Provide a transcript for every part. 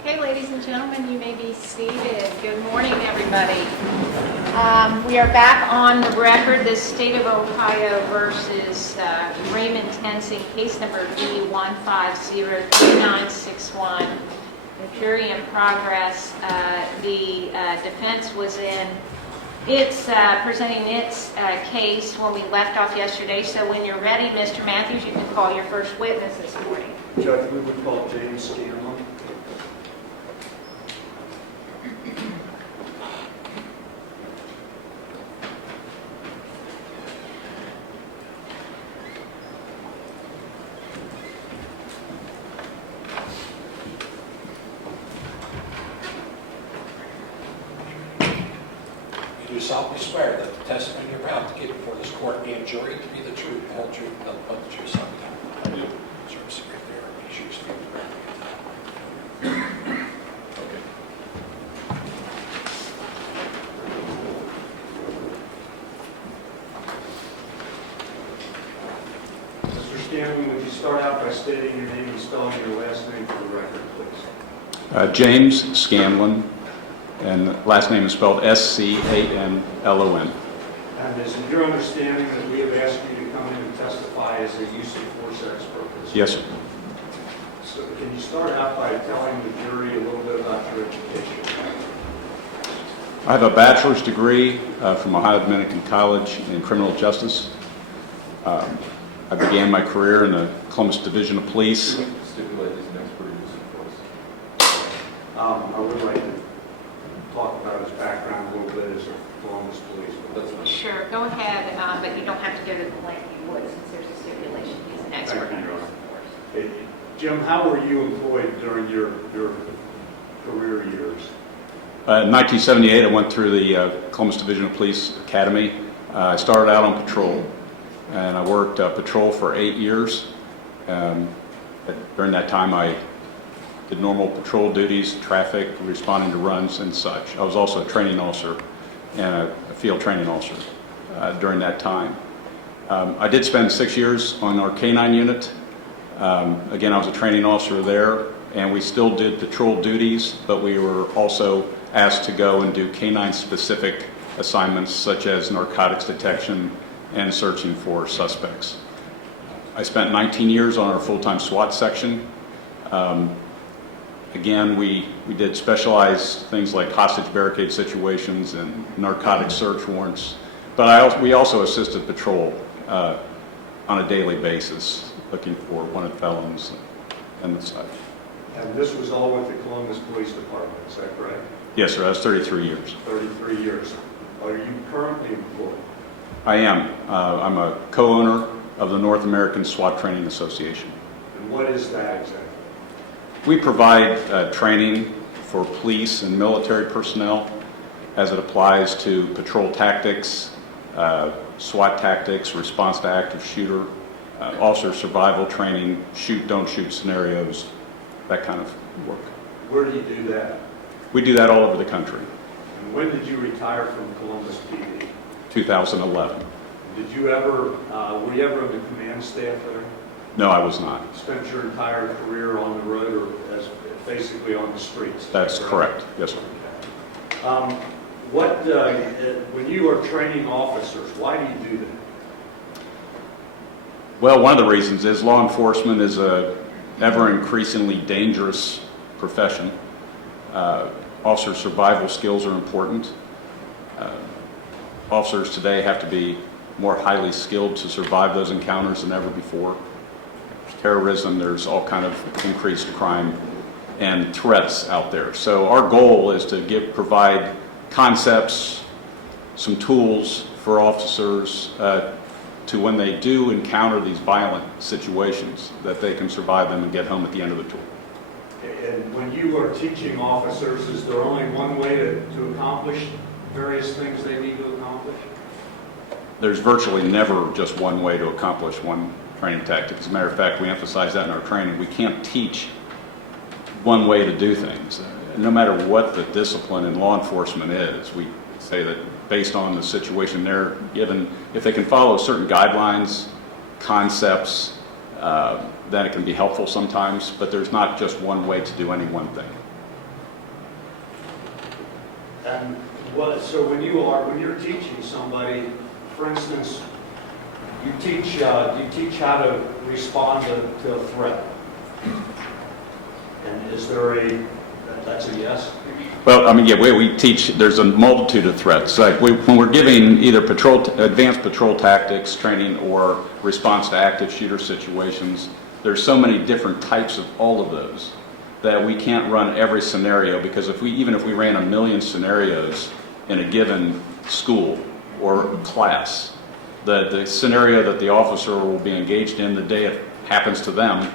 Okay, ladies and gentlemen, you may be seated. Good morning, everybody. We are back on the record, this State of Ohio versus Raymond Tensing, case number B1503961. The jury in progress. The defense was presenting its case when we left off yesterday. So when you're ready, Mr. Matthews, you can call your first witness this morning. Judge, we would call James Scanlon. You do solemnly swear that the testimony you're about to give before this court and jury to be the truth, the whole truth, and nothing but the truth, so help you God. I do. Sir, sit right there. Make sure you stand correctly. Okay. Mr. Scanlon, would you start out by stating your name and spelling your last name for the record, please? James Scanlon, and last name is spelled S-C-A-N-L-O-N. And is it your understanding that we have asked you to come in and testify as a use of force expert? Yes, sir. So can you start out by telling the jury a little bit about your education? I have a bachelor's degree from Ohio Dominican College in criminal justice. I began my career in the Columbus Division of Police. Stipulate his next for use of force. I would like to talk about his background a little bit as a Columbus police. That's fine. Sure, go ahead, but you don't have to go to the length you would since there's a stipulation. He's an expert Thank on you, Your this, Honor. of course. Jim, how were you employed during your career years? In 1978, I went through the Columbus Division of Police Academy. I started out on patrol, and I worked patrol for 8 years. During that time, I did normal patrol duties, traffic, responding to runs and such. I was also a training officer and a field training officer during that time. I did spend 6 years on our K-9 unit. Again, I was a training officer there, and we still did patrol duties, but we were also asked to go and do K-9 specific assignments such as narcotics detection and searching for suspects. I spent 19 years on our full-time SWAT section. Again, we did specialized things like hostage barricade situations and narcotic search warrants, but we also assisted patrol on a daily basis, looking for wanted felons and the such. And this was all with the Columbus Police Department, is that correct? Yes, sir, that's 33 years. 33 years. Are you currently employed? I am. I'm a co-owner of the North American SWAT Training Association. And what is that exactly? We provide training for police and military personnel as it applies to patrol tactics, SWAT tactics, response to active shooter, officer survival training, shoot, don't shoot scenarios, that kind of work. Where do you do that? We do that all over the country. And when did you retire from Columbus PD? 2011. Did you ever, were you ever on the command staff there? No, I was not. Spent your entire career on the road or as basically on the streets? That's correct. Yes, sir. When you are training officers, why do you do that? Well, one of the reasons is law enforcement is a ever increasingly dangerous profession. Officer survival skills are important. Officers today have to be more highly skilled to survive those encounters than ever before. There's terrorism, there's all kind of increased crime and threats out there. So our goal is to provide concepts, some tools for officers to when they do encounter these violent situations, that they can survive them and get home at the end of the tour. And when you are teaching officers, is there only one way to accomplish various things they need to accomplish? There's virtually never just one way to accomplish one training tactic. As a matter of fact, we emphasize that in our training. We can't teach one way to do things. No matter what the discipline in law enforcement is, we say that based on the situation they're given, if they can follow certain guidelines, concepts, then it can be helpful sometimes, but there's not just one way to do any one thing. And so when you're teaching somebody, for instance, you teach how to respond to a threat. And is there that's a yes? Well, I mean, yeah, we teach, there's a multitude of threats. Like when we're giving either advanced patrol tactics training or response to active shooter situations, there's so many different types of all of those that we can't run every scenario, because even if we ran 1 million scenarios in a given school or class, the scenario that the officer will be engaged in the day it happens to them,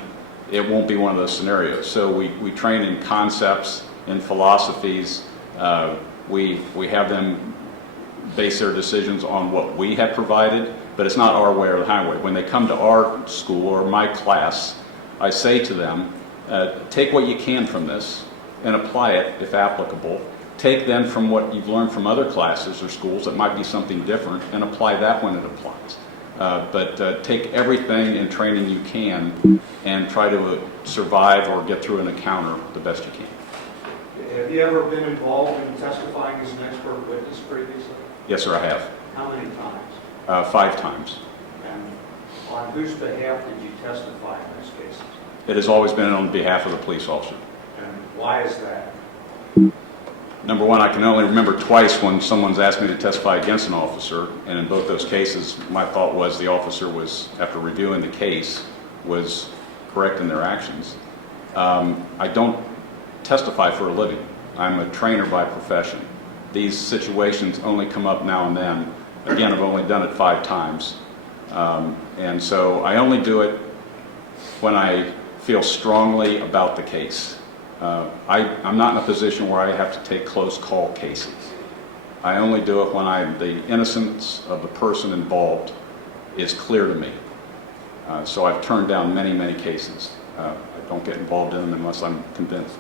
it won't be one of those scenarios. So we train in concepts, in philosophies. We have them base their decisions on what we have provided, but it's not our way or the highway. When they come to our school or my class, I say to them, take what you can from this and apply it if applicable. Take then from what you've learned from other classes or schools that might be something different and apply that when it applies. But take everything in training you can and try to survive or get through an encounter the best you can. Have you ever been involved in testifying as an expert witness previously? Yes, sir, I have. How many times? 5 times. And on whose behalf did you testify in those cases? It has always been on behalf of the police officer. And why is that? Number one, I can only remember twice when someone's asked me to testify against an officer, and in both those cases, my thought was the officer was, after reviewing the case, was correct in their actions. I don't testify for a living. I'm a trainer by profession. These situations only come up now and then. Again, I've only done it 5 times. And so I only do it when I feel strongly about the case. I'm not in a position where I have to take close call cases. I only do it when the innocence of the person involved is clear to me. So I've turned down many, many cases. I don't get involved in them unless I'm convinced.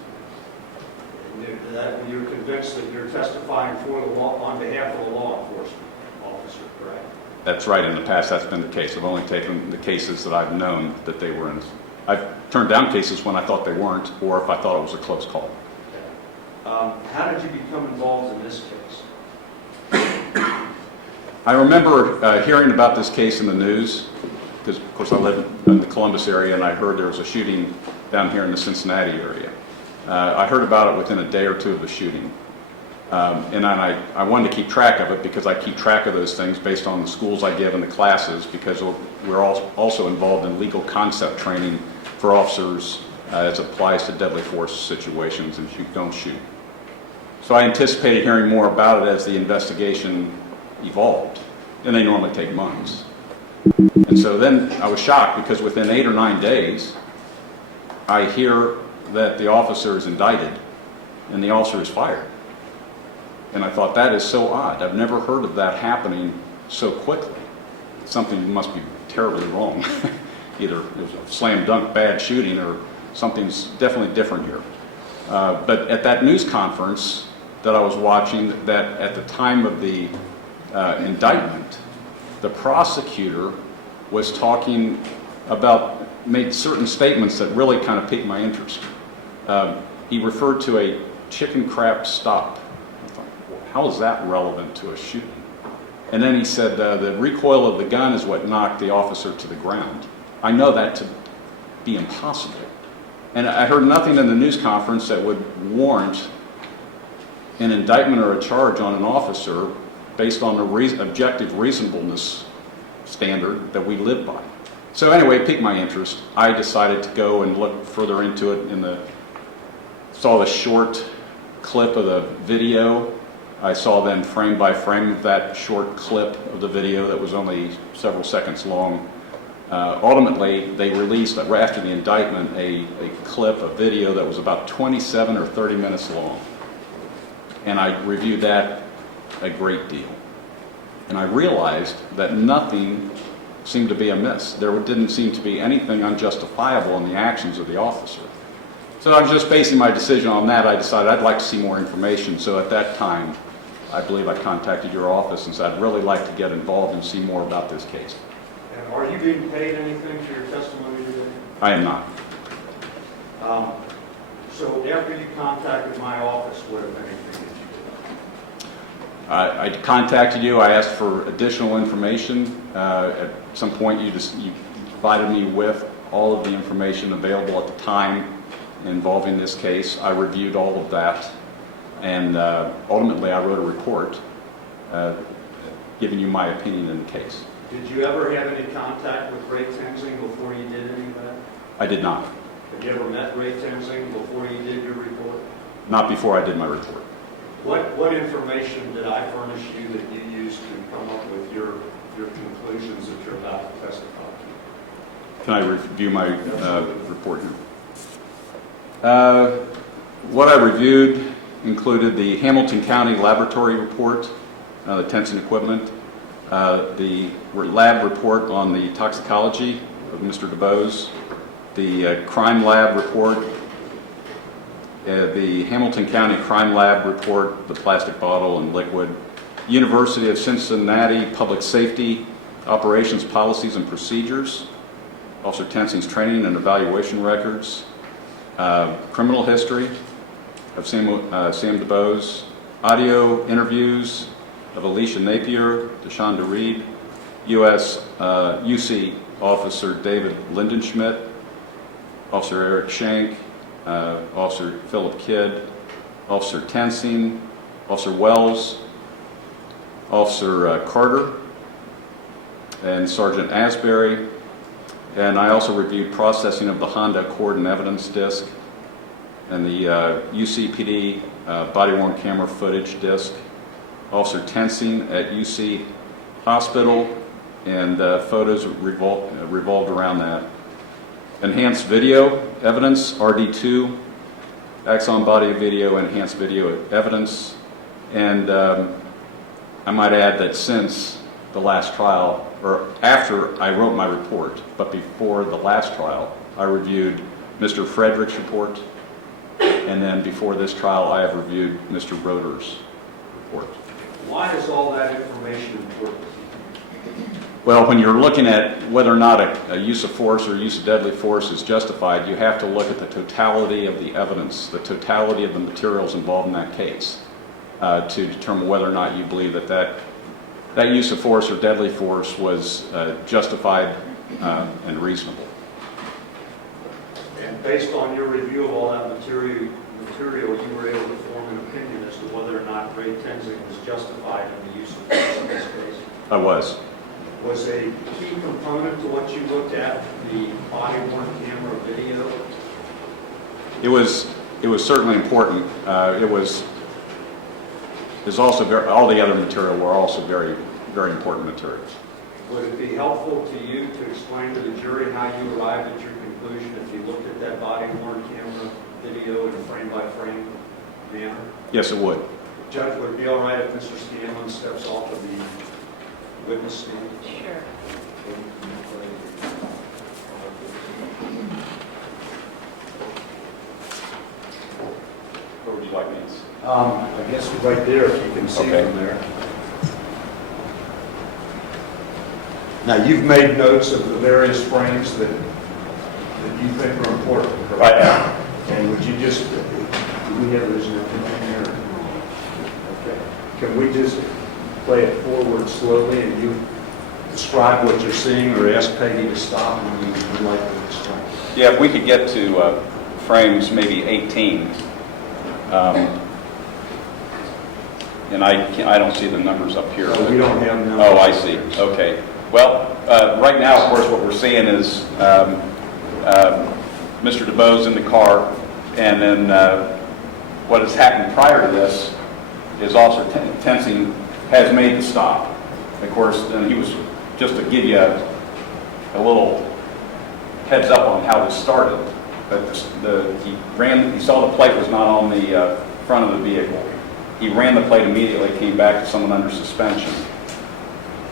You're convinced that you're testifying for the law, on behalf of a law enforcement officer, correct? That's right. In the past, that's been the case. I've only taken the cases that I've known that they were innocent. I've turned down cases when I thought they weren't, or if I thought it was a close call. Okay. How did you become involved in this case? I remember hearing about this case in the news, because, of course, I live in the Columbus area, and I heard there was a shooting down here in the Cincinnati area. I heard about it within a day or two of the shooting. And I wanted to keep track of it because I keep track of those things based on the schools I give and the classes, because we're also involved in legal concept training for officers as it applies to deadly force situations and shoot, don't shoot. So I anticipated hearing more about it as the investigation evolved, and they normally take months. And so then I was shocked because within 8 or 9 days, I hear that the officer is indicted and the officer is fired. And I thought, that is so odd. I've never heard of that happening so quickly. Something must be terribly wrong. Either it was a slam dunk bad shooting or something's definitely different here. But at that news conference that I was watching, that at the time of the indictment, the prosecutor was talking about, made certain statements that really kind of piqued my interest. He referred to a chicken crap stop. I thought, well, how is that relevant to a shooting? And then he said the recoil of the gun is what knocked the officer to the ground. I know that to be impossible. And I heard nothing in the news conference that would warrant an indictment or a charge on an officer based on the objective reasonableness standard that we live by. So anyway, it piqued my interest. I decided to go and look further into it. Saw the short clip of the video. I saw then frame by frame of that short clip of the video that was only several seconds long. Ultimately, they released, after the indictment, a clip, a video that was about 27 or 30 minutes long. And I reviewed that a great deal. And I realized that nothing seemed to be amiss. There didn't seem to be anything unjustifiable in the actions of the officer. So I was just basing my decision on that. I decided I'd like to see more information. So at that time, I believe I contacted your office and said I'd really like to get involved and see more about this case. And are you being paid anything for your testimony today? I am not. So after you contacted my office, what, if anything, did you do? I contacted you. I asked for additional information. At some point, you provided me with all of the information available at the time involving this case. I reviewed all of that, and ultimately, I wrote a report giving you my opinion in the case. Did you ever have any contact with Ray Tensing before you did any of that? I did not. Have you ever met Ray Tensing before you did your report? Not before I did my report. What information did I furnish you that you used to come up with your conclusions that you're about to testify to? Can I review my report here? What I reviewed included the Hamilton County Laboratory Report, the Tensing equipment, the lab report on the toxicology of Mr. DeBose, the crime lab report, the Hamilton County Crime Lab report, the plastic bottle and liquid, University of Cincinnati Public Safety Operations Policies and Procedures, Officer Tensing's training and evaluation records, criminal history of Sam DeBose, audio interviews of Alicia Napier, DeShonda Reed, UC Officer David Lindenschmidt, Officer Eric Shank, Officer Philip Kidd, Officer Tensing, Officer Wells, Officer Carter, and Sergeant Asbury. And I also reviewed processing of the Honda Accord and evidence disc and the UCPD body-worn camera footage disc, Officer Tensing at UC Hospital, and photos revolved around that. Enhanced video evidence, RD2, Axon body video, enhanced video evidence. And I might add that since the last trial, or after I wrote my report, but before the last trial, I reviewed Mr. Frederick's report, and then before this trial, I have reviewed Mr. Roeder's report. Why is all that information important? Well, when you're looking at whether or not a use of force or use of deadly force is justified, you have to look at the totality of the evidence, the totality of the materials involved in that case, to determine whether or not you believe that use of force or deadly force was justified and reasonable. And based on your review of all that material, you were able to form an opinion as to whether or not Ray Tensing was justified in the use of force in this case. I was. Was a key component to what you looked at the body-worn camera video? It was certainly important. It was also all the other material were also very, very important materials. Would it be helpful to you to explain to the jury how you arrived at your conclusion if you looked at that body-worn camera video in a frame-by-frame manner? Yes, it would. Judge, would it be all right if Mr. Scanlon steps off of the witness stand? Sure. Where would you like me to? I guess right there, if you can see Okay. from there. Now, you've made notes of the various frames that you think are important, correct? Right now. And would you just, do we have those in here? Okay. Can we just play it forward slowly and you describe what you're seeing, or ask Peggy to stop when you would like to explain? Yeah, if we could get to frames maybe 18. And I don't see the numbers up here. We don't have numbers. Oh, I see. Okay. Well, right now, of course, what we're seeing is Mr. DeBose in the car, and then what has happened prior to this is Officer Tensing has made the stop. Of course, and he was, just to give you a little heads up on how this started, but he saw the plate was not on the front of the vehicle. He ran the plate immediately, came back to someone under suspension,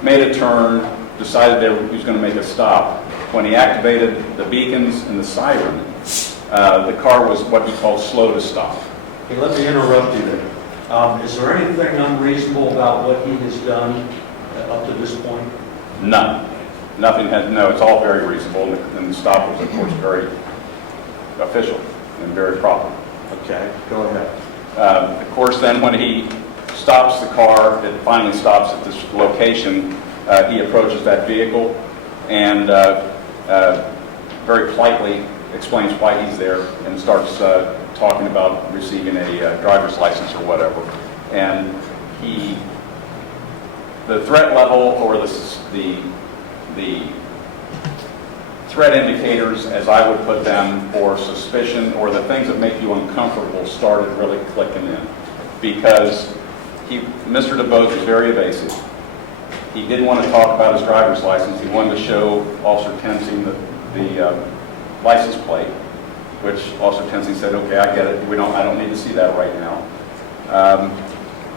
made a turn, decided he was going to make a stop. When he activated the beacons and the siren, the car was what he called slow to stop. Okay, let me interrupt you there. Is there anything unreasonable about what he has done up to this point? None. Nothing has, no, it's all very reasonable, and the stop was, of course, very official and very proper. Okay, go ahead. Of course, then when he stops the car. It finally stops at this location. He approaches that vehicle and very politely explains why he's there and starts talking about receiving a driver's license or whatever. And the threat level or the threat indicators, as I would put them, or suspicion, or the things that make you uncomfortable started really clicking in. Because Mr. DeBose was very evasive. He didn't want to talk about his driver's license. He wanted to show Officer Tensing the license plate, which Officer Tensing said, okay, I get it. I don't need to see that right now.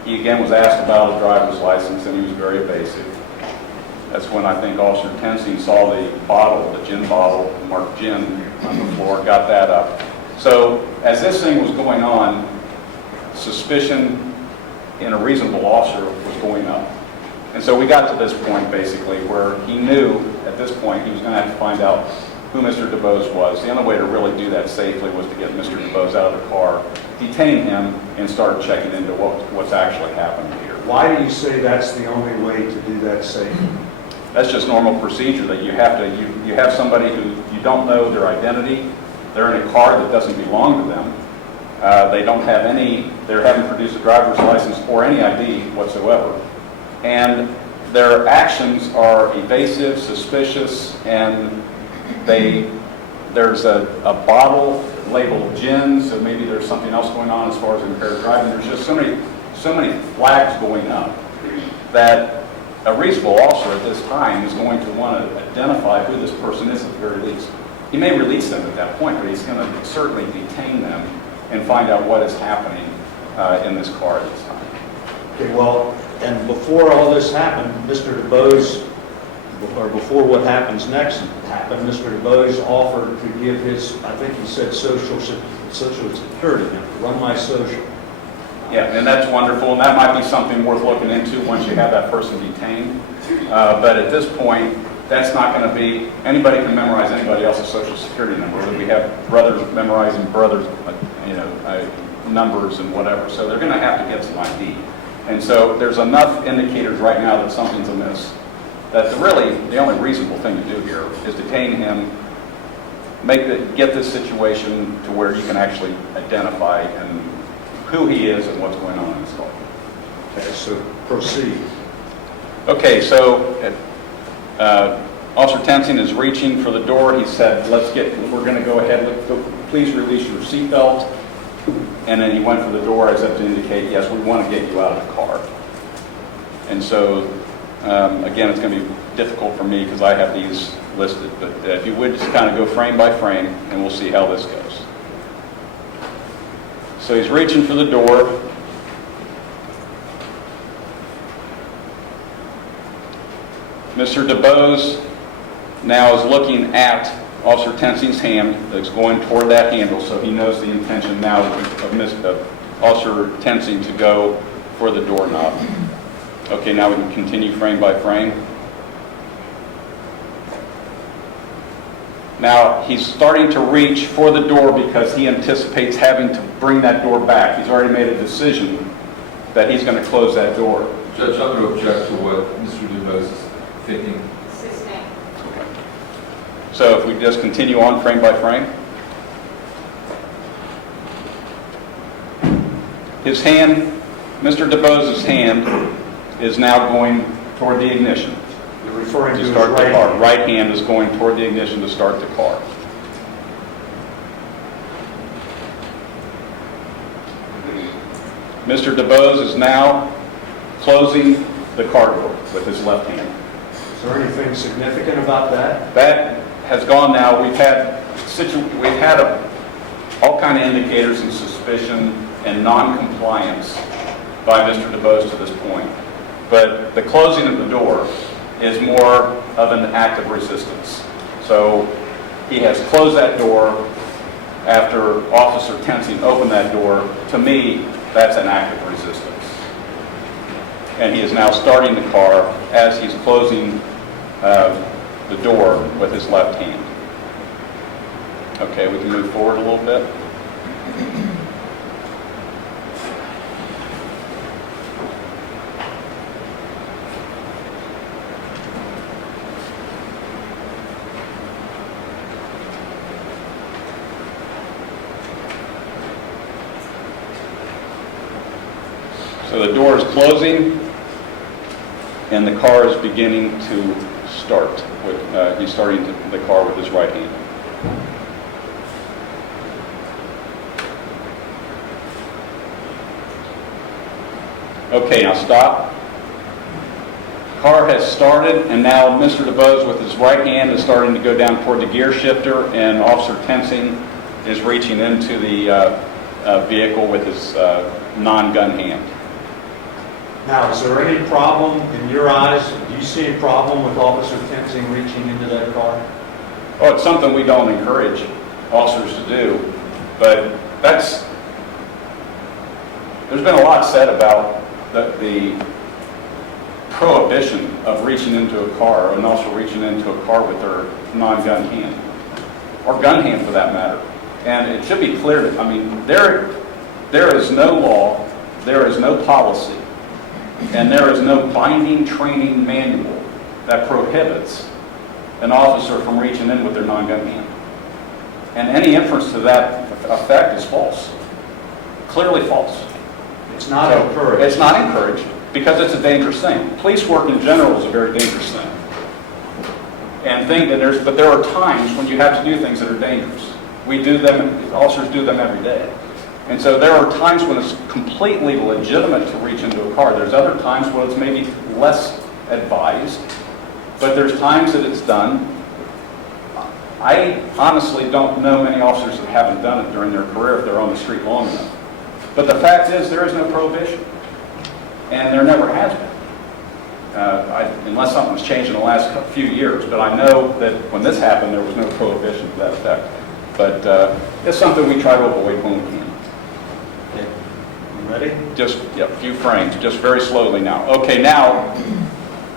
He again was asked about his driver's license, and he was very evasive. That's when I think Officer Tensing saw the bottle, the gin bottle, marked gin on the floor, got that up. So as this thing was going on, suspicion in a reasonable officer was going up. And so we got to this point, basically, where he knew at this point he was going to have to find out who Mr. DeBose was. The only way to really do that safely was to get Mr. DeBose out of the car, detain him, and start checking into what's actually happening here. Why do you say that's the only way to do that safely? That's just normal procedure, that you have somebody who you don't know their identity. They're in a car that doesn't belong to them. They haven't produced a driver's license or any ID whatsoever. And their actions are evasive, suspicious, and there's a bottle labeled gin, so maybe there's something else going on as far as impaired driving. There's just so many flags going up that a reasonable officer at this time is going to want to identify who this person is at the very least. He may release them at that point, but he's going to certainly detain them and find out what is happening in this car at this time. Okay, well, and before all this happened, Mr. DeBose, or before what happens next happened, Mr. DeBose offered to give his, I think he said social security number, run my social. Yeah, and that's wonderful, and that might be something worth looking into once you have that person detained. But at this point, that's not going to be, anybody can memorize anybody else's social security number. We have brothers memorizing brothers, numbers and whatever, so they're going to have to get some ID. And so there's enough indicators right now that something's amiss, that the only reasonable thing to do here is detain him, get this situation to where you can actually identify who he is and what's going on in this car. Okay, so proceed. Okay, so Officer Tensing is reaching for the door. He said, we're going to go ahead, please release your seatbelt. And then he went for the door as if to indicate, yes, we want to get you out of the car. And so, again, it's going to be difficult for me because I have these listed. But if you would just kind of go frame by frame, and we'll see how this goes. So he's reaching for the door. Mr. DeBose now is looking at Officer Tensing's hand that's going toward that handle, so he knows the intention now of Officer Tensing to go for the doorknob. Okay, now we can continue frame by frame. Now he's starting to reach for the door because he anticipates having to bring that door back. He's already made a decision that he's going to close that door. Judge, I'm going to object to what Mr. DeBose is thinking. Assisting. So if we just continue on frame by frame. His hand, Mr. DeBose's hand, is now going toward the ignition. You're referring to To his start the right car. hand. Right hand is going toward the ignition to start the car. Mr. DeBose is now closing the car door with his left hand. Is there anything significant about that? That has gone now. We've had all kind of indicators and suspicion and non-compliance by Mr. DeBose to this point. But the closing of the door is more of an act of resistance. So he has closed that door after Officer Tensing opened that door. To me, that's an act of resistance. And he is now starting the car as he's closing the door with his left hand. Okay, we can move forward a little bit. So the door is closing, and the car is beginning to start. He's starting the car with his right hand. Okay, now stop. Car has started, and now Mr. DeBose with his right hand is starting to go down toward the gear shifter, and Officer Tensing is reaching into the vehicle with his non-gun hand. Now, is there any problem in your eyes? Do you see a problem with Officer Tensing reaching into that car? Oh, it's something we don't encourage officers to do, but there's been a lot said about the prohibition of reaching into a car, and also reaching into a car with their non-gun hand, or gun hand for that matter. And it should be clear that, I mean, there is no law, there is no policy, and there is no binding training manual that prohibits an officer from reaching in with their non-gun hand. And any inference to that effect is false. Clearly false. It's not encouraged. It's not encouraged because it's a dangerous thing. Police work in general is a very dangerous thing. But there are times when you have to do things that are dangerous. We do them, officers do them every day. And so there are times when it's completely legitimate to reach into a car. There's other times when it's maybe less advised, but there's times that it's done. I honestly don't know many officers that haven't done it during their career if they're on the street long enough. But the fact is, there is no prohibition, and there never has been, unless something's changed in the last few years. But I know that when this happened, there was no prohibition to that effect. But it's something we try to avoid when we can. Okay. You ready? Just a few frames, just very slowly now. Okay, now,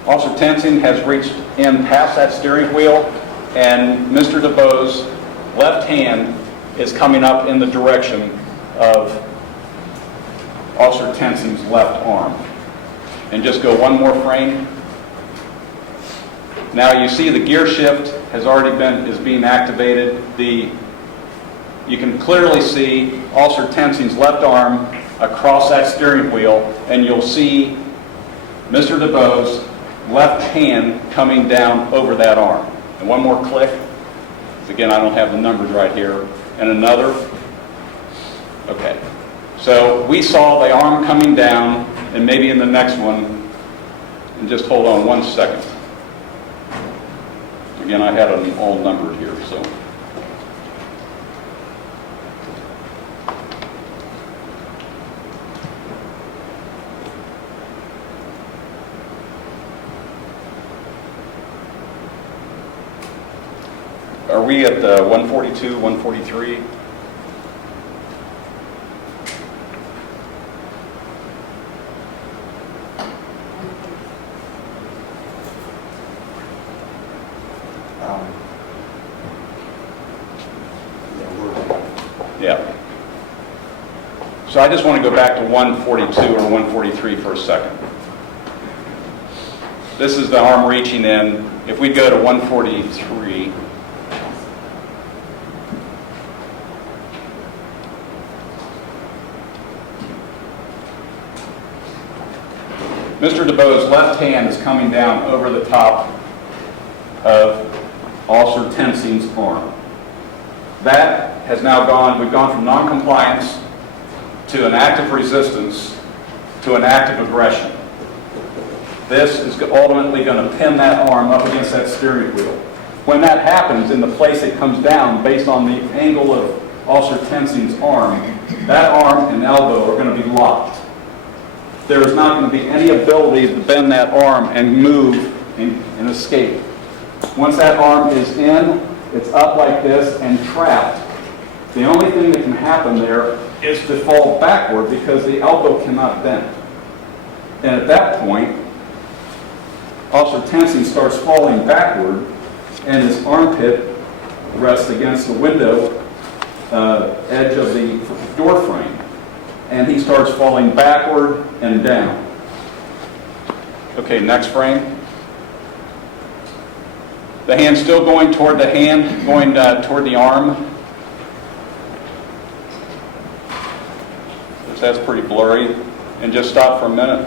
Officer Tensing has reached in past that steering wheel, and Mr. DeBose's left hand is coming up in the direction of Officer Tensing's left arm. And just go one more frame. Now you see the gear shift is being activated. You can clearly see Officer Tensing's left arm across that steering wheel, and you'll see Mr. DeBose's left hand coming down over that arm. And one more click. Again, I don't have the numbers right here. And another. Okay. So we saw the arm coming down, and maybe in the next one, and just hold on one second. Again, I had them all numbered here, so. Are we at 142, 143? Yeah. So I just want to go back to 142 or 143 for a second. This is the arm reaching in. If we go to 143, Mr. DeBose's left hand is coming down over the top of Officer Tensing's arm. That has now we've gone from noncompliance to an act of resistance to an act of aggression. This is ultimately going to pin that arm up against that steering wheel. When that happens, in the place it comes down, based on the angle of Officer Tensing's arm, that arm and elbow are going to be locked. There is not going to be any ability to bend that arm and move and escape. Once that arm is in, it's up like this and trapped. The only thing that can happen there is to fall backward because the elbow cannot bend. And at that point, Officer Tensing starts falling backward, and his armpit rests against the window edge of the door frame. And he starts falling backward and down. Okay, next frame. The hand still going toward the hand, going toward the arm. That's pretty blurry. and just stop for a minute.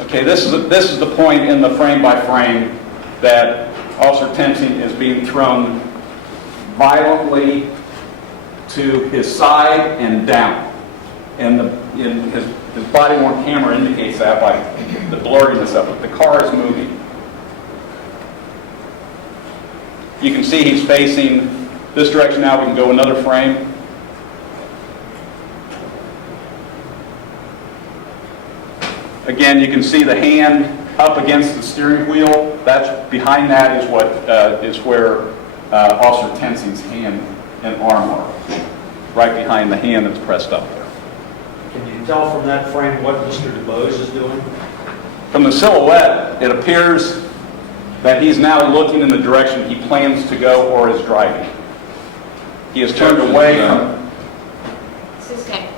Okay, this is the point in the frame by frame that Officer Tensing is being thrown violently to his side and down. And his body-worn camera indicates that by the blurriness of it. The car is moving. You can see he's facing this direction now. We can go another frame. Again, you can see the hand up against the steering wheel. That's behind that is what is where Officer Tensing's hand and arm are, right behind the hand that's pressed up there. Can you tell from that frame what Mr. DuBose is doing? From the silhouette, it appears that he's now looking in the direction he plans to go or is driving. He has turned away from... Sustained.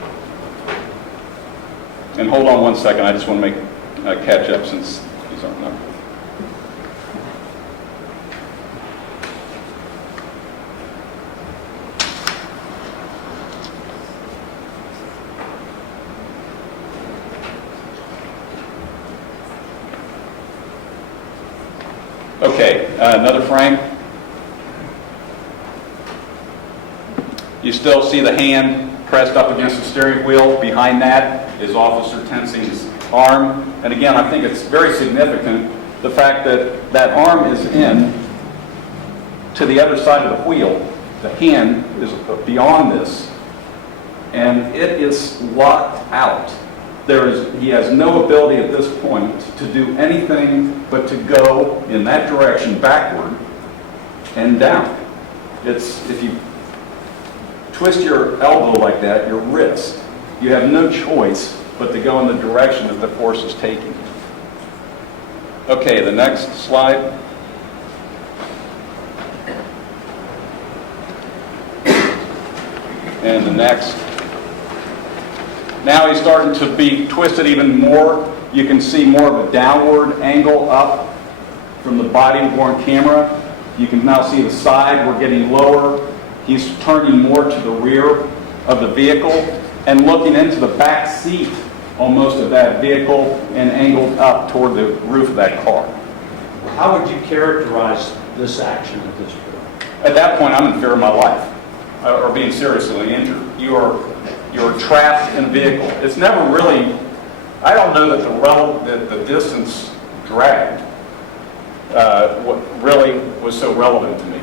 And hold on one second, I just want to make a catch up since these aren't numbered. Okay, another frame. You still see the hand pressed up against the steering wheel. Behind that is Officer Tensing's arm. And again, I think it's very significant the fact that that arm is in to the other side of the wheel. The hand is beyond this, and it is locked out. He has no ability at this point to do anything but to go in that direction backward and down. If you twist your elbow like that, your wrist, you have no choice but to go in the direction that the force is taking. Okay, the next slide. And the next. Now he's starting to be twisted even more. You can see more of a downward angle up from the body-worn camera. You can now see the side, we're getting lower. He's turning more to the rear of the vehicle and looking into the back seat almost of that vehicle and angled up toward the roof of that car. How would you characterize this action at this point? At that point, I'm in fear of my life or being seriously injured. You're trapped in a vehicle. It's never really, I don't know that the distance dragged what really was so relevant to me.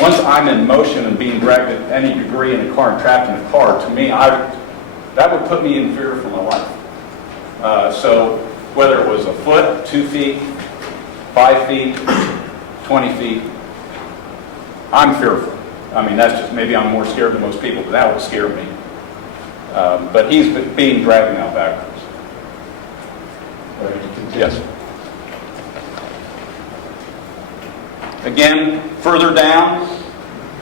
Once I'm in motion and being dragged at any degree in a car and trapped in a car, to me, that would put me in fear for my life. So whether it was a foot, 2 feet, 5 feet, 20 feet, I'm fearful. I mean, that's just, maybe I'm more scared than most people, but that would scare me. But he's being dragged now backwards. Yes. Again, further down.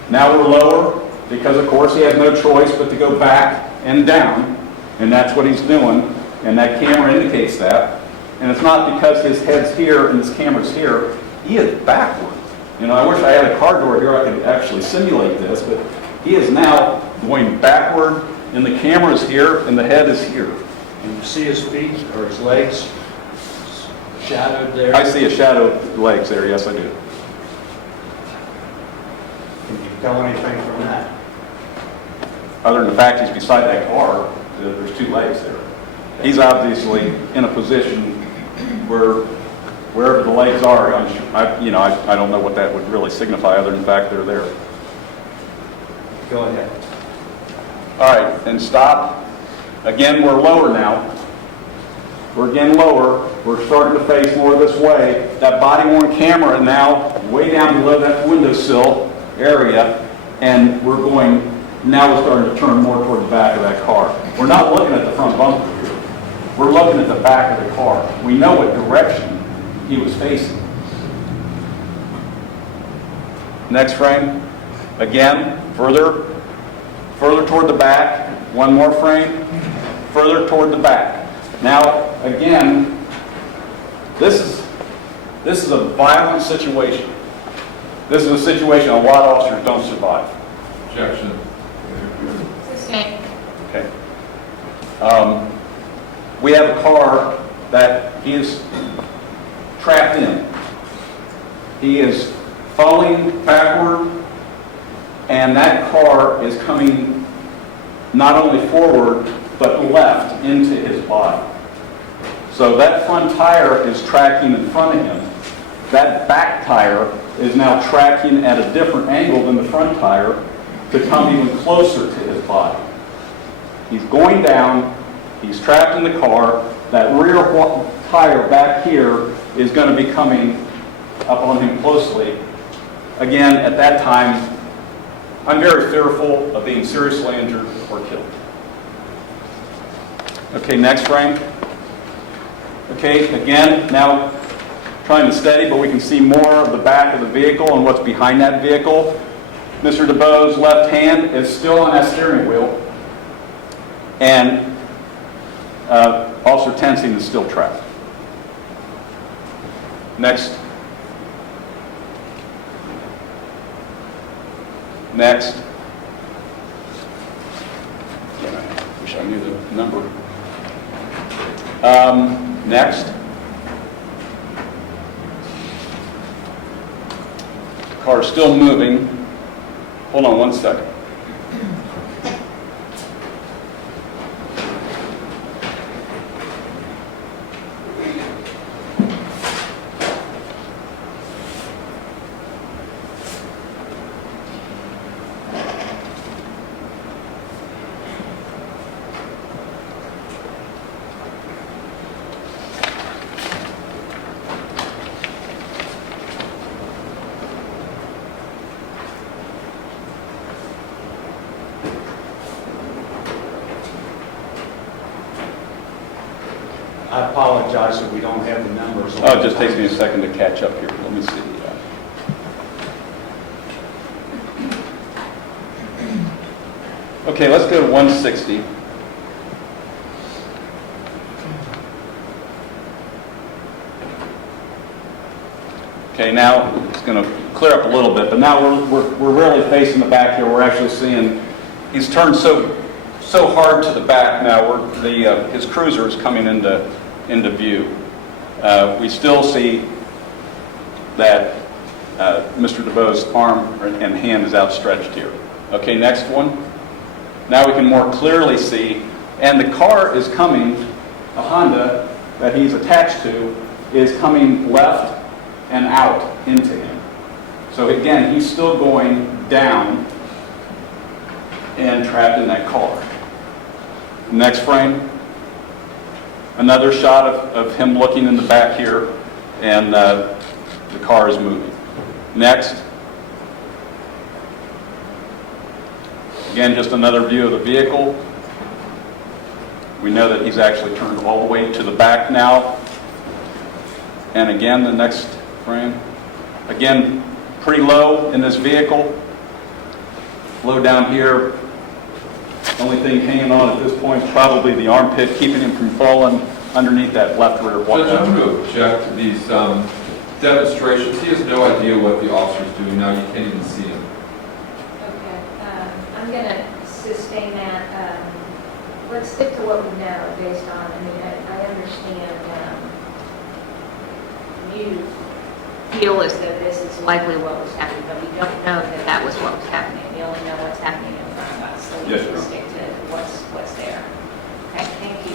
Now we're lower because, of course, he has no choice but to go back and down. And that's what he's doing. And that camera indicates that. And it's not because his head's here and his camera's here. He is backward. You know, I wish I had a car door here I could actually simulate this, but he is now going backward, and the camera's here, and the head is here. Can you see his feet or his legs shadowed there? I see a shadow of legs there, yes I do. Can you tell anything from that? Other than the fact he's beside that car, there's 2 legs there. He's obviously in a position where wherever the legs are, I'm sure, I don't know what that would really signify other than the fact they're there. Go ahead. All right, and stop. Again, we're lower now. We're again lower. We're starting to face more this way. That body-worn camera now way down below that windowsill area, and we're starting to turn more toward the back of that car. We're not looking at the front bumper here. We're looking at the back of the car. We know what direction he was facing. Next frame. Again, further toward the back. One more frame. Further toward the back. Now, again, this is a violent situation. This is a situation a lot of officers don't survive. Objection. Sustained. Okay. We have a car that he is trapped in. He is falling backward, and that car is coming not only forward, but left into his body. So that front tire is tracking in front of him. That back tire is now tracking at a different angle than the front tire to come even closer to his body. He's going down, he's trapped in the car, that rear tire back here is going to be coming up on him closely. Again, at that time, I'm very fearful of being seriously injured or killed. Okay, next frame. Okay, again, now trying to steady, but we can see more of the back of the vehicle and what's behind that vehicle. Mr. DeBoe's left hand is still on that steering wheel, and Officer Tensing is still trapped. Next. Next. I wish I knew the number. Next. The car is still moving. Hold on one second. I apologize that we don't have the numbers. Oh, it just takes me a second to catch up here. Let me see. Okay, let's go to 160. Okay, now it's going to clear up a little bit, but now we're really facing the back here. We're actually seeing he's turned so hard to the back now. His cruiser is coming into view. We still see that Mr. DeBoe's arm and hand is outstretched here. Okay, next one. Now we can more clearly see, and the car is coming, a Honda that he's attached to, is coming left and out into him. So again, he's still going down and trapped in that car. Next frame. Another shot of him looking in the back here, and the car is moving. Next. Again, just another view of the vehicle. We know that he's actually turned all the way to the back now. And again, the next frame. Again, pretty low in this vehicle. Low down here. Only thing hanging on at this point is probably the armpit, keeping him from falling underneath that left rear wall. Judge, I'm going to object to these demonstrations. He has no idea what the officer's doing now. You can't even see him. Okay, I'm going to sustain that. Let's stick to what we know based on, I understand you feel as though this is likely what was happening, but we don't know that that was what was happening. We only know what's happening in front of us, so we Yes, need to ma'am. stick to what's there. Okay, thank you.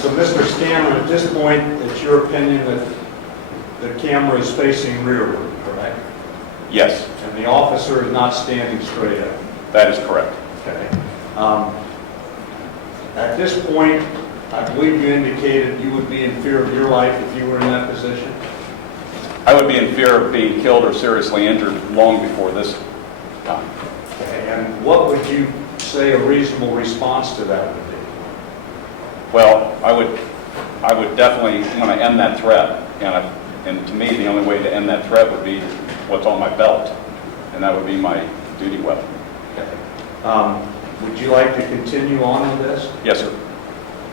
So, Mr. Scanlon, at this point, it's your opinion that the camera is facing rearward, correct? Yes, And the officer is not standing straight up. that is correct. Okay. At this point, I believe you indicated you would be in fear of your life if you were in that position. I would be in fear of being killed or seriously injured long before this time. Okay. And what would you say a reasonable response to that would be? Well, I would definitely want to end that threat, and to me, the only way to end that threat would be what's on my belt, and that would be my duty weapon. Okay. Would you like to continue on with this? Yes, sir.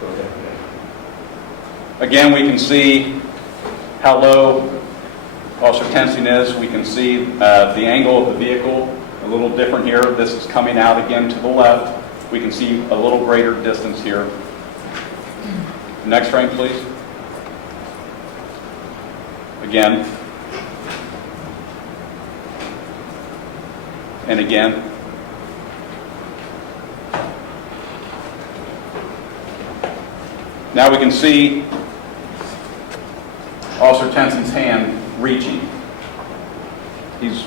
Go ahead. Again, we can see how low Officer Tensing is. We can see the angle of the vehicle a little different here. This is coming out again to the left. We can see a little greater distance here. Next frame, please. Again. And again. Now we can see Officer Tensing's hand reaching. He's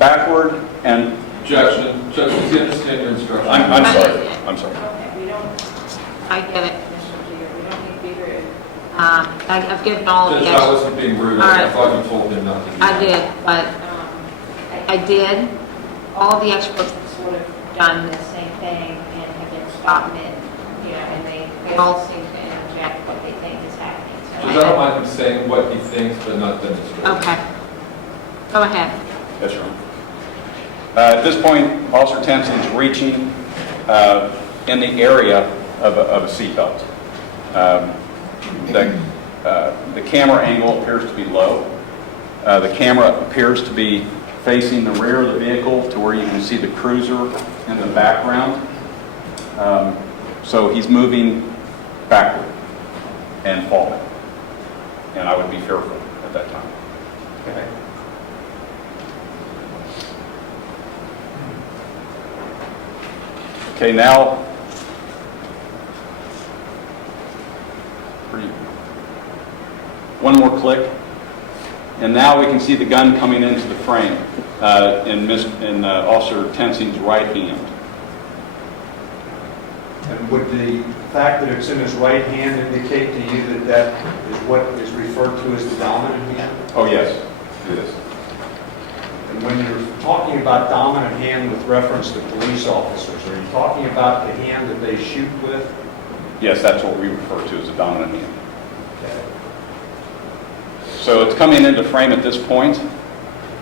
backward and... Objection. Judge, does he understand your instruction? I'm sorry. I'm sorry. Okay, we don't, I get it, Mr. Deere, we don't need to be rude. I've given all of Judge, the... I wasn't being rude. All I right. thought you told him not to do I that. did, but I did. All the experts would have done the same thing and have been stopped mid, and they all seem to interject what they think is happening. So Judge, I don't mind him saying what he thinks, but not demonstrating. Okay. Go ahead. Yes, Your Honor. At this point, Officer Tensing's reaching in the area of a seatbelt. The camera angle appears to be low. The camera appears to be facing the rear of the vehicle to where you can see the cruiser in the background. So he's moving backward and falling. And I would be fearful at that time. Okay. Okay, now, one more click, and now we can see the gun coming into the frame in Officer Tensing's right hand. And would the fact that it's in his right hand indicate to you that that is what is referred to as the dominant hand? Oh, yes, it is. And when you're talking about dominant hand with reference to police officers, are you talking about the hand that they shoot with? Yes, that's what we refer to as a dominant hand. Okay. So it's coming into frame at this point.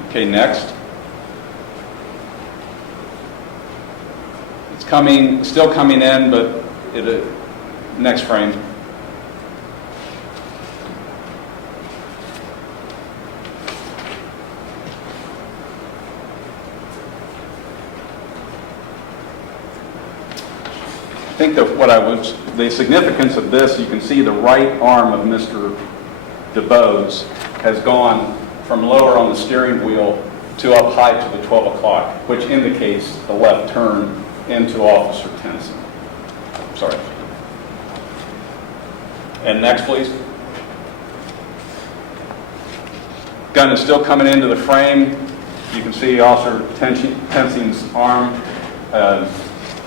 Okay, next. It's still coming in, but next frame. I think that the significance of this, you can see the right arm of Mr. DeBose has gone from lower on the steering wheel to up high to the 12 o'clock, which indicates the left turn into Officer Tensing. Sorry. And next, please. Gun is still coming into the frame. You can see Officer Tensing's arm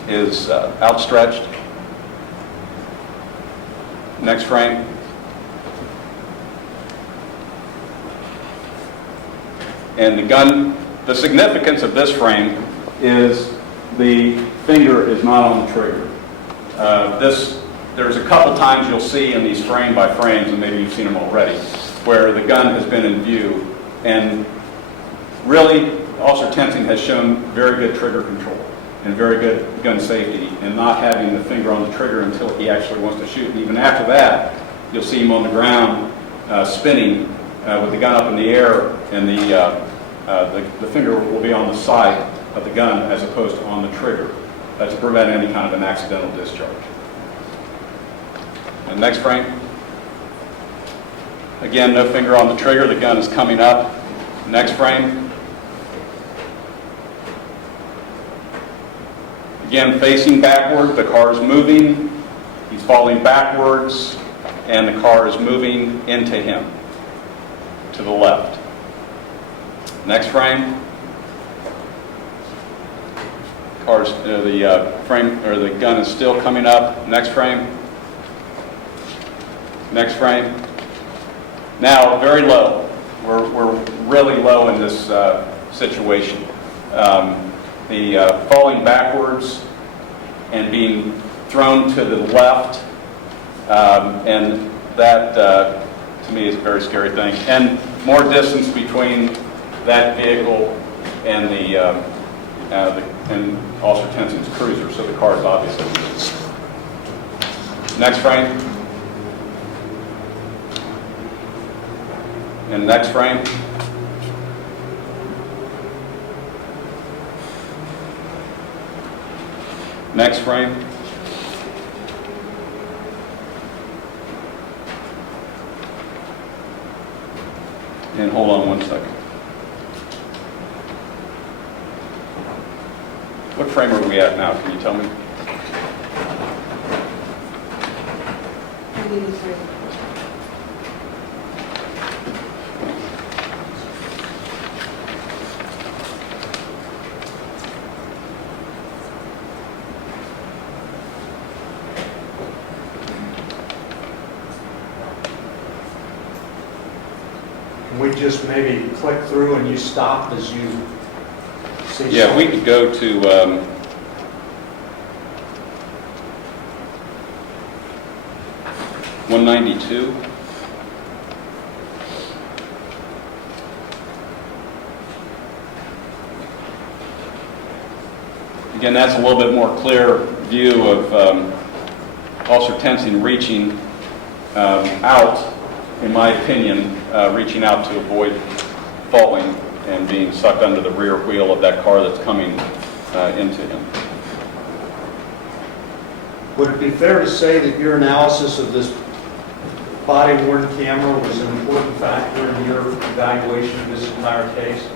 is outstretched. Next frame. And the significance of this frame is the finger is not on the trigger. There's a couple times you'll see in these frame by frames, and maybe you've seen them already, where the gun has been in view, and really Officer Tensing has shown very good trigger control and very good gun safety in not having the finger on the trigger until he actually wants to shoot. And even after that, you'll see him on the ground spinning with the gun up in the air, and the finger will be on the side of the gun as opposed to on the trigger to prevent any kind of an accidental discharge. And next frame. Again, no finger on the trigger. The gun is coming up. Next frame. Again, facing backward. The car is moving. He's falling backwards, and the car is moving into him to the left. Next frame. The gun is still coming up. Next frame. Next frame. Now, very low. We're really low in this situation. The falling backwards and being thrown to the left, and that, to me, is a very scary thing. And more distance between that vehicle and and Officer Tensing's cruiser, so the car is obviously moving. Next frame. And next frame. Next frame. And hold on one second. What frame are we at now? Can you tell me? Can we just maybe click through and you stop as you see? Yeah, we could go to 192. Again, that's a little bit more clear view of Officer Tensing reaching out, in my opinion, reaching out to avoid falling and being sucked under the rear wheel of that car that's coming into him. Would it be fair to say that your analysis of this body-worn camera was an important factor in your evaluation of this entire case?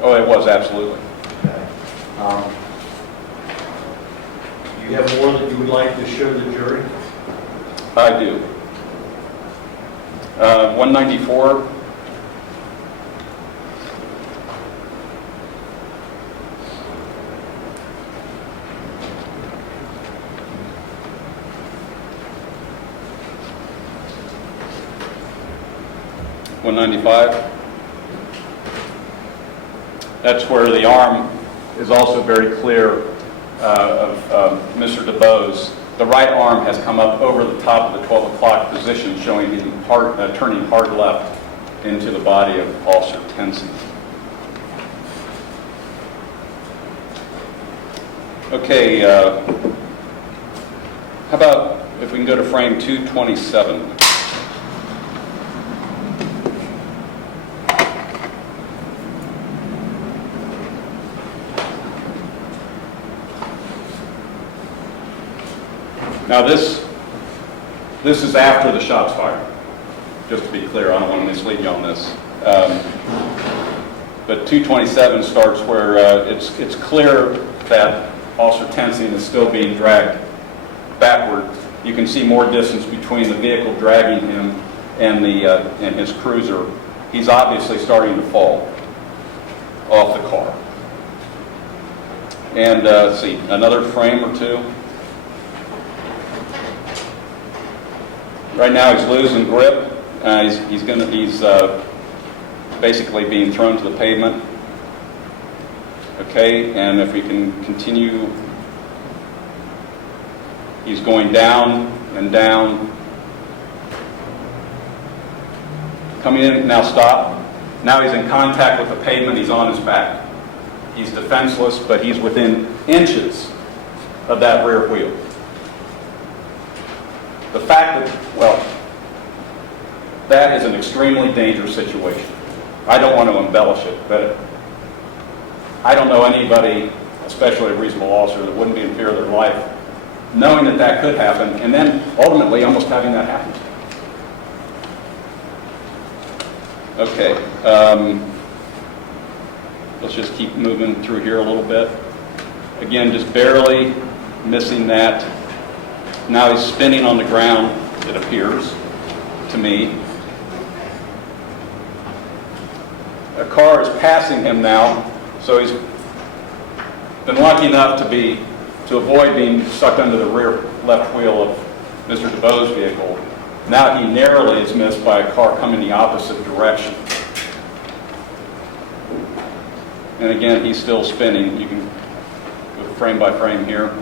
Oh, it was, absolutely. Okay. Do you have more that you would like to show the jury? I do. 194. That's where the arm is also very clear of Mr. DeBose. The right arm has come up over the top of the 12 o'clock position, showing him turning hard left into the body of Officer Tensing. Okay, how about if we can go to frame 227? Now this is after the shots fired. Just to be clear, I don't want to mislead you on this. But 227 starts where it's clear that Officer Tensing is still being dragged backward. You can see more distance between the vehicle dragging him and his cruiser. He's obviously starting to fall off the car. And let's see, another frame or two. Right now he's losing grip. He's basically being thrown to the pavement. Okay, and if we can continue, he's going down and down. Coming in, now stop. Now he's in contact with the pavement, he's on his back. He's defenseless, but he's within inches of that rear wheel. The fact that, well, that is an extremely dangerous situation. I don't want to embellish it, but I don't know anybody, especially a reasonable officer, that wouldn't be in fear of their life, knowing that that could happen, and then ultimately almost having that happen. Okay, let's just keep moving through here a little bit. Again, just barely missing that. Now he's spinning on the ground, it appears to me. A car is passing him now, so he's been lucky enough to avoid being sucked under the rear left wheel of Mr. DeBose's vehicle. Now he narrowly is missed by a car coming the opposite direction. And again, he's still spinning. You can go frame by frame here.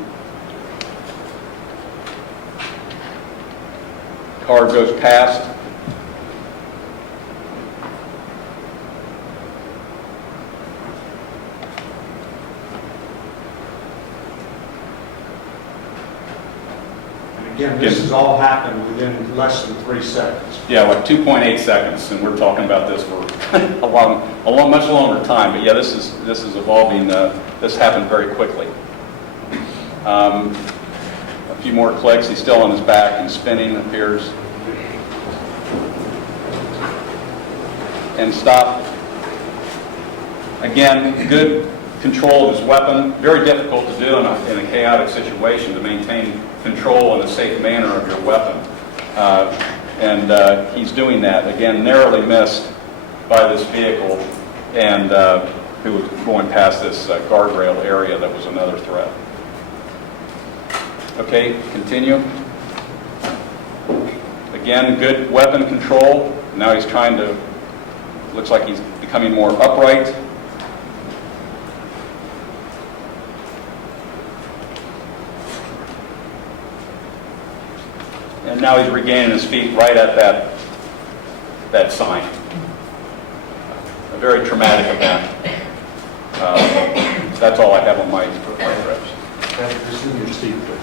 Car goes past. And again, this has all happened within less than 3 seconds. Yeah, like 2.8 seconds, and we're talking about this for much longer time. But yeah, this is evolving. This happened very quickly. A few more clicks. He's still on his back and spinning, appears. And stop. Again, good control of his weapon. Very difficult to do in a chaotic situation, to maintain control in a safe manner of your weapon. And he's doing that. Again, narrowly missed by this vehicle, and who was going past this guardrail area that was another threat. Okay, continue. Again, good weapon control. Now he's trying to, looks like he's becoming more upright. And now he's regaining his feet right at that sign. A very traumatic event. That's all I have on my photographs. Just in your seat, please.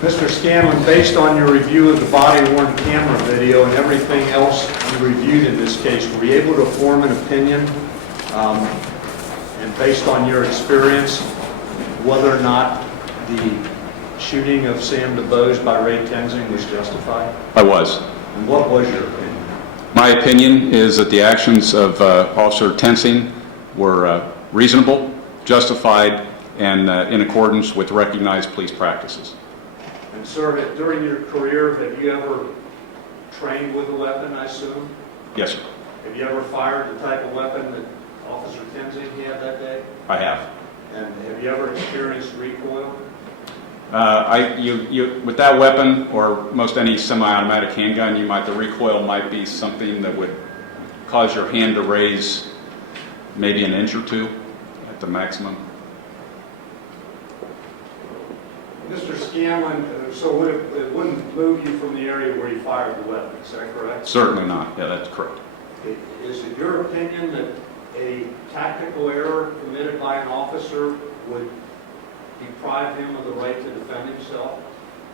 Mr. Scanlon, based on your review of the body-worn camera video and everything else you reviewed in this case, were you able to form an opinion, and based on your experience, whether or not the shooting of Sam DeBose by Ray Tensing was justified? I was. And what was your opinion? My opinion is that the actions of Officer Tensing were reasonable, justified, and in accordance with recognized police practices. And sir, during your career, have you ever trained with a weapon, I assume? Yes, sir. Have you ever fired the type of weapon that Officer Tensing had that day? I have. And have you ever experienced recoil? With that weapon, or most any semi-automatic handgun, the recoil might be something that would cause your hand to raise maybe an inch or two at the maximum. Mr. Scanlon, so it wouldn't move you from the area where you fired the weapon, is that correct? Certainly not. Yeah, that's correct. Is it your opinion that a tactical error committed by an officer would deprive him of the right to defend himself?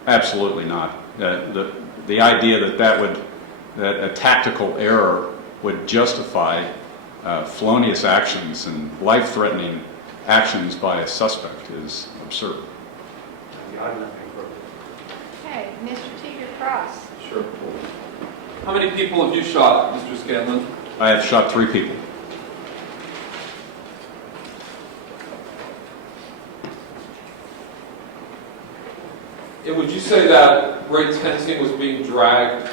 Absolutely not. The idea that a tactical error would justify felonious actions and life-threatening actions by a suspect is absurd. I have nothing further. Okay, Mr. Teeter Cross. Sure. How many people have you shot, Mr. Scanlon? I have shot 3 people. And would you say that Ray Tensing was being dragged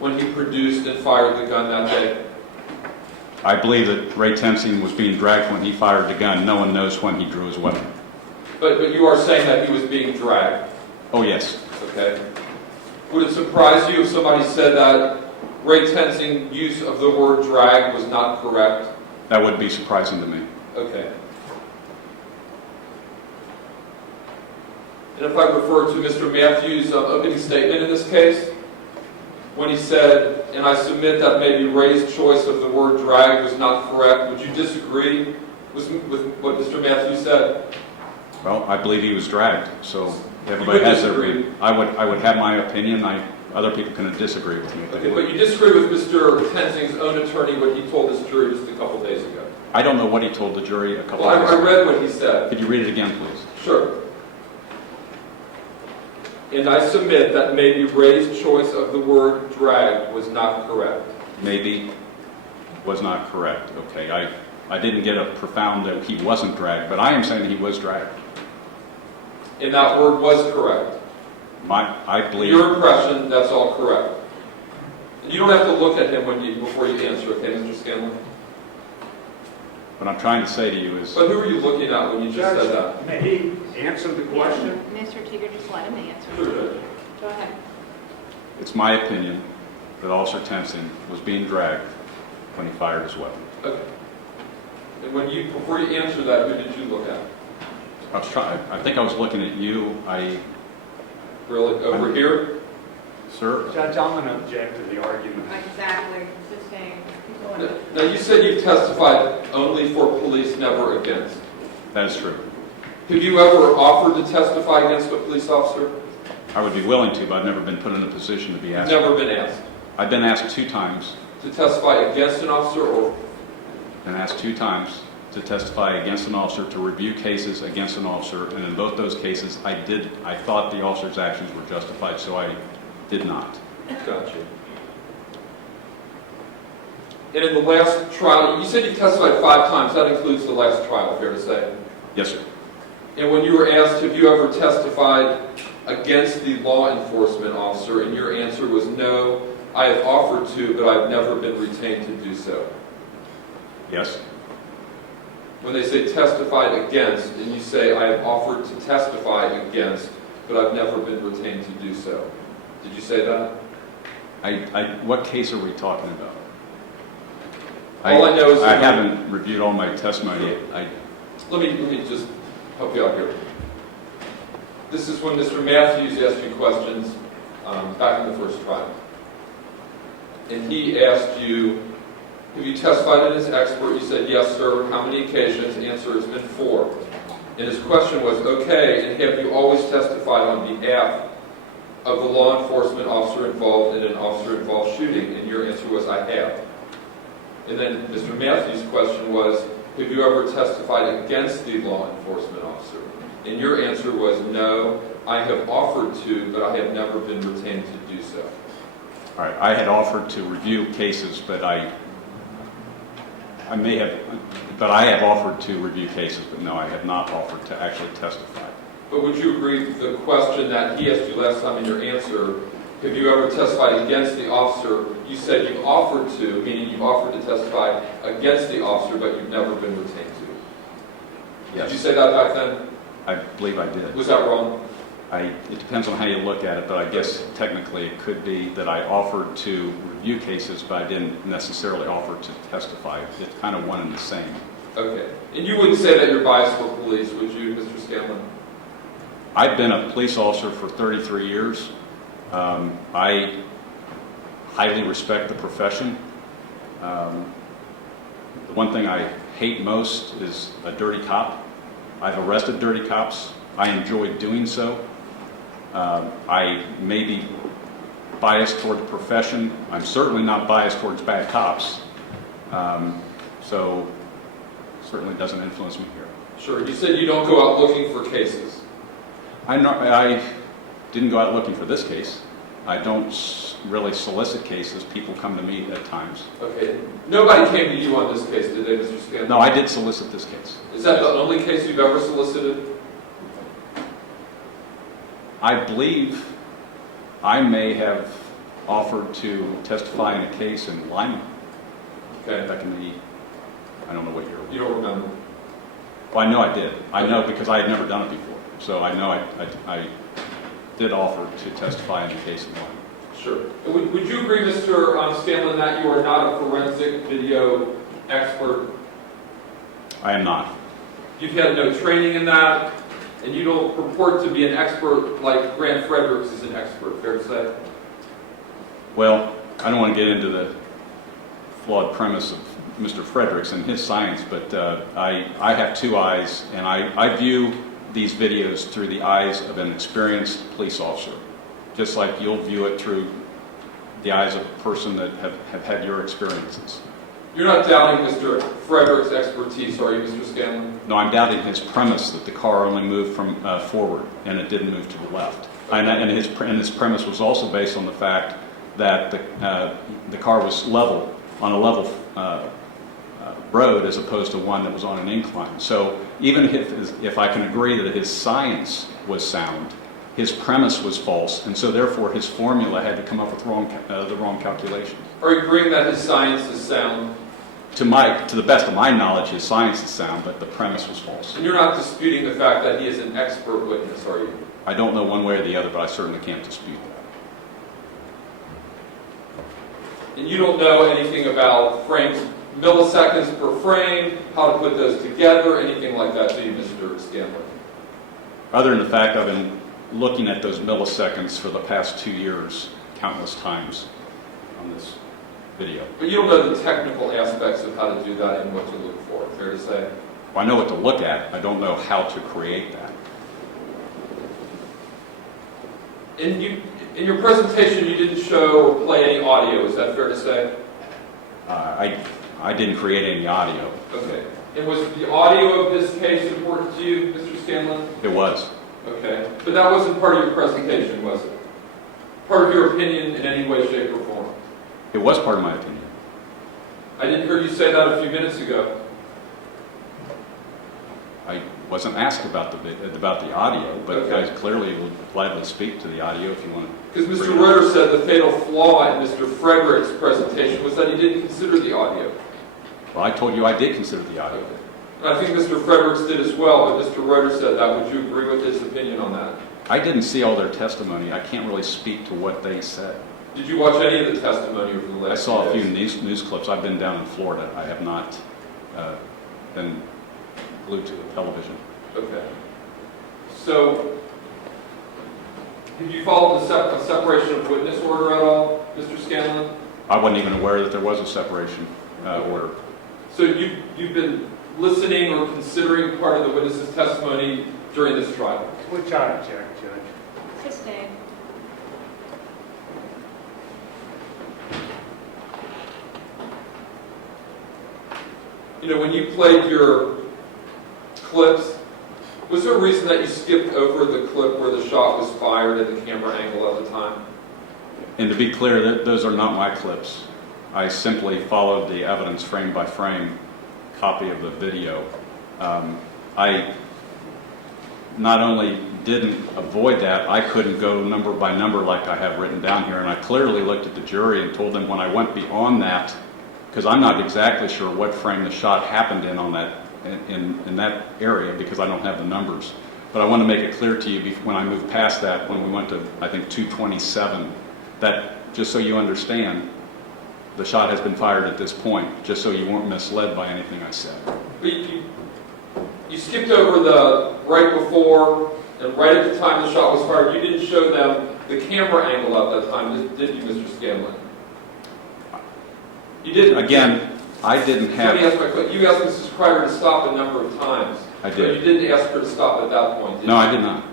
when he produced and fired the gun that day? I believe that Ray Tensing was being dragged when he fired the gun. No one knows when he drew his weapon. But you are saying that he was being dragged, Oh, yes. okay? Would it surprise you if somebody said that Ray Tensing's use of the word drag was not correct? That would be surprising to me. Okay. And if I refer to Mr. Matthews' opening statement in this case, when he said, and I submit that maybe Ray's choice of the word drag was not correct, would you disagree with what Mr. Matthews said? Well, I believe he was dragged, so everybody has their opinion. I would have my opinion. Other people can disagree with me. Okay, but you disagree with Mr. Tensing's own attorney, what he told this jury just a couple days ago. I don't know what he told the jury a couple Well, days I ago. read what he said. Could you read it again, please? Sure. And I submit that maybe Ray's choice of the word drag was not correct. Maybe was not correct. Okay, I didn't get a profound that he wasn't dragged, but I am saying that he was dragged. And that word was correct. I believe. Your impression, that's all correct. You don't have to look at him before you answer, okay, Mr. Scanlon? What I'm trying to say to you is, But who were you looking at when you just said that? Judge, may he answer the question? Mr. Teeter, just let him answer. Sure, Judge. Go ahead. it's my opinion that Officer Tensing was being dragged when he fired his weapon. Okay. And before you answer that, who did you look at? I think I was looking at you. Really? Over here? Sir? Judge, I'm going to object to the argument. Exactly. Sustained. Now, you said you've testified only for police, never against. That is true. Have you ever offered to testify against a police officer? I would be willing to, but I've never been put in a position to be asked. Never been asked. I've been asked 2 times. To testify against an officer or? Been asked 2 times to testify against an officer, to review cases against an officer, and in both those cases, I thought the officer's actions were justified, so I did not. Gotcha. And in the last trial, you said you testified 5 times. That includes the last trial, fair to say? Yes, sir. And when you were asked, have you ever testified against the law enforcement officer, and your answer was no, I have offered to, but I've never been retained to do so. Yes. When they say testified against, and you say I have offered to testify against, but I've never been retained to do so. Did you say that? What case are we talking about? All I know is I haven't reviewed all my testimony. Let me just help you out here. This is when Mr. Matthews asked you questions back in the first trial. And he asked you, have you testified as an expert? You said, yes, sir. How many occasions? The answer has been 4. And his question was, okay, and have you always testified on behalf of the law enforcement officer involved in an officer-involved shooting? And your answer was, I have. And then Mr. Matthews' question was, have you ever testified against the law enforcement officer? And your answer was, no, I have offered to, but I have never been retained to do so. All right. I had offered to review cases, but I have offered to review cases, but no, I have not offered to actually testify. But would you agree with the question that he asked you last time in your answer, have you ever testified against the officer? You said you offered to, meaning you've offered to testify against the officer, but you've never been retained to. Yes. Did you say that back then? I believe I did. Was that wrong? It depends on how you look at it, but I guess technically it could be that I offered to review cases, but I didn't necessarily offer to testify. It's kind of one and the same. Okay. And you wouldn't say that you're biased for police, would you, Mr. Scanlon? I've been a police officer for 33 years. I highly respect the profession. The one thing I hate most is a dirty cop. I've arrested dirty cops. I enjoy doing so. I may be biased toward the profession. I'm certainly not biased towards bad cops. So certainly doesn't influence me here. Sure. You said you don't go out looking for cases. I didn't go out looking for this case. I don't really solicit cases. People come to me at times. Okay. Nobody came to you on this case, did they, Mr. Scanlon? No, I did solicit this case. Is that the only case you've ever solicited? I believe I may have offered to testify in a case in Lima. Okay. Back in the, I don't know what year. You don't remember? Well, I know I did. I know because I had never done it before. So I know I did offer to testify in the case in Lima. Sure. Would you agree, Mr. Scanlon, that you are not a forensic video expert? I am not. You've had no training in that, and you don't purport to be an expert like Grant Fredericks is an expert, fair to say? Well, I don't want to get into the flawed premise of Mr. Fredericks and his science, but I have 2 eyes, and I view these videos through the eyes of an experienced police officer, just like you'll view it through the eyes of a person that have had your experiences. You're not doubting Mr. Frederick's expertise, are you, Mr. Scanlon? No, I'm doubting his premise that the car only moved from forward and it didn't move to the left. And his premise was also based on the fact that the car was level, on a level road as opposed to one that was on an incline. So even if I can agree that his science was sound, his premise was false, and so therefore his formula had to come up with the wrong calculation. Are you agreeing that his science is sound? To the best of my knowledge, his science is sound, but the premise was false. And you're not disputing the fact that he is an expert witness, are you? I don't know one way or the other, but I certainly can't dispute that. And you don't know anything about frames, milliseconds per frame, how to put those together, anything like that, do you, Mr. Scanlon? Other than the fact I've been looking at those milliseconds for the past 2 years, countless times on this video. But you don't know the technical aspects of how to do that and what to look for, fair to say? Well, I know what to look at. I don't know how to create that. In your presentation, you didn't show or play any audio, is that fair to say? I didn't create any audio. Okay. And was the audio of this case important to you, Mr. Scanlon? It was. Okay. But that wasn't part of your presentation, was it? Part of your opinion in any way, shape, or form? It was part of my opinion. I didn't hear you say that a few minutes ago. I wasn't asked about the audio, but Okay. I clearly would gladly speak to the audio if you want to. Because Mr. Ritter said the fatal flaw in Mr. Frederick's presentation was that he didn't consider the audio. Well, I told you I did consider the audio. And I think Mr. Fredericks did as well, but Mr. Ritter said that. Would you agree with his opinion on that? I didn't see all their testimony. I can't really speak to what they said. Did you watch any of the testimony over the last I saw a few days? news clips. I've been down in Florida. I have not been glued to the television. Okay. So, did you follow the separation of witness order at all, Mr. Scanlon? I wasn't even aware that there was a separation order. So you've been listening or considering part of the witness's testimony during this trial? Which I object, Judge. Sustained. You know, when you played your clips, was there a reason that you skipped over the clip where the shot was fired at the camera angle at the time? And to be clear, those are not my clips. I simply followed the evidence frame by frame copy of the video. I not only didn't avoid that, I couldn't go number by number like I have written down here, and I clearly looked at the jury and told them when I went beyond that, because I'm not exactly sure what frame the shot happened in on that in that area because I don't have the numbers. But I want to make it clear to you when I moved past that, when we went to, I think, 227, that just so you understand, the shot has been fired at this point, just so you weren't misled by anything I said. But you skipped over the right before and right at the time the shot was fired. You didn't show them the camera angle at that time, did you, Mr. Scanlon? You didn't. Again, I didn't have... Let me ask my question. You asked Mrs. Kreider to stop a number of times. I did. But you didn't ask her to stop at that point, did you? No, I did not.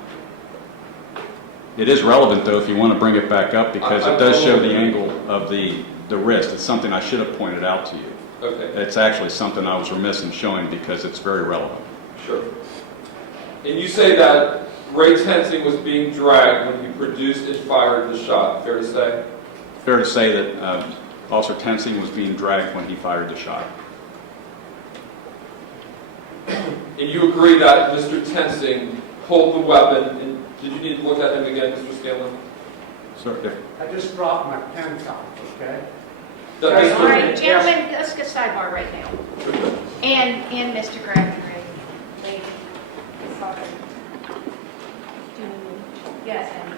It is relevant, though, if you want to bring it back up, because it does show the angle of the wrist. It's something I should have pointed out to you. Okay. It's actually something I was remiss in showing because it's very relevant. Sure. And you say that Ray Tensing was being dragged when he produced and fired the shot. Fair to say? Fair to say that Officer Tensing was being dragged when he fired the shot. And you agree that Mr. Tensing pulled the weapon, and did you need to look at him again, Mr. Scanlon? Sir, I just dropped my pen top, okay? That Yes, Mr. All right, gentlemen, let's get sidebar right now. Sure. And Mr. Gregory. Lady. Sorry. Yes, Andy.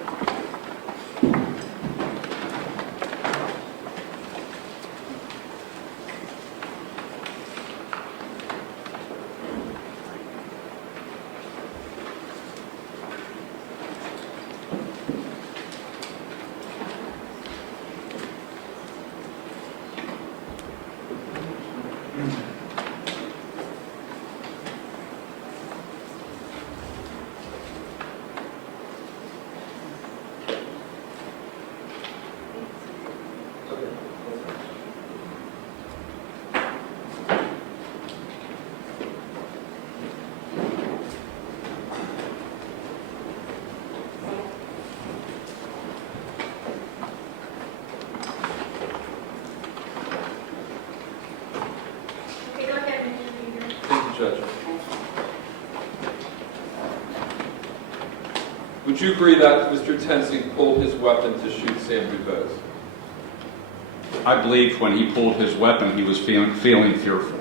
Okay, go ahead, Mr. Reader. Thank you, Judge. Would you agree that Mr. Tensing pulled his weapon to shoot Sam Dubose? I believe when he pulled his weapon, he was feeling fearful.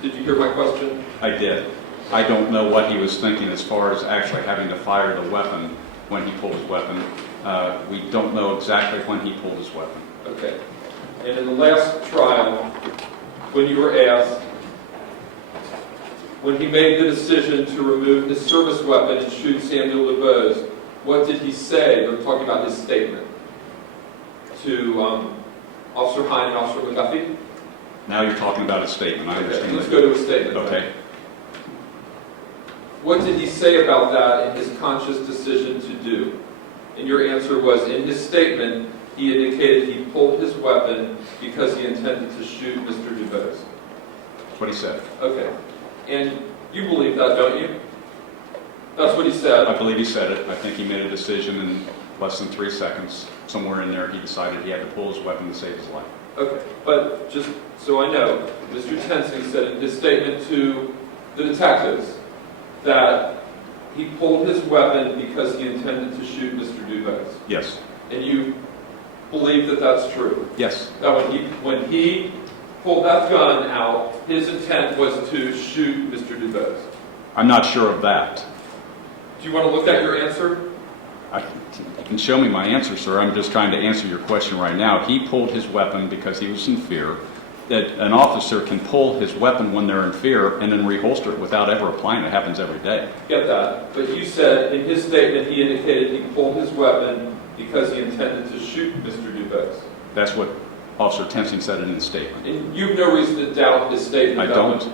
Did you hear my question? I did. I don't know what he was thinking as far as actually having to fire the weapon when he pulled his weapon. We don't know exactly when he pulled his weapon. Okay. And in the last trial, when you were asked, when he made the decision to remove his service weapon and shoot Samuel DuBose, what did he say? I'm talking about his statement to Officer Hine and Officer McGuffey. Now you're talking about a statement. I Okay, understand let's that. go to his statement. Okay. What did he say about that in his conscious decision to do? And your answer was, in his statement, he indicated he pulled his weapon because he intended to shoot Mr. DuBose. That's what he said. Okay. And you believe that, don't you? That's what he said. I believe he said it. I think he made a decision in less than 3 seconds. Somewhere in there, he decided he had to pull his weapon to save his life. Okay, but just so I know, Mr. Tensing said in his statement to the detectives that he pulled his weapon because he intended to shoot Mr. Dubose. Yes. And you believe that that's true? Yes. That when he pulled that gun out, his intent was to shoot Mr. Dubose? I'm not sure of that. Do you want to look at your answer? You can show me my answer, sir. I'm just trying to answer your question right now. He pulled his weapon because he was in fear. That an officer can pull his weapon when they're in fear and then reholster it without ever applying it. It happens every day. Get that. But you said in his statement he indicated he pulled his weapon because he intended to shoot Mr. Dubose. That's what Officer Tensing said in his statement. And you have no reason to doubt his statement? I don't.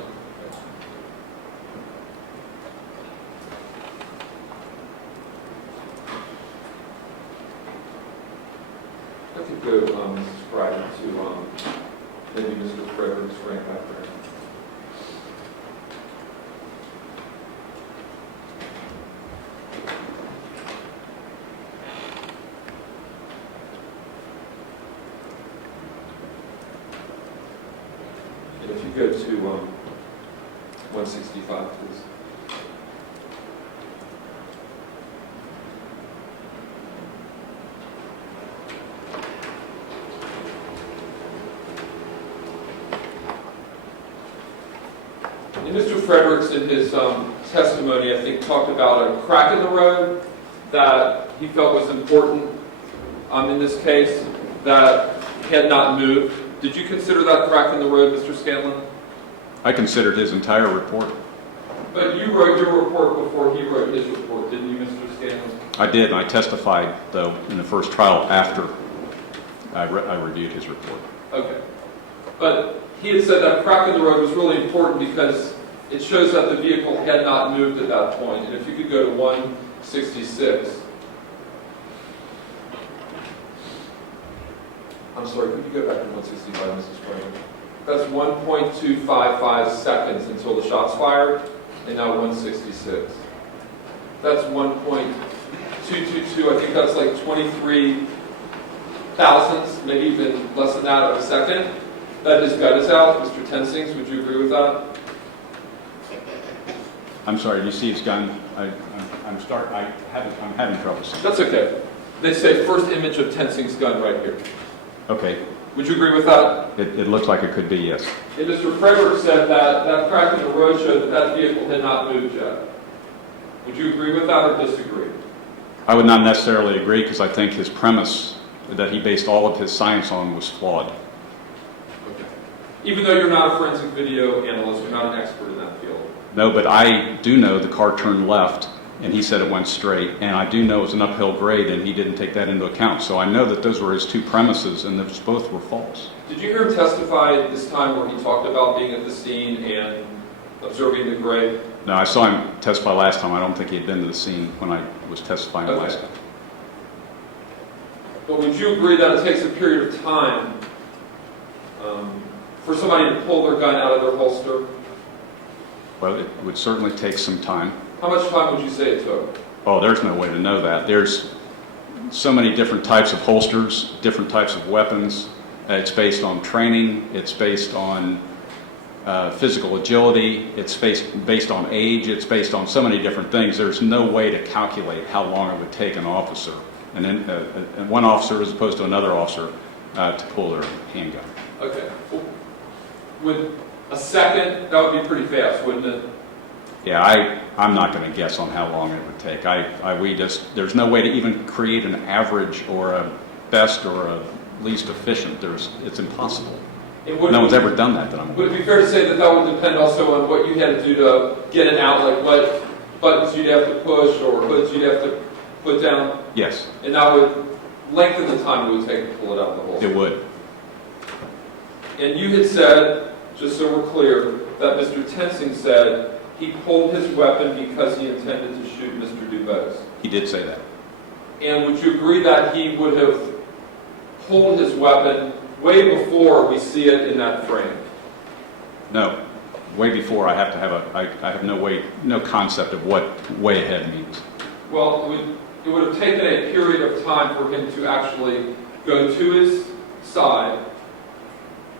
I could go, Mrs. Friday, to maybe Mr. Frederick's right back there. And if you go to 165, please. And Mr. Fredericks, in his testimony, I think, talked about a crack in the road that he felt was important in this case that had not moved. Did you consider that crack in the road, Mr. Scanlon? I considered his entire report. But you wrote your report before he wrote his report, didn't you, Mr. Scanlon? I did, and I testified, though, in the first trial after I reviewed his report. Okay. But he had said that crack in the road was really important because it shows that the vehicle had not moved at that point. And if you could go to 166. I'm sorry, could you go back to 165, Mrs. Frederick? That's 1.255 seconds until the shots fired, and now 166. That's 1.222, I think that's like 23 thousandths, maybe even less than that of a second. That his gun is out. Mr. Tensing, would you agree with that? I'm sorry, do you see his gun? I'm having trouble. That's okay. They say first image of Tensing's gun right here. Okay, Would you agree with that? it looks like it could be, yes. And Mr. Frederick said that that crack in the road showed that that vehicle had not moved yet. Would you agree with that or disagree? I would not necessarily agree because I think his premise that he based all of his science on was flawed. Okay. Even though you're not a forensic video analyst, you're not an expert in that field. No, but I do know the car turned left, and he said it went straight. And I do know it was an uphill grade, and he didn't take that into account. So I know that those were his two premises, and those both were false. Did you hear him testify this time where he talked about being at the scene and observing the grave? No, I saw him testify last time. I don't think he had been to the scene when I was testifying Okay. last time. But would you agree that it takes a period of time for somebody to pull their gun out of their holster? Well, it would certainly take some time. How much time would you say it took? Oh, there's no way to know that. There's so many different types of holsters, different types of weapons. It's based on training. It's based on physical agility. It's based on age. It's based on so many different things. There's no way to calculate how long it would take an officer, and then one officer as opposed to another officer, to pull their handgun. Okay. Well, would a second, that would be pretty fast, wouldn't it? Yeah, I'm not going to guess on how long it would take. There's no way to even create an average or a best or a least efficient. It's impossible. No one's ever done that I'm aware Would it be fair to say that that would depend also on what you had to do to get it out, like what buttons you'd have to push or hoods you'd have to put down? Yes, And that would lengthen the time it would take to pull it out of the holster. it would. And you had said, just so we're clear, that Mr. Tensing said he pulled his weapon because he intended to shoot Mr. Dubose. He did say that. And would you agree that he would have pulled his weapon way before we see it in that frame? No. way before I have to have I have no concept of what way ahead means. Well, it would have taken a period of time for him to actually go to his side,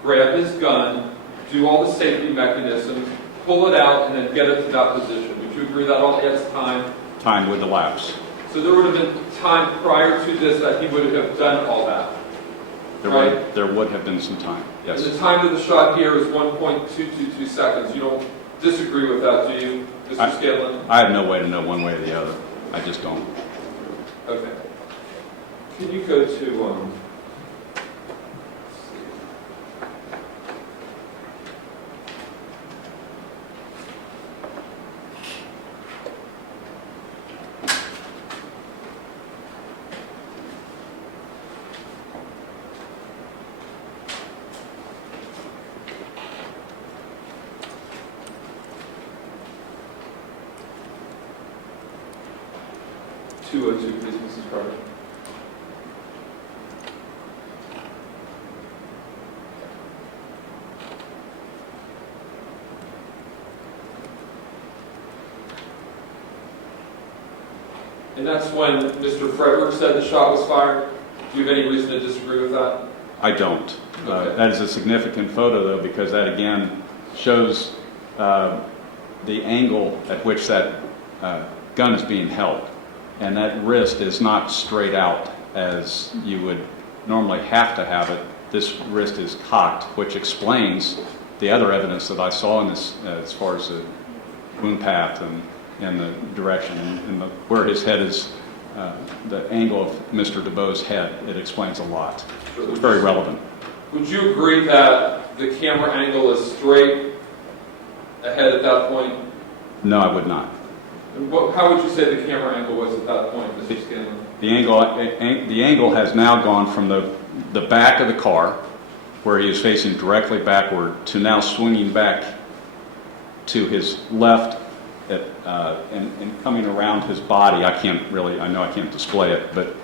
grab his gun, do all the safety mechanisms, pull it out, and then get it to that position. Would you agree that all adds time? Time would elapse. So there would have been time prior to this that he would have done all that, right? There would have been some time, yes. And the time to the shot here is 1.222 seconds. You don't disagree with that, do you, Mr. Scanlon? I have no way to know one way or the other. I just don't. Okay. Can you go to... 202, please, Mrs. Carter. And that's when Mr. Frederick said the shot was fired? Do you have any reason to disagree with that? I don't. Okay. That is a significant photo, though, because that, again, shows the angle at which that gun is being held. And that wrist is not straight out as you would normally have to have it. This wrist is cocked, which explains the other evidence that I saw in this, as far as the wound path and the direction and where his head is, the angle of Mr. DeBoe's head. It explains a lot. It's very relevant. Would you agree that the camera angle is straight ahead at that point? No, I would not. How would you say the camera angle was at that point, Mr. Scanlon? The angle has now gone from the back of the car, where he is facing directly backward, to now swinging back to his left and coming around his body. I know I can't display it, but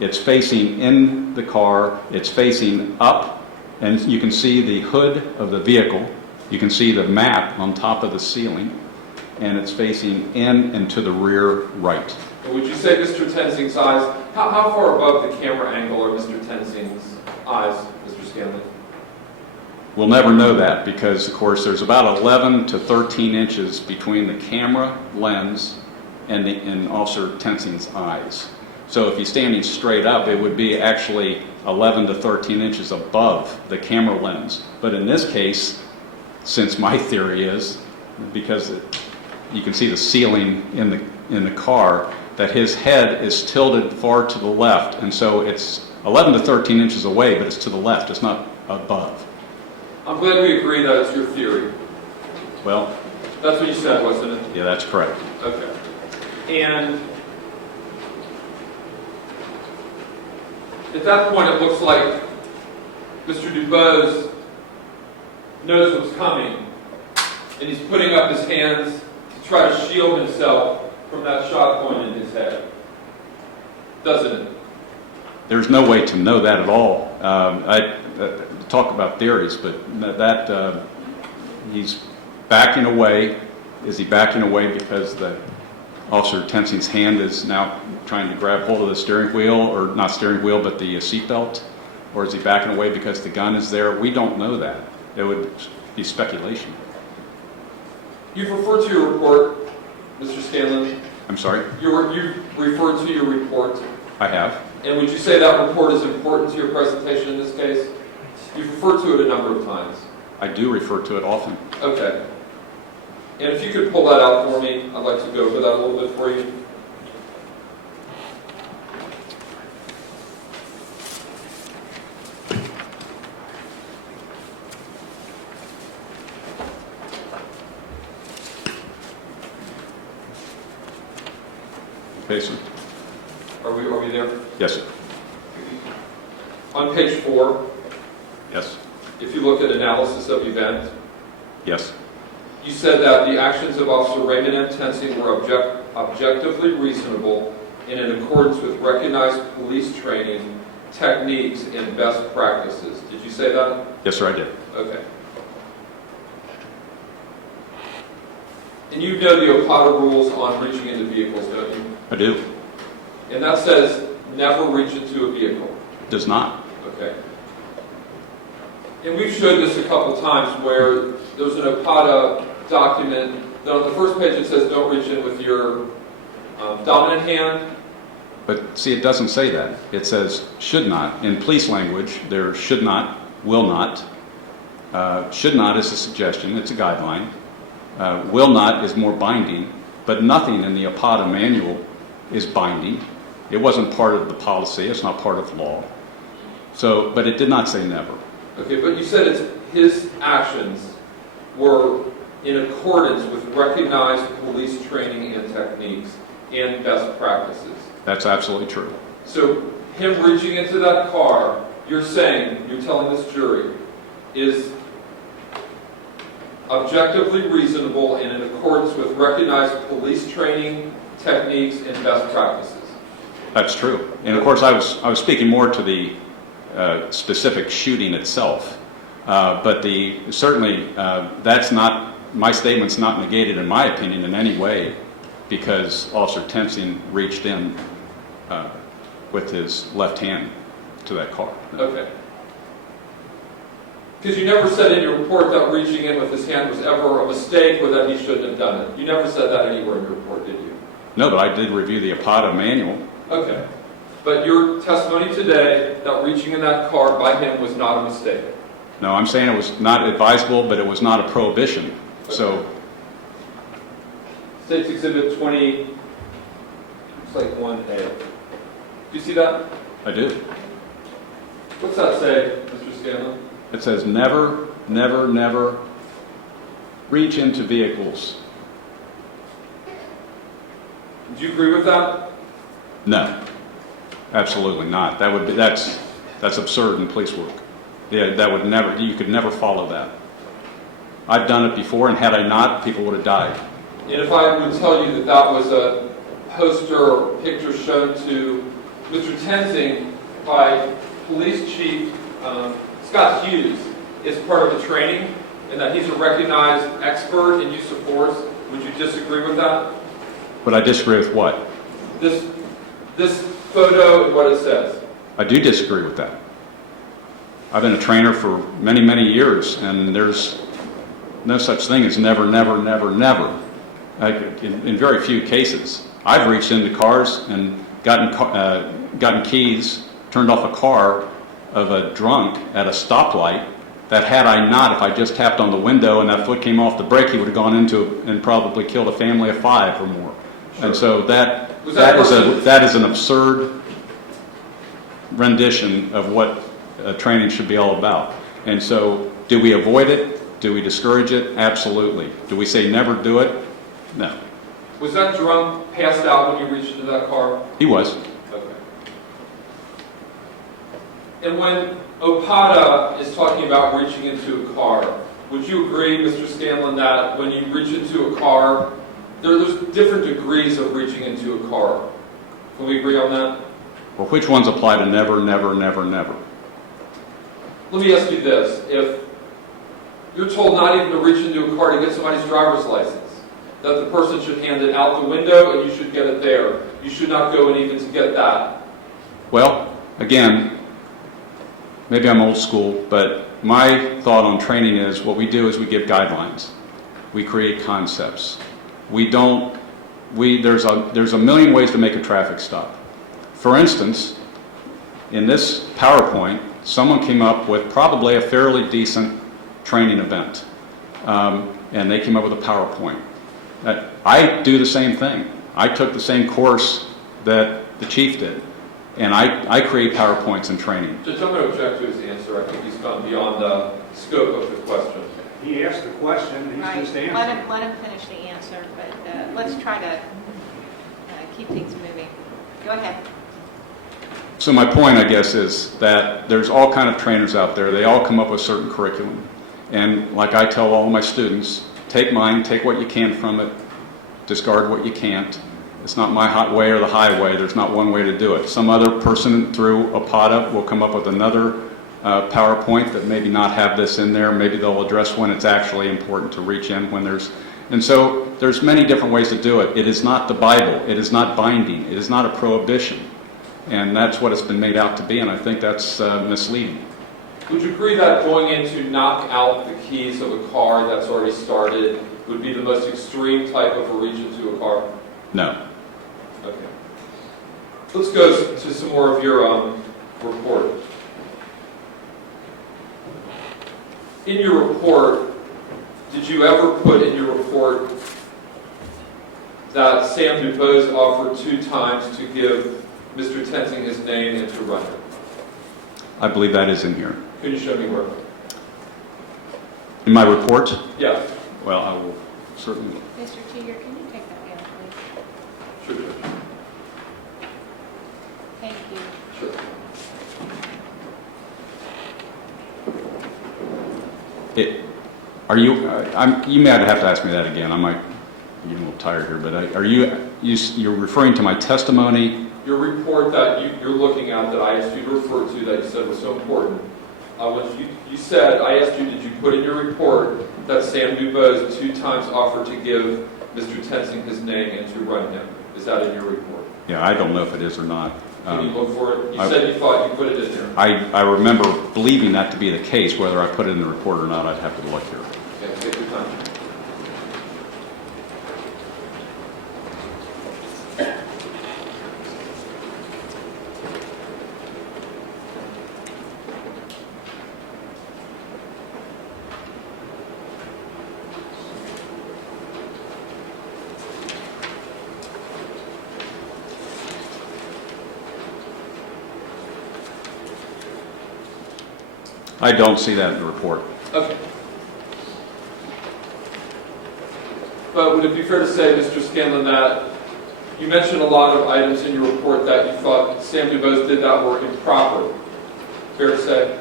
it's facing in the car, it's facing up, and you can see the hood of the vehicle, you can see the map on top of the ceiling, and it's facing in and to the rear right. And would you say Mr. Tensing's eyes, how far above the camera angle are Mr. Tensing's eyes, Mr. Scanlon? We'll never know that because, of course, there's about 11 to 13 inches between the camera lens and Officer Tensing's eyes. So if he's standing straight up, it would be actually 11 to 13 inches above the camera lens. But in this case, since my theory is, because you can see the ceiling in the car, that his head is tilted far to the left, and so it's 11 to 13 inches away, but it's to the left, it's not above. I'm glad we agree that it's your theory. Well, That's what you said, wasn't it? yeah, that's correct. Okay. And at that point, it looks like Mr. DuBose knows what's coming, and he's putting up his hands to try to shield himself from that shot point in his head. Doesn't it? There's no way to know that at all. I talk about theories, but he's backing away. Is he backing away because the Officer Tensing's hand is now trying to grab hold of the steering wheel, or not steering wheel, but the seatbelt? Or is he backing away because the gun is there? We don't know that. It would be speculation. You've referred to your report, Mr. Scanlon. I'm sorry? You've referred to your report. I have. And would you say that report is important to your presentation in this case? You've referred to it a number of times. I do refer to it often. Okay. And if you could pull that out for me, I'd like to go over that a little bit for you. Okay, sir. Are we there? Yes, sir. On page 4, Yes. if you look at analysis of event, Yes. you said that the actions of Officer Raymond M. Tensing were objectively reasonable and in accordance with recognized police training, techniques, and best practices. Did you say that? Yes, sir, I did. Okay. And you know the OPATA rules on reaching into vehicles, don't you? I do. And that says never reach into a vehicle. Does not. Okay. And we've showed this a couple times where there's an OPATA document that on the first page it says don't reach in with your dominant hand. But see, it doesn't say that. It says should not. In police language, there should not, will not. Should not is a suggestion. It's a guideline. Will not is more binding. But nothing in the OPATA manual is binding. It wasn't part of the policy. It's not part of law. So, but it did not say never. Okay, but you said his actions were in accordance with recognized police training and techniques and best practices. That's absolutely true. So him reaching into that car, you're telling this jury, is objectively reasonable and in accordance with recognized police training, techniques, and best practices. That's true. And of course, I was speaking more to the specific shooting itself. But certainly that's not, my statement's not negated in my opinion in any way because Officer Tensing reached in with his left hand to that car. Okay. Because you never said in your report that reaching in with his hand was ever a mistake or that he shouldn't have done it. You never said that anywhere in your report, did you? No, but I did review the OPATA manual. Okay. But your testimony today that reaching in that car by him was not a mistake. No, I'm saying it was not advisable, but it was not a prohibition. Okay. So, State's Exhibit 20, looks like 1A. Do you see that? I do. What's that say, Mr. Scanlon? It says never, never, never reach into vehicles. Do you agree with that? No, absolutely not. That's absurd in police work. Yeah, that would never, you could never follow that. I've done it before, and had I not, people would have died. And if I would tell you that that was a poster or picture shown to Mr. Tensing by Police Chief Scott Hughes is part of the training, and that he's a recognized expert in use of force, would you disagree with that? But I disagree with what? This photo and what it says. I do disagree with that. I've been a trainer for many, many years, and there's no such thing as never, never, never, never. In very few cases. I've reached into cars and gotten keys, turned off a car of a drunk at a stoplight that had I not, if I just tapped on the window and that foot came off the brake, he would have gone into and probably killed a family of 5 or more. Sure. And so that is an absurd rendition of what training should be all about. And so do we avoid it? Do we discourage it? Absolutely. Do we say never do it? No. Was that drunk passed out when you reached into that car? He was. Okay. And when OPATA is talking about reaching into a car, would you agree, Mr. Scanlon, that when you reach into a car, there's different degrees of reaching into a car? Can we agree on that? Well, which ones apply to never, never, never, never? Let me ask you this. If you're told not even to reach into a car to get somebody's driver's license, that the person should hand it out the window and you should get it there. You should not go and even to get that. Well, again, maybe I'm old school, but my thought on training is what we do is we give guidelines. We create concepts. There's a million ways to make a traffic stop. For instance, in this PowerPoint, someone came up with probably a fairly decent training event. And they came up with a PowerPoint. I do the same thing. I took the same course that the chief did. And I create PowerPoints in training. Judge, I'm going to object to his answer. I think he's gone beyond the scope of the question. He asked the question, he's Right. just answering. Let him finish the answer, but let's try to keep things moving. Go ahead. So my point, I guess, is that there's all kind of trainers out there. They all come up with certain curriculum. And like I tell all my students, take mine, take what you can from it, discard what you can't. It's not my way or the highway. There's not one way to do it. Some other person through OPATA will come up with another PowerPoint that maybe not have this in there. Maybe they'll address when it's actually important to reach in, when there's And so there's many different ways to do it. It is not the Bible. It is not binding. It is not a prohibition. And that's what it's been made out to be, and I think that's misleading. Would you agree that going in to knock out the keys of a car that's already started would be the most extreme type of a reach into a car? No. Okay. Let's go to some more of your report. In your report, did you ever put in your report that Sam DuBose offered 2 times to give Mr. Tensing his name and to run it? I believe that is in here. Can you show me where? In my report? Yeah. Well, I will certainly. Mr. Teeger, can you take that down, please? Sure, Judge. Thank you. Sure. You may have to ask me that again. I might be a little tired here, but you're referring to my testimony? Your report that you're looking at that I asked you to refer to that you said was so important. When you said, I asked you, did you put in your report that Sam DuBose 2 times offered to give Mr. Tensing his name and to run him? Is that in your report? Yeah, I don't know if it is or not. Can you look for it? You said you thought you put it in there. I remember believing that to be the case. Whether I put it in the report or not, I'd have to look here. Okay, take your time. I don't see that in the report. Okay. But would it be fair to say, Mr. Scanlon, that you mentioned a lot of items in your report that you thought Sam DuBose did that were improper? Fair to say?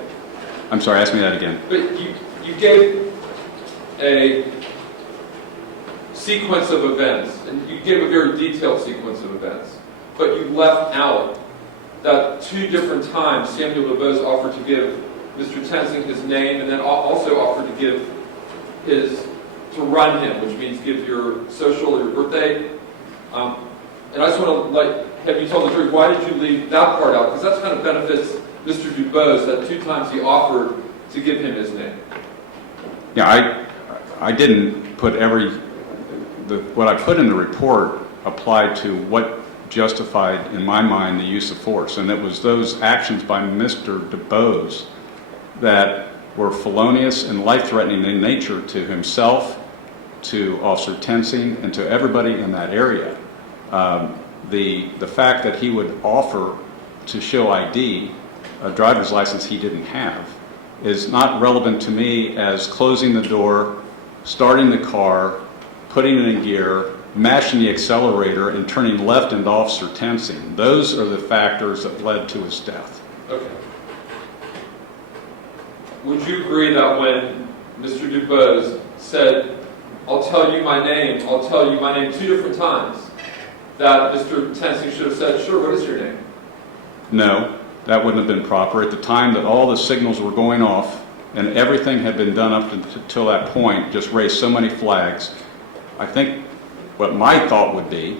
I'm sorry, ask me that again. But you gave a sequence of events, and you gave a very detailed sequence of events, but you left out that 2 different times Samuel DuBose offered to give Mr. Tensing his name, and then also offered to give to run him, which means give your social or your birthday. And I just want to have you tell the jury, why did you leave that part out? Because that kind of benefits Mr. DuBose, that 2 times he offered to give him his name. Yeah, I didn't put what I put in the report applied to what justified, in my mind, the use of force. And it was those actions by Mr. DuBose that were felonious and life-threatening in nature to himself, to Officer Tensing, and to everybody in that area. The fact that he would offer to show ID, a driver's license he didn't have, is not relevant to me as closing the door, starting the car, putting it in gear, mashing the accelerator, and turning left into Officer Tensing. Those are the factors that led to his death. Okay. Would you agree that when Mr. DuBose said, I'll tell you my name 2 different times, that Mr. Tensing should have said, sure, what is your name? No, that wouldn't have been proper. At the time that all the signals were going off and everything had been done up until that point, just raised so many flags, I think what my thought would be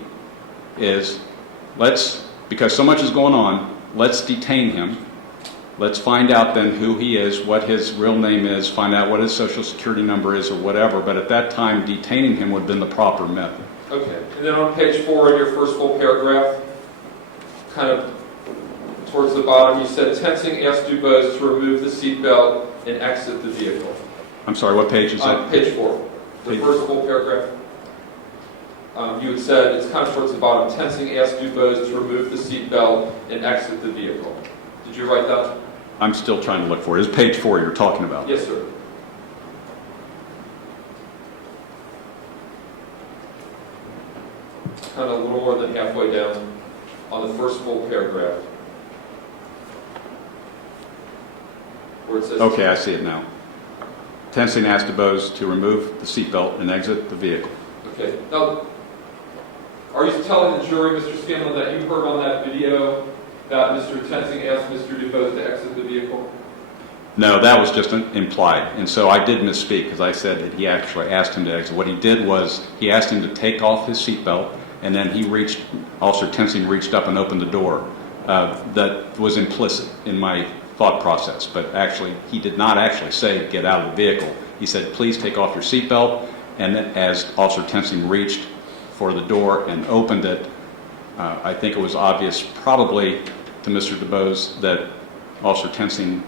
is, because so much is going on, let's detain him. Let's find out then who he is, what his real name is, find out what his social security number is or whatever. But at that time, detaining him would have been the proper method. Okay. And then on page 4 in your first full paragraph, kind of towards the bottom, you said, Tensing asked DuBose to remove the seatbelt and exit the vehicle. I'm sorry, what page is that? Page 4, the first full paragraph. You had said, it's kind of towards the bottom, Tensing asked DuBose to remove the seatbelt and exit the vehicle. Did you write that? I'm still trying to look for it. It's page 4 you're talking about. Yes, sir. Kind of a little more than halfway down on the first full paragraph. Where it says... Okay, I see it now. Tensing asked DuBose to remove the seatbelt and exit the vehicle. Okay. Now, are you telling the jury, Mr. Scanlon, that you heard on that video that Mr. Tensing asked Mr. DuBose to exit the vehicle? No, that was just implied. And so I did misspeak because I said that he actually asked him to exit. What he did was he asked him to take off his seatbelt, and then Officer Tensing reached up and opened the door. That was implicit in my thought process, but actually he did not actually say get out of the vehicle. He said, please take off your seatbelt, and then as Officer Tensing reached for the door and opened it, I think it was obvious probably to Mr. DuBose that Officer Tensing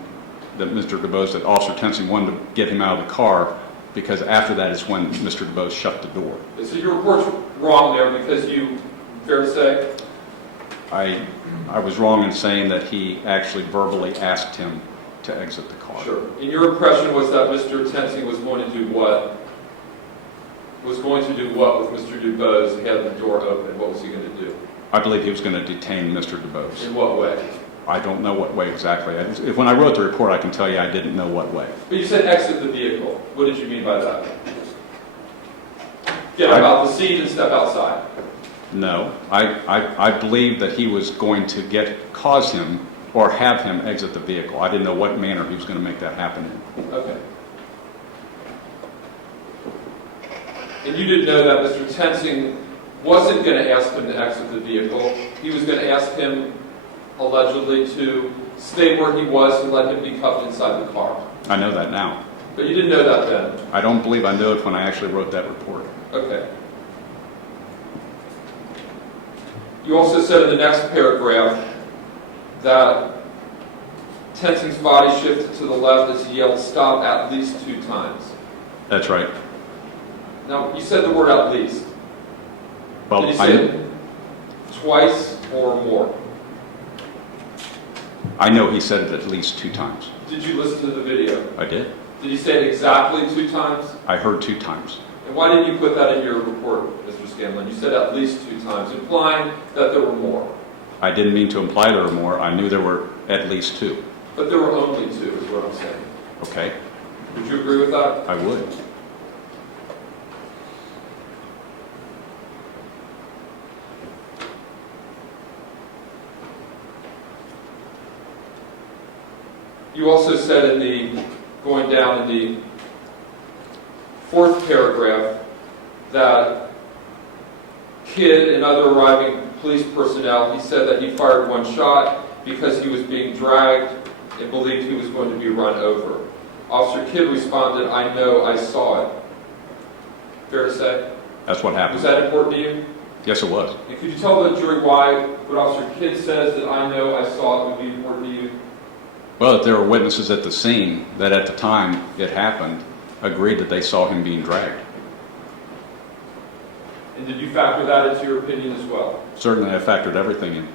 wanted to get him out of the car, because after that is when Mr. DuBose shut the door. So your report's wrong there because fair to say? I was wrong in saying that he actually verbally asked him to exit the car. Sure. And your impression was that Mr. Tensing was going to do what? Was going to do what with Mr. DuBose? He had the door open. What was he going to do? I believe he was going to detain Mr. DuBose. In what way? I don't know what way exactly. When I wrote the report, I can tell you I didn't know what way. But you said exit the vehicle. What did you mean by that? Get out the seat and step outside. No. I believe that he was going to cause him or have him exit the vehicle. I didn't know what manner he was going to make that happen in. Okay. And you didn't know that Mr. Tensing wasn't going to ask him to exit the vehicle. He was going to ask him, allegedly, to stay where he was and let him be cuffed inside the car. I know that now. But you didn't know that then? I don't believe I knew it when I actually wrote that report. Okay. You also said in the next paragraph that Tensing's body shifted to the left as he yelled stop at least 2 times. That's right. Now, you said the word at least. Well, Did he say it twice or more? I know he said it at least 2 times. Did you listen to the video? I did. Did he say it exactly 2 times? I heard 2 times. And why didn't you put that in your report, Mr. Scanlon? You said at least 2 times, implying that there were more. I didn't mean to imply there were more. I knew there were at least 2. But there were only 2, is what I'm saying. Okay. Would you agree with that? I would. You also said going down in the 4th paragraph, that Kidd and other arriving police personnel, he said that he fired 1 shot because he was being dragged and believed he was going to be run over. Officer Kidd responded, I know, I saw it. Fair to say? That's what happened. Was that important to you? Yes, it was. And could you tell the jury why what Officer Kidd says that I know, I saw it would be important to you? Well, that there were witnesses at the scene that at the time it happened agreed that they saw him being dragged. And did you factor that into your opinion as well? Certainly, I factored everything in.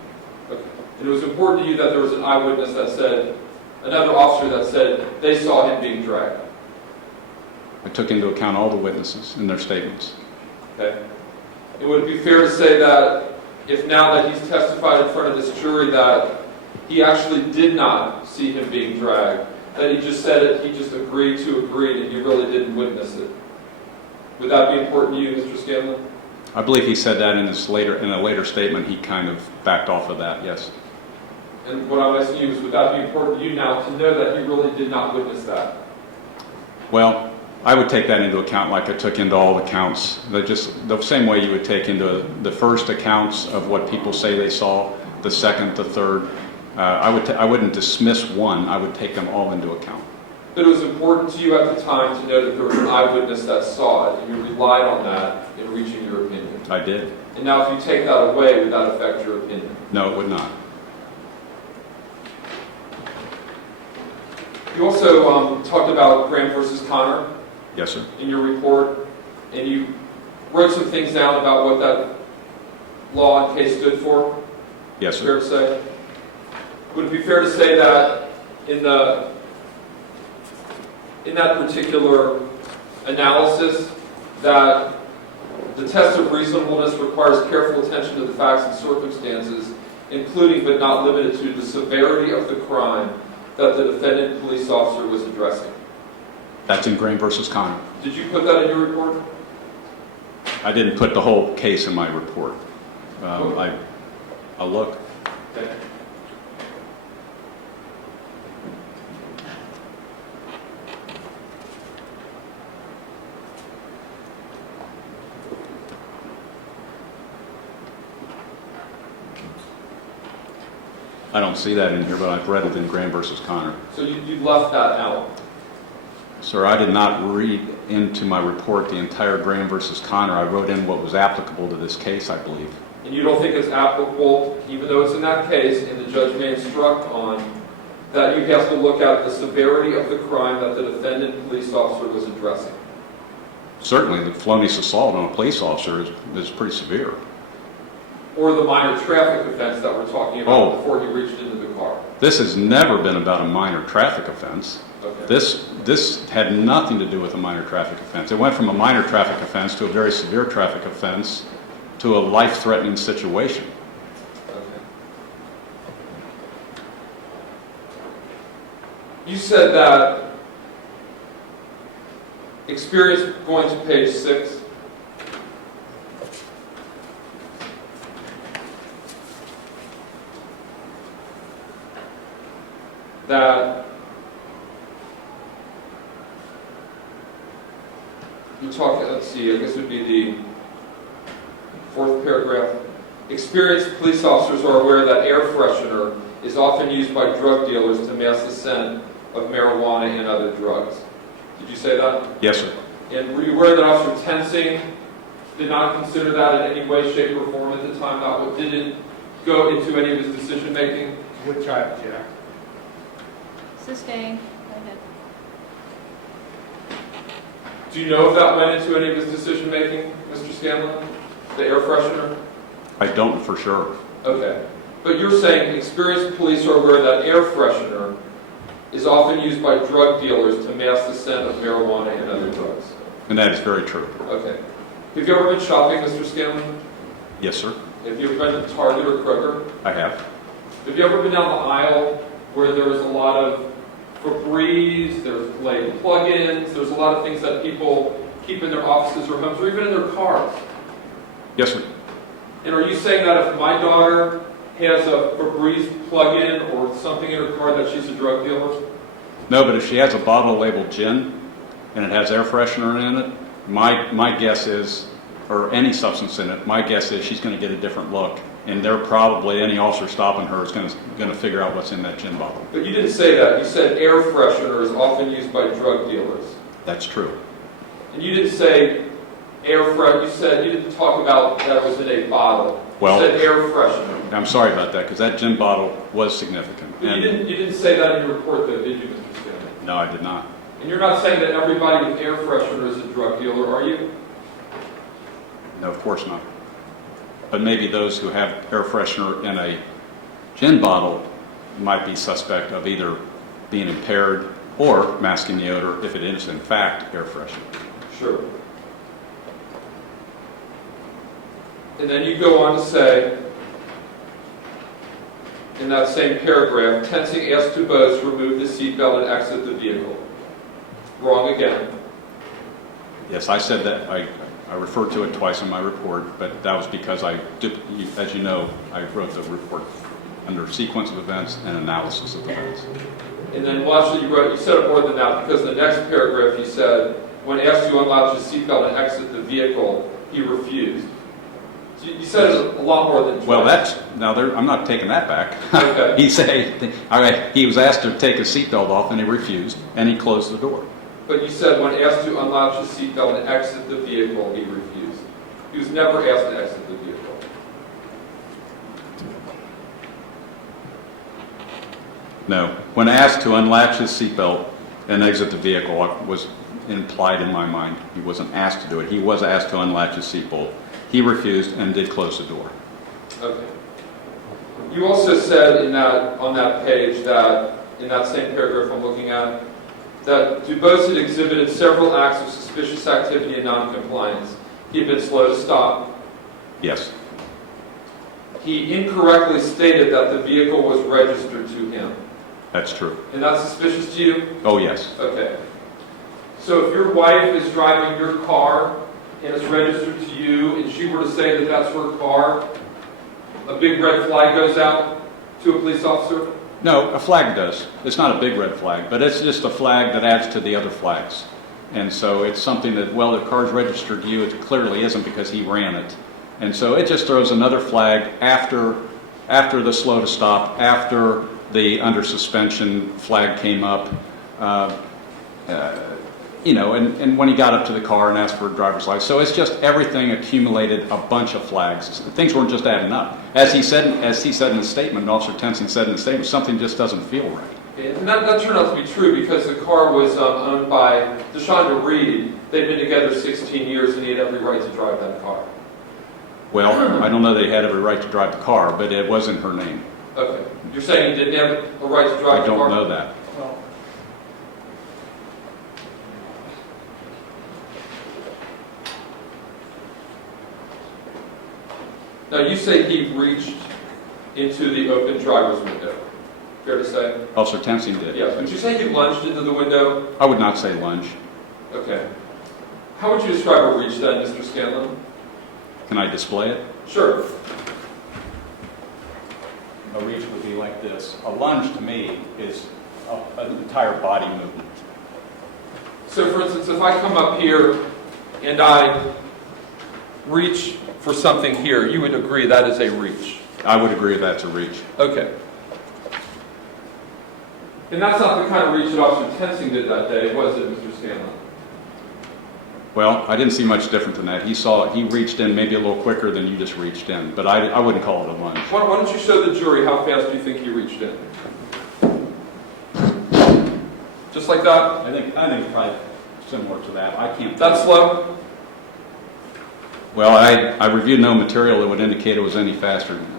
Okay. And it was important to you that there was an eyewitness that said, another officer that said they saw him being dragged. I took into account all the witnesses and their statements. Okay. And would it be fair to say that if now that he's testified in front of this jury that he actually did not see him being dragged, that he just said it, he just agreed to agree, and you really didn't witness it? Would that be important to you, Mr. Scanlon? I believe he said that in a later statement. He kind of backed off of that, yes. And what I'm asking you is, would that be important to you now to know that he really did not witness that? Well, I would take that into account like I took into all the counts. Just the same way you would take into the first accounts of what people say they saw, the second, the third. I wouldn't dismiss one. I would take them all into account. But it was important to you at the time to know that there was an eyewitness that saw it, and you relied on that in reaching your opinion. I did. And now if you take that away, would that affect your opinion? No, it would not. You also talked about Graham versus Connor Yes, sir. in your report, and you wrote some things down about what that law and case stood for. Yes, Fair sir. to say? Would it be fair to say that in that particular analysis, that the test of reasonableness requires careful attention to the facts and circumstances, including but not limited to the severity of the crime that the defendant police officer was addressing? That's in Graham versus Connor. Did you put that in your report? I didn't put the whole case in my report. I'll look. Okay. I don't see that in here, but I've read it in Graham versus Connor. So you left that out. Sir, I did not read into my report the entire Graham versus Connor. I wrote in what was applicable to this case, I believe. And you don't think it's applicable, even though it's in that case, and the judge may instruct on, that you have to look at the severity of the crime that the defendant police officer was addressing? Certainly, the felonious assault on a police officer is pretty severe. Or the minor traffic offense that we're talking about before he reached into the car? This has never been about a minor traffic offense. Okay. This had nothing to do with a minor traffic offense. It went from a minor traffic offense to a very severe traffic offense to a life-threatening situation. Okay. You said that experience, going to page 6, that you talk, let's see, I guess it would be the 4th paragraph. Experienced police officers are aware that air freshener is often used by drug dealers to mask the scent of marijuana and other drugs. Did you say that? Yes, sir. And were you aware that Officer Tensing did not consider that in any way, shape, or form at the time? That didn't go into any of his decision making? Which I object. Sustained. Go ahead. Do you know if that went into any of his decision making, Mr. Scanlon? The air freshener? I don't for sure. Okay. But you're saying experienced police are aware that air freshener is often used by drug dealers to mask the scent of marijuana and other drugs. And that is very true. Okay. Have you ever been shopping, Mr. Scanlon? Yes, sir. Have you ever been to Target or Kroger? I have. Have you ever been down the aisle where there's a lot of Febreze, there's Glade plug-ins, there's a lot of things that people keep in their offices or homes or even in their cars? Yes, sir. And are you saying that if my daughter has a Febreze plug-in or something in her car that she's a drug dealer? No, but if she has a bottle labeled gin and it has air freshener in it, my guess is, or any substance in it, my guess is she's going to get a different look. And they're probably, any officer stopping her is going to figure out what's in that gin bottle. But you didn't say that. You said air freshener is often used by drug dealers. That's true. And you didn't say you didn't talk about that it was in a bottle. Well, you said air freshener. I'm sorry about that, because that gin bottle was significant. But you didn't say that in your report, though, did you, Mr. Scanlon? No, I did not. And you're not saying that everybody with air freshener is a drug dealer, are you? No, of course not. But maybe those who have air freshener in a gin bottle might be suspect of either being impaired or masking the odor if it is, in fact, air freshener. Sure. And then you go on to say, in that same paragraph, Tensing asked DuBose to remove the seatbelt and exit the vehicle. Wrong again. Yes, I said that. I referred to it twice in my report, but that was because as you know, I wrote the report under sequence of events and analysis of events. And then actually you said it more than that, because in the next paragraph you said, when asked to unlatch his seatbelt and exit the vehicle, he refused. So you said it a lot more than twice. Well, I'm not taking that back. Okay. He was asked to take his seatbelt off and he refused, and he closed the door. But you said when asked to unlatch his seatbelt and exit the vehicle, he refused. He was never asked to exit the vehicle. No. When asked to unlatch his seatbelt and exit the vehicle, was implied in my mind. He wasn't asked to do it. He was asked to unlatch his seatbelt. He refused and did close the door. Okay. You also said on that page that, in that same paragraph I'm looking at, that DuBose had exhibited several acts of suspicious activity and noncompliance. He had been slow to stop. Yes. He incorrectly stated that the vehicle was registered to him. That's true. And that's suspicious to you? Oh, yes. Okay. So if your wife is driving your car and it's registered to you, and she were to say that that's her car, a big red flag goes out to a police officer? No, a flag does. It's not a big red flag, but it's just a flag that adds to the other flags. And so it's something that, well, the car's registered to you, it clearly isn't because he ran it. And so it just throws another flag after after the slow to stop, after the under suspension flag came up, and when he got up to the car and asked for a driver's license. So it's just everything accumulated a bunch of flags. Things weren't just adding up. As he said in his statement, Officer Tensing said in his statement, something just doesn't feel right. And that turned out to be true because the car was owned by Deshaunda Reed. They'd been together 16 years and he had every right to drive that car. Well, I don't know that he had every right to drive the car, but it was in her name. Okay. You're saying he didn't have a right to drive I the car? don't know that. Now, you say he reached into the open driver's window. Fair to say? Officer Tensing did. Yes. Would you say he lunged into the window? I would not say lunge. Okay. How would you describe a reach then, Mr. Scanlon? Can I display it? Sure. A reach would be like this. A lunge to me is an entire body movement. So, for instance, if I come up here and I reach for something here, you would agree that is a reach? I would agree that's a reach. Okay. And that's not the kind of reach that Officer Tensing did that day, was it, Mr. Scanlon? Well, I didn't see much different than that. He reached in maybe a little quicker than you just reached in, but I wouldn't call it a lunge. Why don't you show the jury how fast you think he reached in? Just like that? I think probably similar to that. I can't. That's slow? Well, I reviewed no material that would indicate it was any faster than that.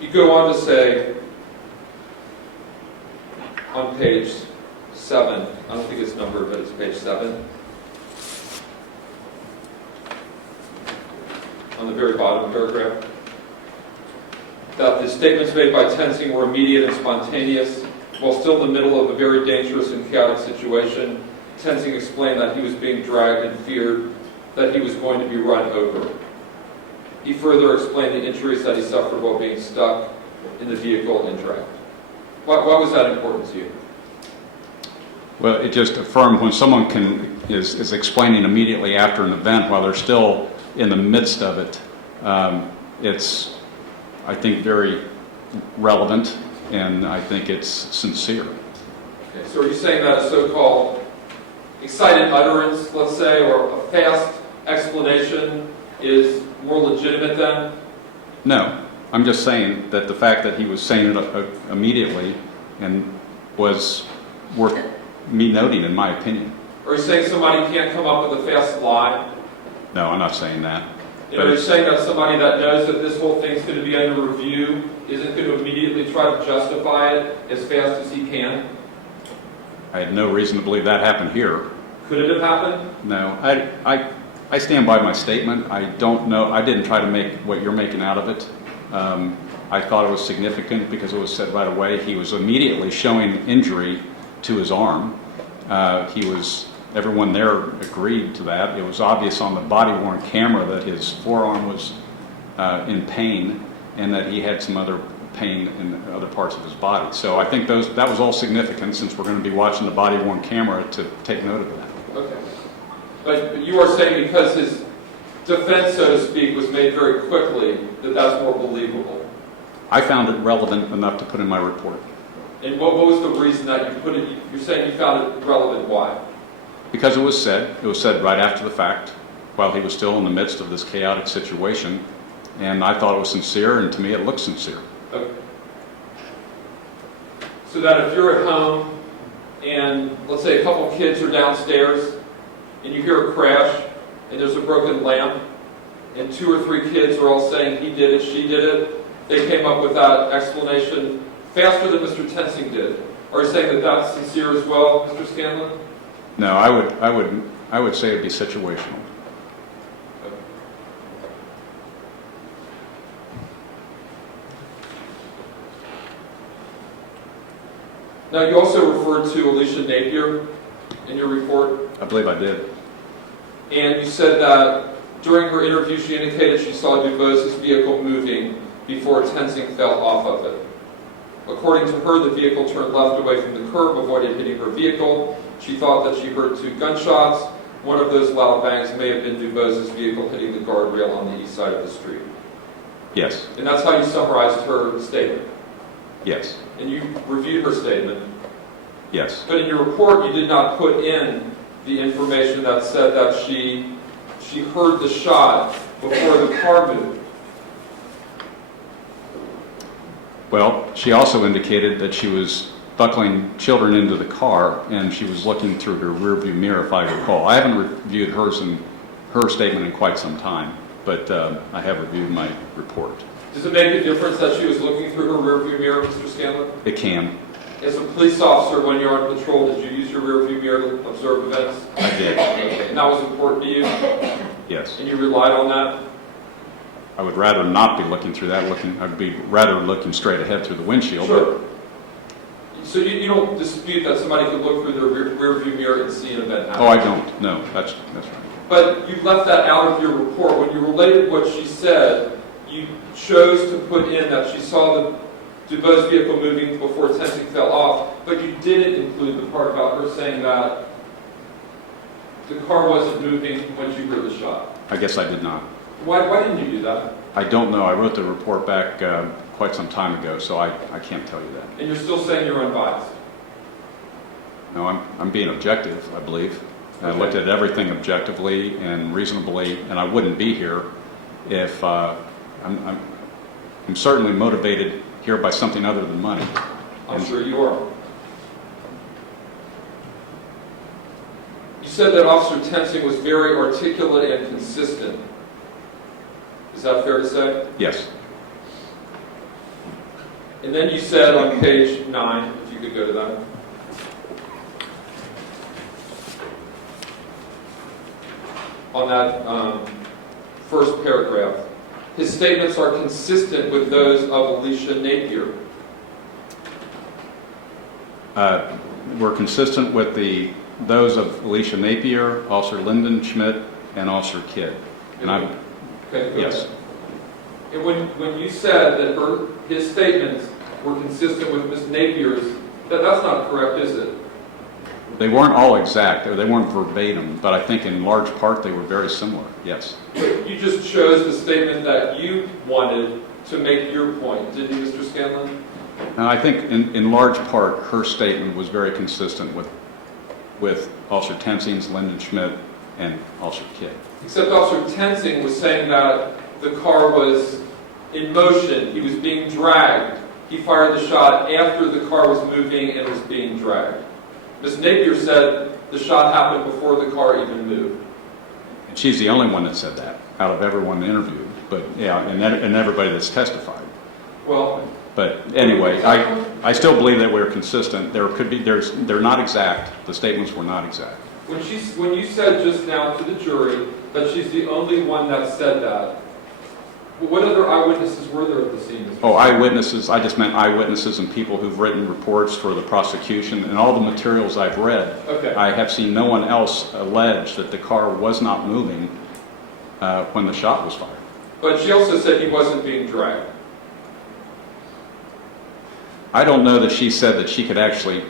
You go on to say, on page 7, I don't think it's numbered, but it's page 7, on the very bottom paragraph, that the statements made by Tensing were immediate and spontaneous. While still in the middle of a very dangerous and chaotic situation, Tensing explained that he was being dragged and feared that he was going to be run over. He further explained the injuries that he suffered while being stuck in the vehicle and dragged. Why was that important to you? Well, it just affirmed when someone is explaining immediately after an event while they're still in the midst of it, it's, I think, very relevant, and I think it's sincere. Okay, so are you saying that a so-called excited utterance, let's say, or a fast explanation is more legitimate then? No, I'm just saying that the fact that he was saying it immediately and was worth me noting, in my opinion. Are you saying somebody can't come up with a fast lie? No, I'm not saying that. Are you saying that somebody that knows that this whole thing's going to be under review isn't going to immediately try to justify it as fast as he can? I had no reason to believe that happened here. Could it have happened? No, I stand by my statement. I don't know. I didn't try to make what you're making out of it. I thought it was significant because it was said right away. He was immediately showing injury to his arm. Everyone there agreed to that. It was obvious on the body-worn camera that his forearm was in pain and that he had some other pain in other parts of his body. So I think that was all significant, since we're going to be watching the body-worn camera, to take note of that. Okay. But you are saying because his defense, so to speak, was made very quickly, that that's more believable? I found it relevant enough to put in my report. And what was the reason that you put it? You're saying you found it relevant. Why? Because it was said right after the fact, while he was still in the midst of this chaotic situation, and I thought it was sincere, and to me it looked sincere. Okay. So that if you're at home and let's say a couple kids are downstairs and you hear a crash and there's a broken lamp and 2 or 3 kids are all saying he did it, she did it, they came up with that explanation faster than Mr. Tensing did. Are you saying that that's sincere as well, Mr. Scanlon? No, I would say it'd be situational. Now, you also referred to Alicia Napier in your report, I believe I did. and you said that during her interview she indicated she saw DuBose's vehicle moving before Tensing fell off of it. According to her, the vehicle turned left away from the curb, avoided hitting her vehicle. She thought that she heard 2 gunshots. One of those loud bangs may have been DuBose's vehicle hitting the guardrail on the east side of the street. Yes, And that's how you summarized her statement. yes, And you reviewed her statement. yes. But in your report, you did not put in the information that said that she heard the shot before the car moved. Well, she also indicated that she was buckling children into the car and she was looking through her rearview mirror, if I recall. I haven't reviewed her statement in quite some time, but I have reviewed my report. Does it make a difference that she was looking through her rearview mirror, Mr. Scanlon? It can. As a police officer, when you're on patrol, did you use your rearview mirror to observe events? I did. Okay. And that was important to you? Yes. And you relied on that? I would rather not be looking through that. I'd be rather looking straight ahead through the windshield. Sure. So you don't dispute that somebody could look through their rearview mirror and see an event happen? Oh, I don't. No, that's right. But you left that out of your report. When you related what she said, you chose to put in that she saw the DuBose vehicle moving before Tensing fell off, but you didn't include the part about her saying that the car wasn't moving when she heard the shot. I guess I did not. Why didn't you do that? I don't know. I wrote the report back quite some time ago, so I can't tell you that. And you're still saying you're unbiased? No, I'm being objective, I believe. I Okay. looked at everything objectively and reasonably, and I wouldn't be here if I'm certainly motivated here by something other than money. I'm sure you are. You said that Officer Tensing was very articulate and consistent. Is that fair to say? Yes. And then you said on page 9, if you could go to that. On that first paragraph, his statements are consistent with those of Alicia Napier. We're consistent with those of Alicia Napier, Officer Lyndon Schmidt, and Officer Kidd. And I'm Okay, go yes. ahead. And when you said that his statements were consistent with Ms. Napier's, that's not correct, is it? They weren't all exact, or they weren't verbatim, but I think in large part they were very similar, yes. But you just chose the statement that you wanted to make your point, didn't you, Mr. Scanlon? And I think in large part her statement was very consistent with Officer Tensing's, Lyndon Schmidt, and Officer Kidd. Except Officer Tensing was saying that the car was in motion, he was being dragged. He fired the shot after the car was moving and was being dragged. Ms. Napier said the shot happened before the car even moved. And she's the only one that said that out of everyone interviewed, but yeah, and everybody that's testified. Well, But anyway, I still believe that we're consistent. They're not exact. The statements were not exact. when you said just now to the jury that she's the only one that said that, what other eyewitnesses were there at the scene? Oh, eyewitnesses, I just meant eyewitnesses and people who've written reports for the prosecution. And all the materials I've read, Okay. I have seen no one else allege that the car was not moving when the shot was fired. But she also said he wasn't being dragged. I don't know that she said that she could actually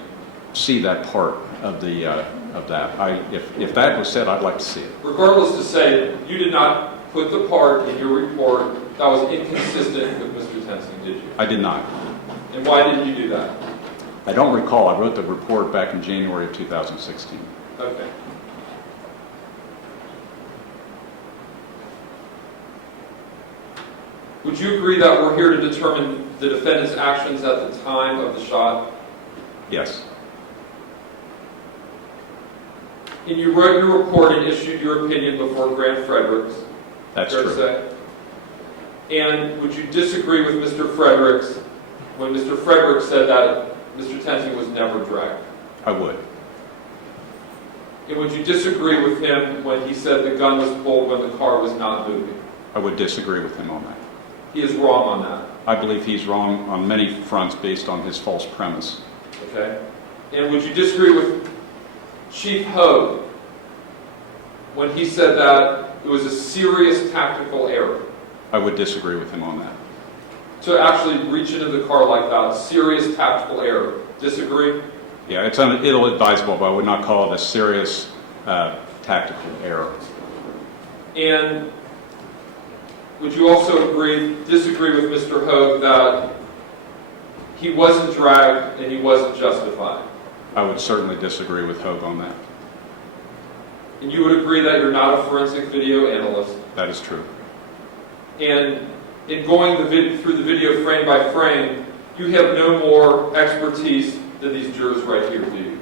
see that part of that. If that was said, I'd like to see it. Regardless to say, you did not put the part in your report that was inconsistent with Mr. Tensing, did you? I did not. And why didn't you do that? I don't recall. I wrote the report back in January of 2016. Okay. Would you agree that we're here to determine the defendant's actions at the time of the shot? Yes. And you wrote your report and issued your opinion before Grant Fredericks. That's fair to true. say? And would you disagree with Mr. Fredericks when Mr. Fredericks said that Mr. Tensing was never dragged? I would. And would you disagree with him when he said the gun was pulled when the car was not moving? I would disagree with him on that. He is wrong on that. I believe he's wrong on many fronts based on his false premise. okay? And would you disagree with Chief Hogue when he said that it was a serious tactical error I would disagree with him on that. to actually reach into the car like that? Serious tactical error. Disagree? Yeah, it's ill-advisable, but I would not call it a serious tactical error. And would you also disagree with Mr. Hogue that he wasn't dragged and he wasn't justified? I would certainly disagree with Hogue on that. And you would agree that you're not a forensic video analyst? That is true. And in going through the video frame by frame, you have no more expertise than these jurors right here do.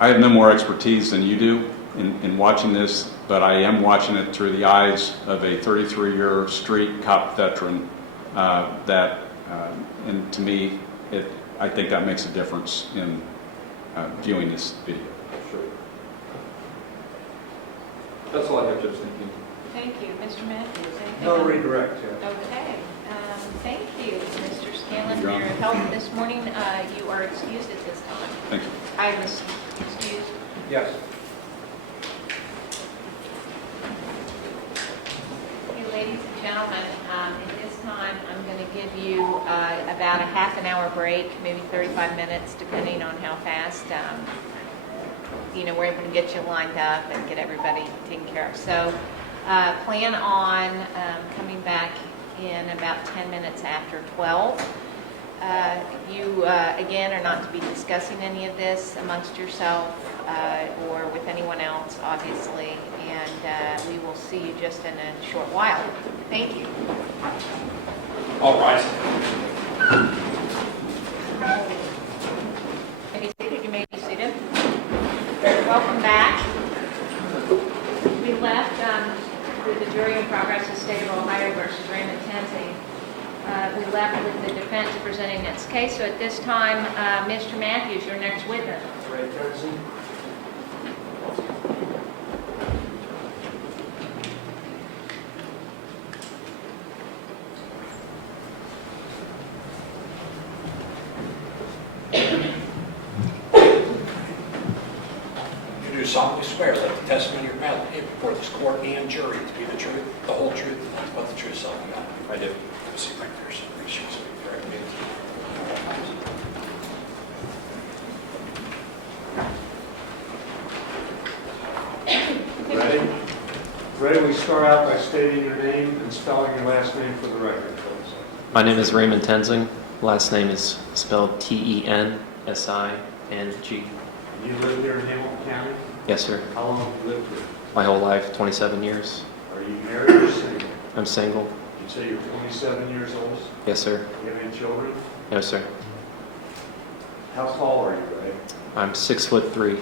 I have no more expertise than you do in watching this, but I am watching it through the eyes of a 33-year street cop veteran and to me, I think that makes a difference in viewing this video. Sure. That's all I have, Judge. Thank you. Thank you. Mr. Matthews, anything No else? redirect, Judge. Okay. Thank you, Mr. Scanlon, for Your your Honor. help this morning. You are excused at this time. Thank you. I am excused. Yes. Okay, ladies and gentlemen, at this time, I'm going to give you about a half an hour break, maybe 35 minutes, depending on how fast, we're able to get you lined up and get everybody taken care of. So plan on coming back in about 10 minutes after 12. You, again, are not to be discussing any of this amongst yourself or with anyone else, obviously, and we will see you just in a short while. Thank you. All rise. Be seated. You may be seated. Welcome back. We left with the jury in progress, the state of Ohio versus Raymond Tensing. We left with the defense presenting its case. So at this time, Mr. Matthews, your next witness. Ray Tensing. You do solemnly swear that the testimony you're about to give before this court and jury to be the truth, the whole truth, and nothing but the truth, so help you God. I do. Have a seat right there, so make sure you correct me. Ready? Ready, we start out by stating your name and spelling your last name for the record, please. My name is Raymond Tensing. Last name is spelled Tensing. You live here in Hamilton County? Yes, sir. How long have you lived here? My whole life, 27 years. Are you married or single? I'm single. You say you're 27 years old? Yes, sir. Do you have any children? No, sir. How tall are you, Ray? I'm 6'3",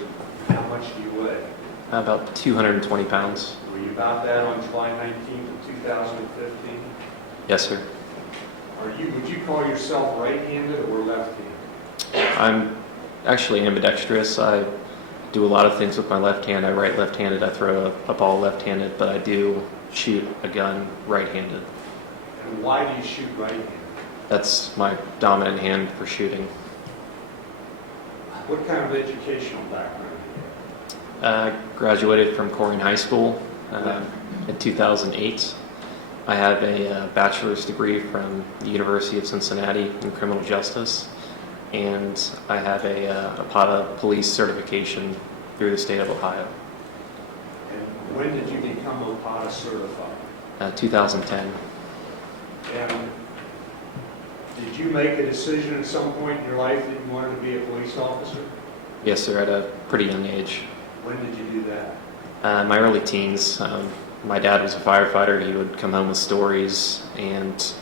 How much do you weigh? about 220 pounds. Were you about that on July 19th of 2015? Yes, sir. Would you call yourself right-handed or left-handed? I'm actually ambidextrous. I do a lot of things with my left hand. I write left-handed. I throw a ball left-handed, but I do shoot a gun right-handed. And why do you shoot right-handed? That's my dominant hand for shooting. What kind of educational background do Graduated from Corning High School in 2008. I have a bachelor's degree from the University of Cincinnati in criminal justice, and I have a PATA police certification through the state of Ohio. And when did you become OPATA certified? 2010. And did you make a decision at some point in your life that you wanted to be a police officer? Yes, sir, at a pretty young age. When did you do that? In my early teens, my dad was a firefighter. He would come home with stories and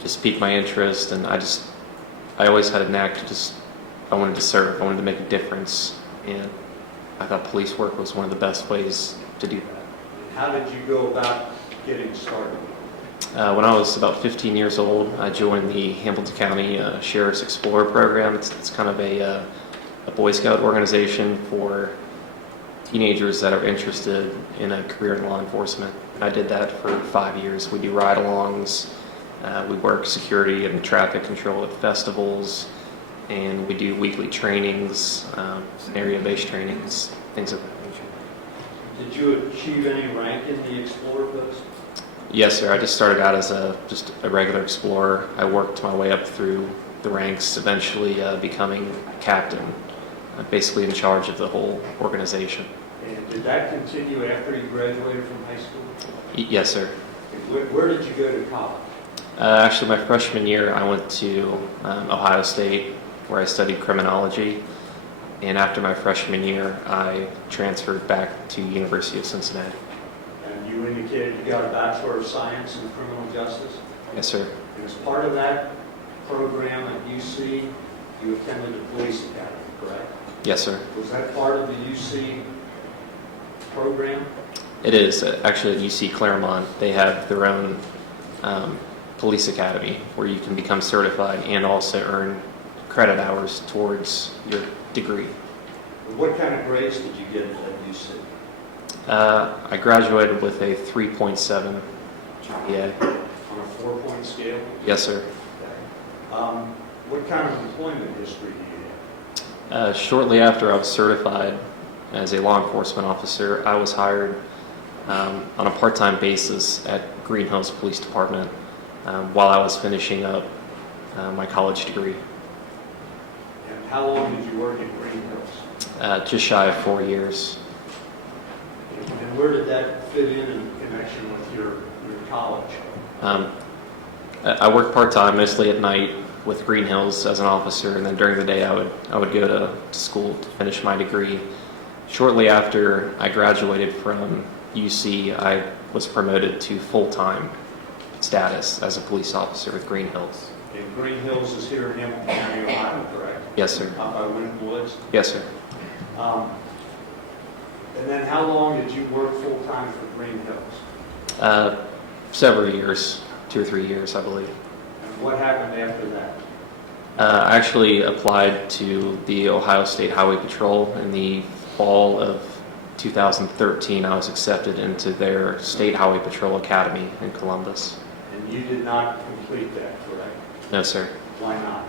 just piqued my interest, and I always had a knack to I wanted to serve, I wanted to make a difference, and I thought police work was one of the best ways to do that. How did you go about getting started? When I was about 15 years old, I joined the Hamilton County Sheriff's Explorer Program. It's kind of a Boy Scout organization for teenagers that are interested in a career in law enforcement. I did that for 5 years. We do ride-alongs, we work security and traffic control at festivals, and we do weekly trainings, area-based trainings, things of that nature. Did you achieve any rank in the Explorer post? Yes, sir. I just started out as just a regular explorer. I worked my way up through the ranks, eventually becoming captain, basically in charge of the whole organization. And did that continue after you graduated from high school? Yes, sir. Where did you go to college? Actually, my freshman year, I went to Ohio State, where I studied criminology. And after my freshman year, I transferred back to University of Cincinnati. And you indicated you got a Bachelor of Science in Criminal Justice? Yes, sir. And as part of that program at UC, you attended the Police Academy, correct? Yes, sir. Was that part of the UC program? It is. Actually, at UC Claremont, they have their own police academy where you can become certified and also earn credit hours towards your degree. What kind of grades did you get at UC? I graduated with a 3.7 GPA. On a 4-point scale? Yes, sir. Okay. What kind of employment history do you have? Shortly after I was certified as a law enforcement officer, I was hired on a part-time basis at Green Hills Police Department while I was finishing up my college degree. And how long did you work at Green Hills? Just shy of 4 years. And where did that fit in connection with your college? I worked part-time, mostly at night, with Green Hills as an officer, and then during the day I would go to school to finish my degree. Shortly after I graduated from UC, I was promoted to full-time status as a police officer with Green Hills. And Green Hills is here in Hamilton County, Ohio, correct? Yes, sir. Out by Winton Woods? Yes, sir. And then how long did you work full-time for Green Hills? Several years, 2 or 3 years, I believe. And what happened after that? I actually applied to the Ohio State Highway Patrol in the fall of 2013. I was accepted into their State Highway Patrol Academy in Columbus. And you did not complete that, correct? No, sir. Why not?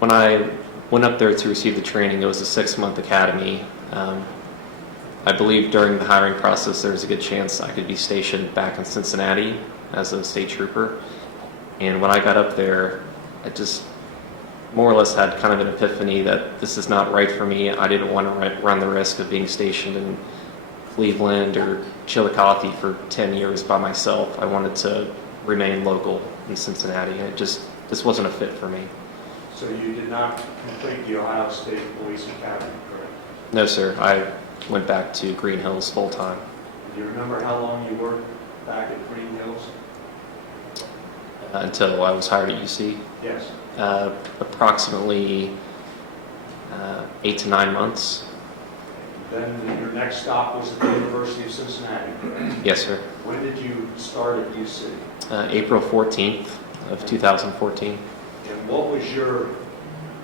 When I went up there to receive the training, it was a 6-month academy. I believe during the hiring process there was a good chance I could be stationed back in Cincinnati as a state trooper. And when I got up there, I just more or less had kind of an epiphany that this is not right for me. I didn't want to run the risk of being stationed in Cleveland or Chillicothe for 10 years by myself. I wanted to remain local in Cincinnati, and it just wasn't a fit for me. So you did not complete the Ohio State Police Academy, correct? No, sir. I went back to Green Hills full time. Do you remember how long you worked back at Green Hills? Until I was hired at UC. Yes. Approximately 8 to 9 months. Then your next stop was at the University of Cincinnati, correct? Yes, sir. When did you start at UC? April 14th of 2014. And what was your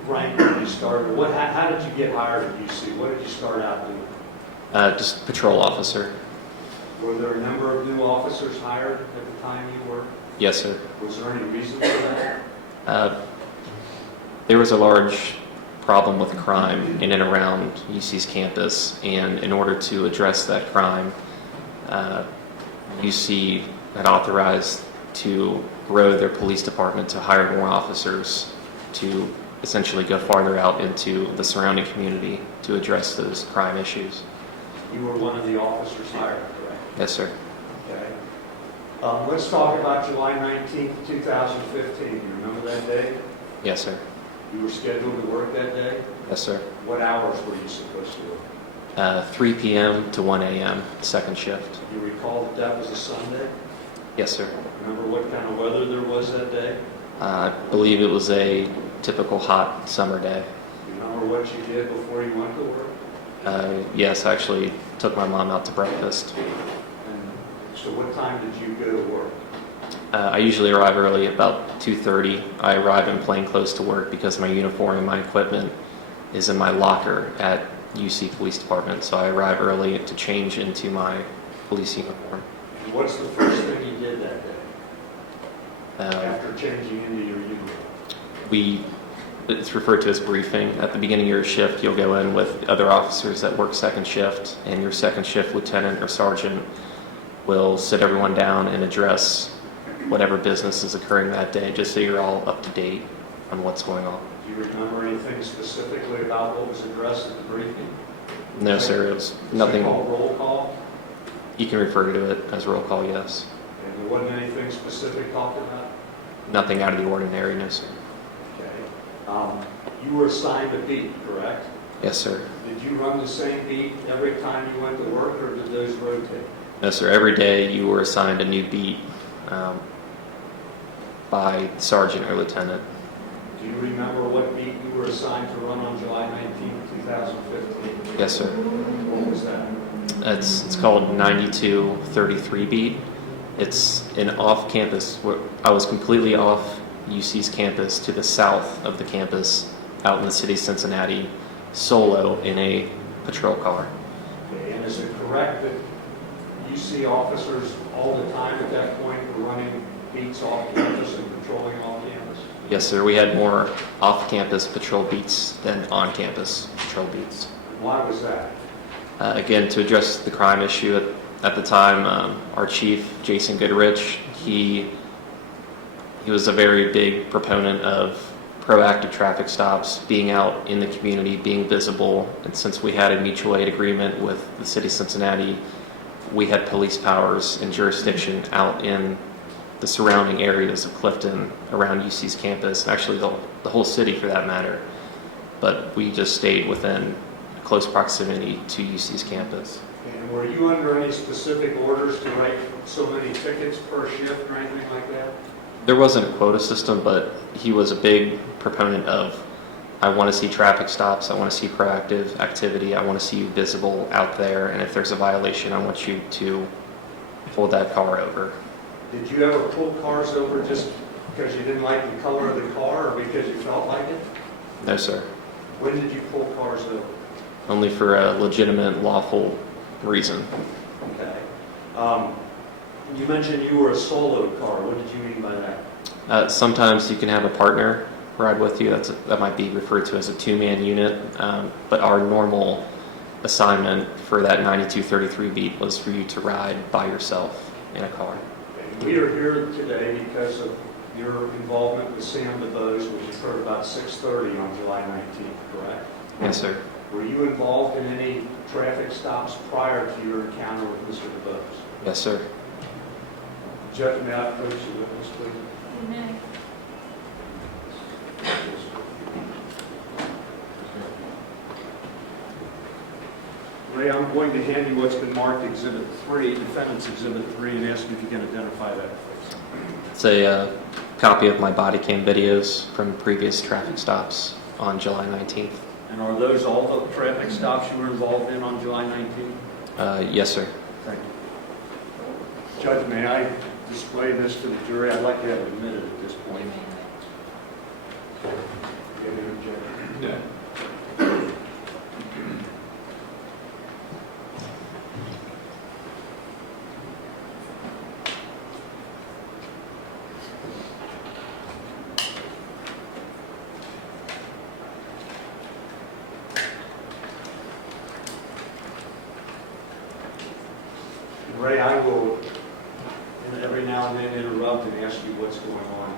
rank when you started? How did you get hired at UC? What did you start out doing? Just patrol officer. Were there a number of new officers hired at the time you were? Yes, sir. Was there any reason for that? There was a large problem with crime in and around UC's campus, and in order to address that crime, UC had authorized to grow their police department to hire more officers to essentially go farther out into the surrounding community to address those crime issues. You were one of the officers hired, correct? Yes, sir. Okay. Let's talk about July 19th, 2015. Do you remember that day? Yes, sir. You were scheduled to work that day? Yes, sir. What hours were you supposed to work? 3 p.m. to 1 a.m., second shift. Do you recall that that was a Sunday? Yes, sir. Remember what kind of weather there was that day? I believe it was a typical hot summer day. Do you remember what you did before you went to work? Yes, I actually took my mom out to breakfast. And so what time did you go to work? I usually arrive early, about 2:30. I arrive in plain clothes to work because my uniform and my equipment is in my locker at UC Police Department. So I arrive early to change into my police uniform. And what's the first thing you did that day Uh, after changing into your uniform? It's referred to as briefing. At the beginning of your shift, you'll go in with other officers that work second shift, and your second shift lieutenant or sergeant will sit everyone down and address whatever business is occurring that day, just so you're all up to date on what's going on. Do you remember anything specifically about what was addressed at the briefing? No, sir, it was nothing. Called roll call? You can refer to it as roll call, yes. And there wasn't anything specific talked about? Nothing out of the ordinary, no, sir. Okay. You were assigned a beat, correct? Yes, sir. Did you run the same beat every time you went to work, or did those rotate? No, sir. Every day you were assigned a new beat by sergeant or lieutenant. Do you remember what beat you were assigned to run on July 19, 2015? Yes, sir. What was that? It's called 9233 beat. It's an off-campus. I was completely off UC's campus to the south of the campus, out in the city of Cincinnati, solo in a patrol car. Okay. And is it correct that UC officers all the time at that point were running beats off campus and patrolling off campus? Yes, sir. We had more off-campus patrol beats than on-campus patrol beats. Why was that? Again, to address the crime issue at the time, our chief, Jason Goodrich, he was a very big proponent of proactive traffic stops, being out in the community, being visible. And since we had a mutual aid agreement with the city of Cincinnati, we had police powers and jurisdiction out in the surrounding areas of Clifton, around UC's campus, and actually the whole city for that matter. But we just stayed within close proximity to UC's campus. And were you under any specific orders to write so many tickets per shift or anything like that? There wasn't a quota system, but he was a big proponent of, I want to see traffic stops, I want to see proactive activity, I want to see you visible out there, and if there's a violation, I want you to pull that car over. Did you ever pull cars over just because you didn't like the color of the car or because you felt like it? No, sir. When did you pull cars over? Only for a legitimate, lawful reason. Okay. You mentioned you were a solo car. What did you mean by that? Sometimes you can have a partner ride with you. That might be referred to as a two-man unit. But our normal assignment for that 9233 beat was for you to ride by yourself in a car. And we are here today because of your involvement with Sam DeBose, which occurred about 6:30 on July 19th, correct? Yes, sir. Were you involved in any traffic stops prior to your encounter with Mr. DeBose? Yes, sir. Judge, may I approach the witness, please? You may. Ray, I'm going to hand you what's been marked Exhibit 3, Defendant's Exhibit 3, and ask you if you can identify that, please. It's a copy of my body cam videos from previous traffic stops on July 19th. And are those all the traffic stops you were involved in on July 19th? Yes, sir. Thank you. Judge, may I display this to the jury? I'd like to have it admitted at this point. Any objection? Yeah. Ray, I will every now and then interrupt and ask you what's going on.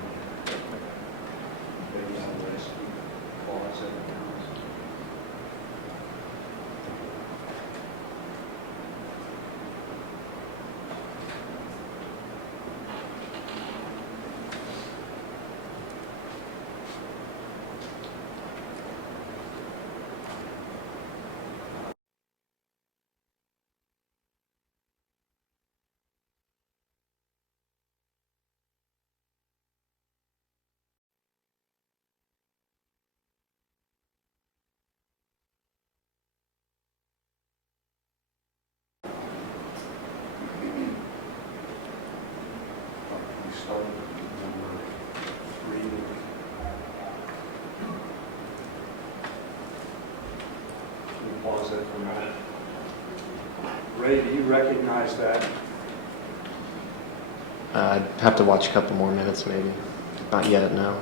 Maybe I'll ask you to pause every now and then. Start with number 3. Can we pause that for a minute? Ray, do you recognize that? I'd have to watch a couple more minutes, maybe. Not yet, no.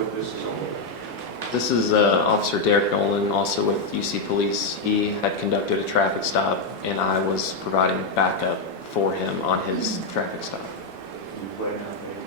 what this is all about. This is Officer Derek Nolan, also with UC Police. He had conducted a traffic stop, and I was providing backup for him on his traffic stop. Can you play that, maybe?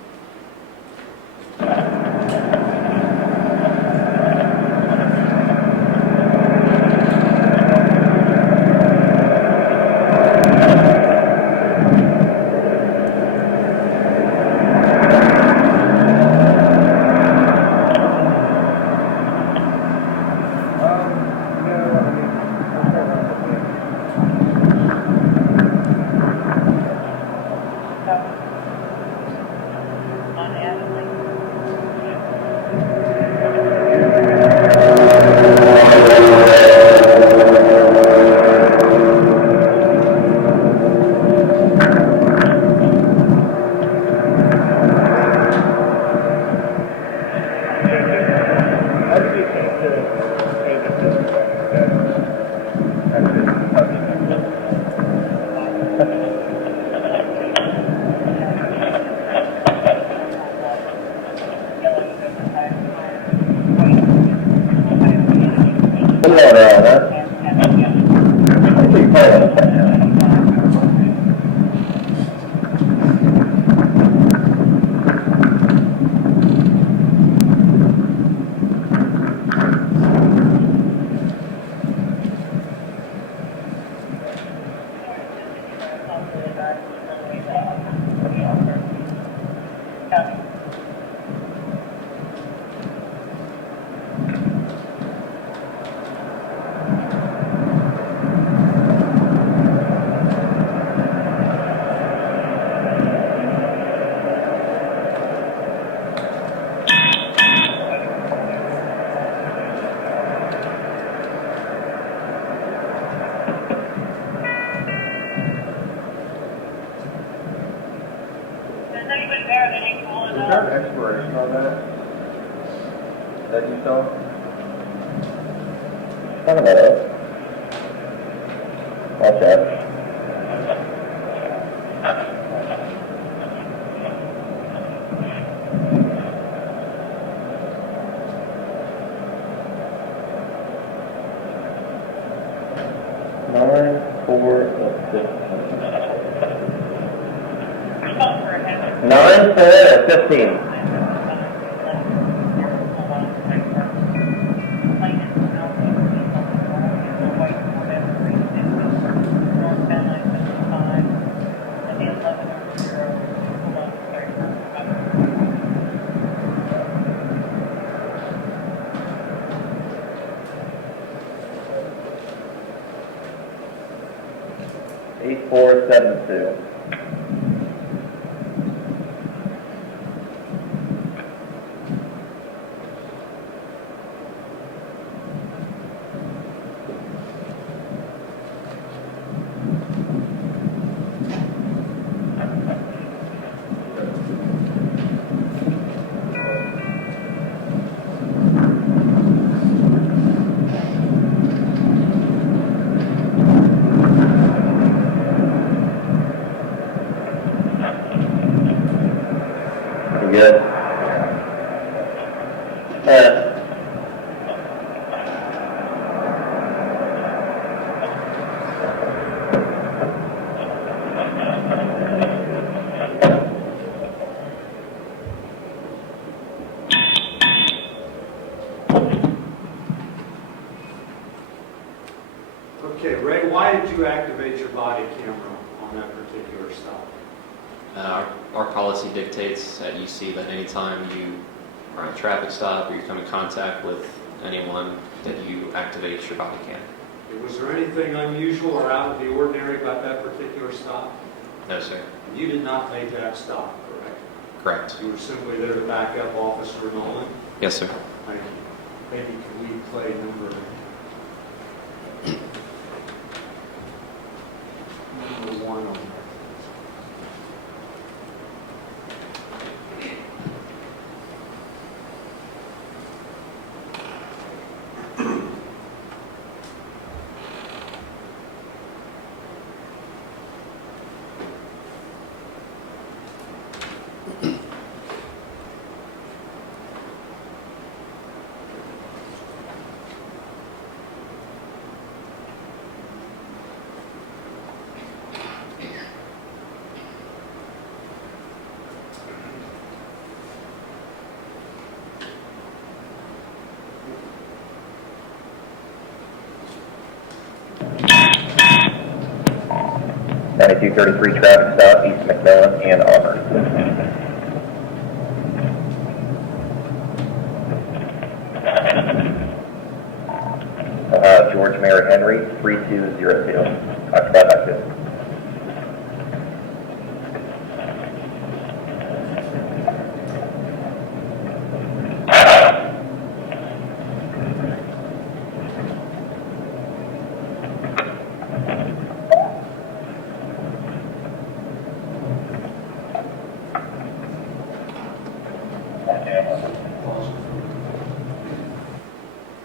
Is there an expiration on that you saw? Coming up. Watch out. Nine, 4, 15. Eight, 4, 7, 2. Good. Okay, Ray, why did you activate your body camera on that particular stop? Our policy dictates at UC that anytime you are on a traffic stop or you come in contact with anyone, that you activate your body cam. Was there anything unusual or out of the ordinary about that particular stop? No, sir. You did not make that stop, correct? Correct. You were simply there to back up Officer Nolan? Yes, sir. Thank you. Maybe can we play number 1 on that? I-233 traffic stop, East McMillan and Auburn. George Mayor Henry, 3202. Occupied by 2.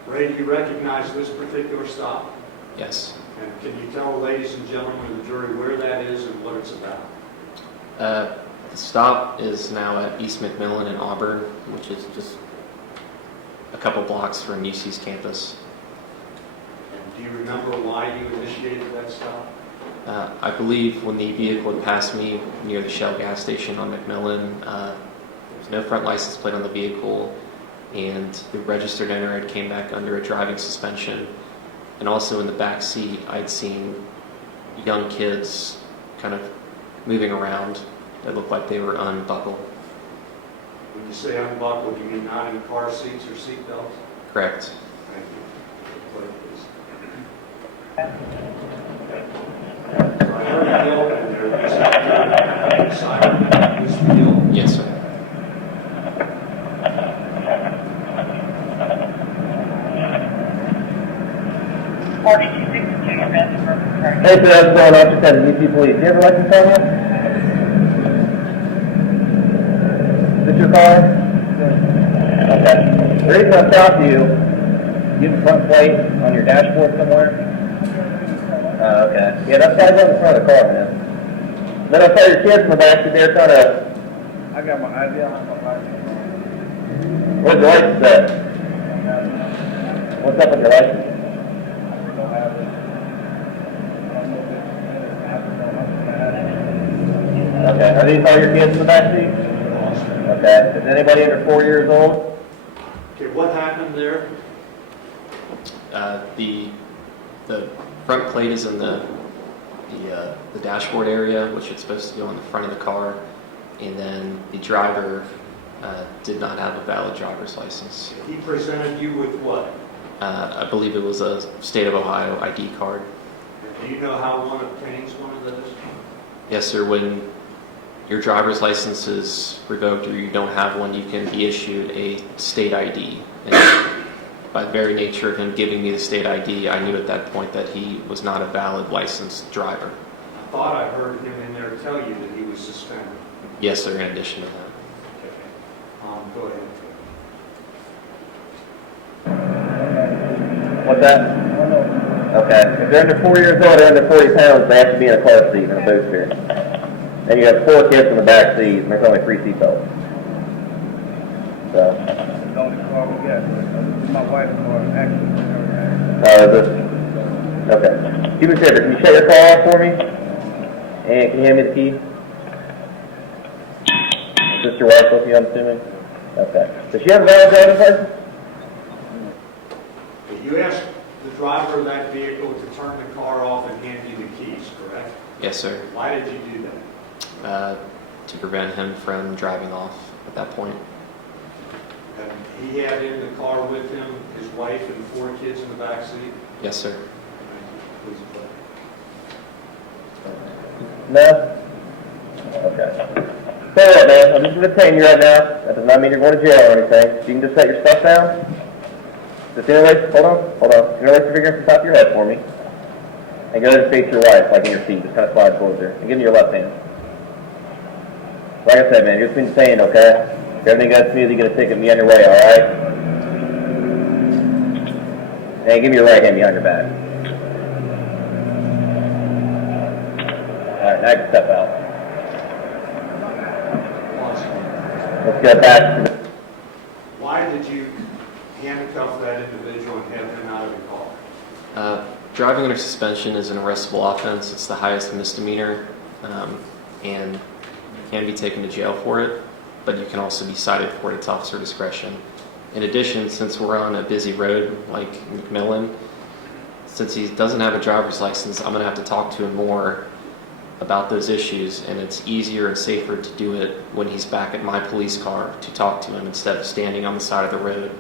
Ray, do you recognize this particular stop? Yes. And can you tell the ladies and gentlemen of the jury where that is and what it's about? The stop is now at East McMillan in Auburn, which is just a couple blocks from UC's campus. And do you remember why you initiated that stop? I believe when the vehicle had passed me near the Shell gas station on McMillan, there was no front license plate on the vehicle, and the registered owner had came back under a driving suspension. And also in the back seat, I'd seen young kids kind of moving around that looked like they were unbuckled. When you say unbuckled, you mean not in car seats or seat belts? Correct. Thank you. Play, please. So I heard a bill and there is a this bill. Yes, sir. Hey, sir, how's it going? Officer 7, UC Police. Do you have a license on you? Is this your car? Okay. The reason I stopped you, you have a front plate on your dashboard somewhere? Okay. Yeah, that's probably on the front of the car, man. Then I saw your kids in the back seat there trying to... I got my ID on my license. What's your license at? What's up with your license? I don't have it. I don't know if it's Okay. Are these all your kids in the back seat? Okay. Is anybody under 4 years old? Okay, what happened there? The front plate is in the dashboard area, which is supposed to go in the front of the car, and then the driver did not have a valid driver's license. He presented you with what? I believe it was a state of Ohio ID card. Do you know how one obtains one of those? Yes, sir. When your driver's license is revoked or you don't have one, you can be issued a state ID. And by the very nature of him giving me the state ID, I knew at that point that he was not a valid licensed driver. I thought I heard him in there tell you that he was suspended. Yes, sir, in addition to that. Okay. Go ahead. What's that? Okay. If they're under 4 years old, they're under 40 pounds, they have to be in a car seat in a booster. Then you have 4 kids in the back seat, and there's only 3 seat belts. So. It's the only car we got. This is my wife's car, actually. Is this? Okay. Do me a favor, can you shut your car off for me? And can you hand me the key? Is this your wife with you, I'm assuming? Okay. Does she have a valid driver's license? You asked the driver of that vehicle to turn the car off and hand you the keys, correct? Yes, sir. Why did you do that? To prevent him from driving off at that point. And he had in the car with him his wife and 4 kids in the back seat? Yes, sir. Please play. No? Okay. So what, man? I'm just going to detain you right now. That does not mean you're going to jail or anything. So you can just set your stuff down. Just interlace, hold on. Interlace your finger at the top of your head for me. And go ahead and face your wife, like in your seat. Just kind of slide towards her. And give me your left hand. Like I said, man, you're just been detained, okay? If everything goes smooth, you get a ticket, be on your way, alright? And give me your right hand behind your back. Alright, now you can step out. Let's get back to the... Why did you handcuff that individual and have him out of the car? Driving under suspension is an arrestable offense. It's the highest misdemeanor, and you can be taken to jail for it, but you can also be cited for it. It's officer discretion. In addition, since we're on a busy road like McMillan, since he doesn't have a driver's license, I'm going to have to talk to him more about those issues, and it's easier and safer to do it when he's back at my police car to talk to him instead of standing on the side of the road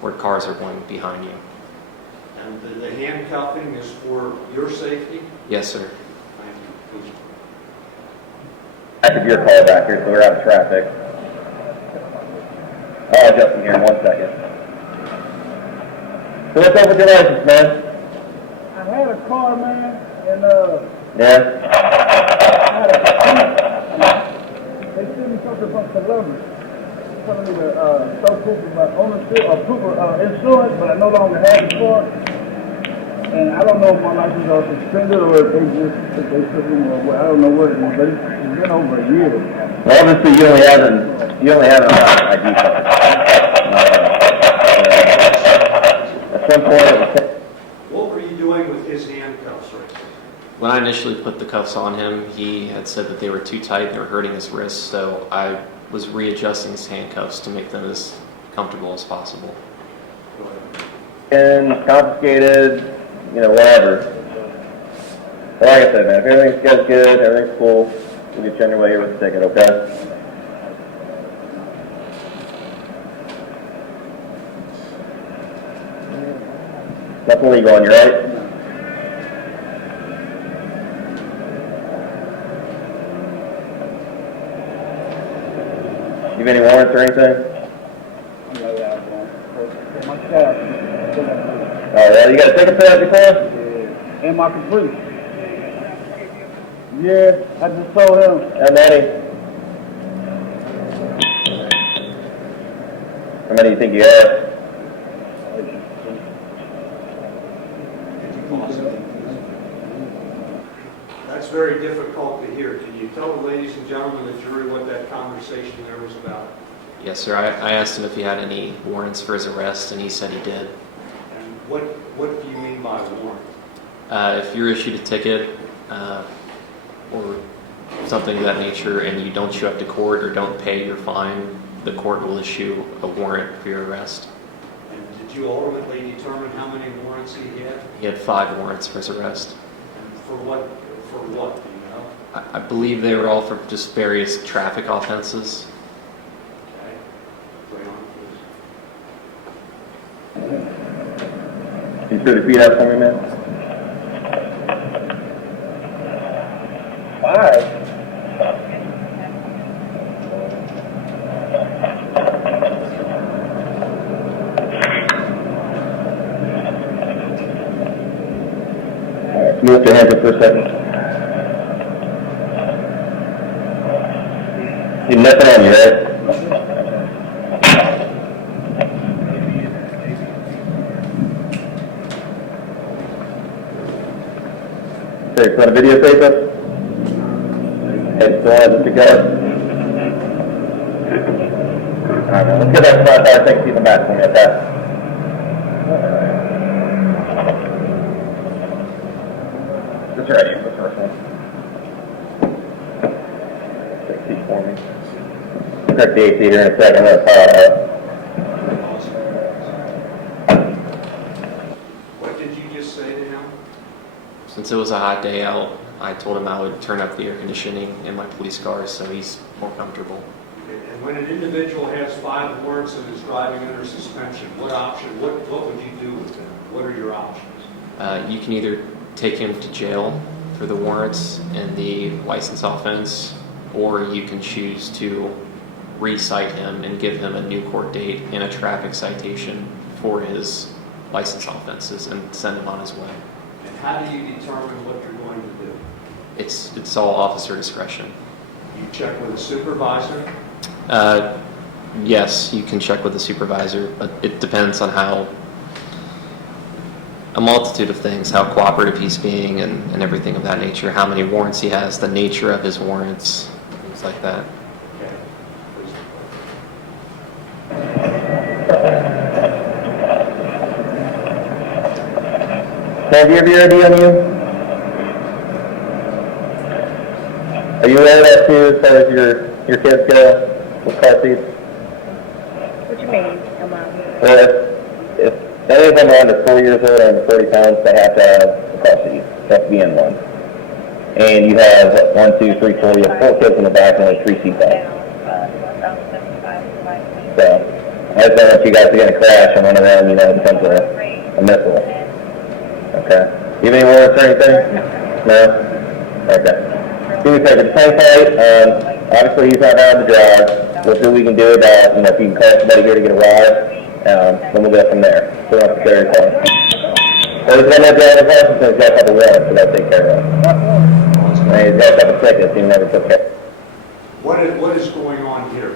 where cars are going behind you. And the handcuffing is for your safety? Yes, sir. Thank you. Please. After your call back here, so we're out of traffic. I'll adjust in here in 1 second. So what's up with your license, man? I had a car, man, and Yeah? they sent me something from Columbus, telling me to show proof of my ownership or proof of insurance, but I no longer have the car. And I don't know if my license is suspended or if they took me or what. I don't know what it is, but it's been over a year. Well, obviously you only have an ID card. At some point, What were you doing with his handcuffs right there? When I initially put the cuffs on him, he had said that they were too tight, they were hurting his wrists, so I was readjusting his handcuffs to make them as comfortable as possible. Go ahead. and confiscated, whatever. But like I said, man, if everything's good, everything's cool, we'll get you on your way here with the ticket, okay? Nothing illegal on you, right? You have any warrants or anything? My car. Oh, yeah, you got a ticket for that before? And my caprice. Yeah, I just told him. How many? How many do you think you have? That's very difficult to hear. Can you tell the ladies and gentlemen of the jury what that conversation there was about? Yes, sir. I asked him if he had any warrants for his arrest, and he said he did. And what do you mean by warrant? If you're issued a ticket or something of that nature and you don't show up to court or don't pay your fine, the court will issue a warrant for your arrest. And did you ultimately determine how many warrants he had? He had 5 warrants for his arrest. And for what, do you know? I believe they were all for just various traffic offenses. Okay. Play on, please. Can you throw the feet up for me, man? 5? Alright, can you lift your hands up for a second? You're nothing on you, right? Okay, so on a videotape us? Okay, so just to go. Alright, man, let's get that front there, take a seat in the back for me, okay? Just ready, the first one. Take a seat for me. Correct the AC here in a second, What did you just say to him? Since it was a hot day out, I told him I would turn up the air conditioning in my police car so he's more comfortable. And when an individual has 5 warrants and is driving under suspension, what would you do with them? What are your options? You can either take him to jail for the warrants and the license offense, or you can choose to re-cite him and give him a new court date and a traffic citation for his license offenses and send him on his way. And how do you determine what you're going to do? It's all officer discretion. You check with a supervisor? Yes, you can check with the supervisor, but it depends on a multitude of things, how cooperative he's being and everything of that nature, how many warrants he has, the nature of his warrants, things like that. Okay. Please. Have you ever ID on you? Are you aware of that too, as far as your kids go with car seats? What you mean, Well, if any of them are under 4 years old and under 40 pounds, they have to have a car seat. They have to be in one. And you have 1, 2, 3, 4, you have 4 kids in the back and only 3 seatbelts. So, I just don't want you guys to get in a crash and one of them, becomes a missile. Okay. Do you have any words or anything? No? Okay. Do me a favor, just hang tight. Obviously, he's not allowed to drive. We'll see what we can do about, if you can call somebody here to get a ride, then we'll go from there. So we don't have to carry your car. So he's got no driver's license and he's got a couple warrants, so that'll take care of it. And he's got a couple tickets, he never took care of it. What is going on here?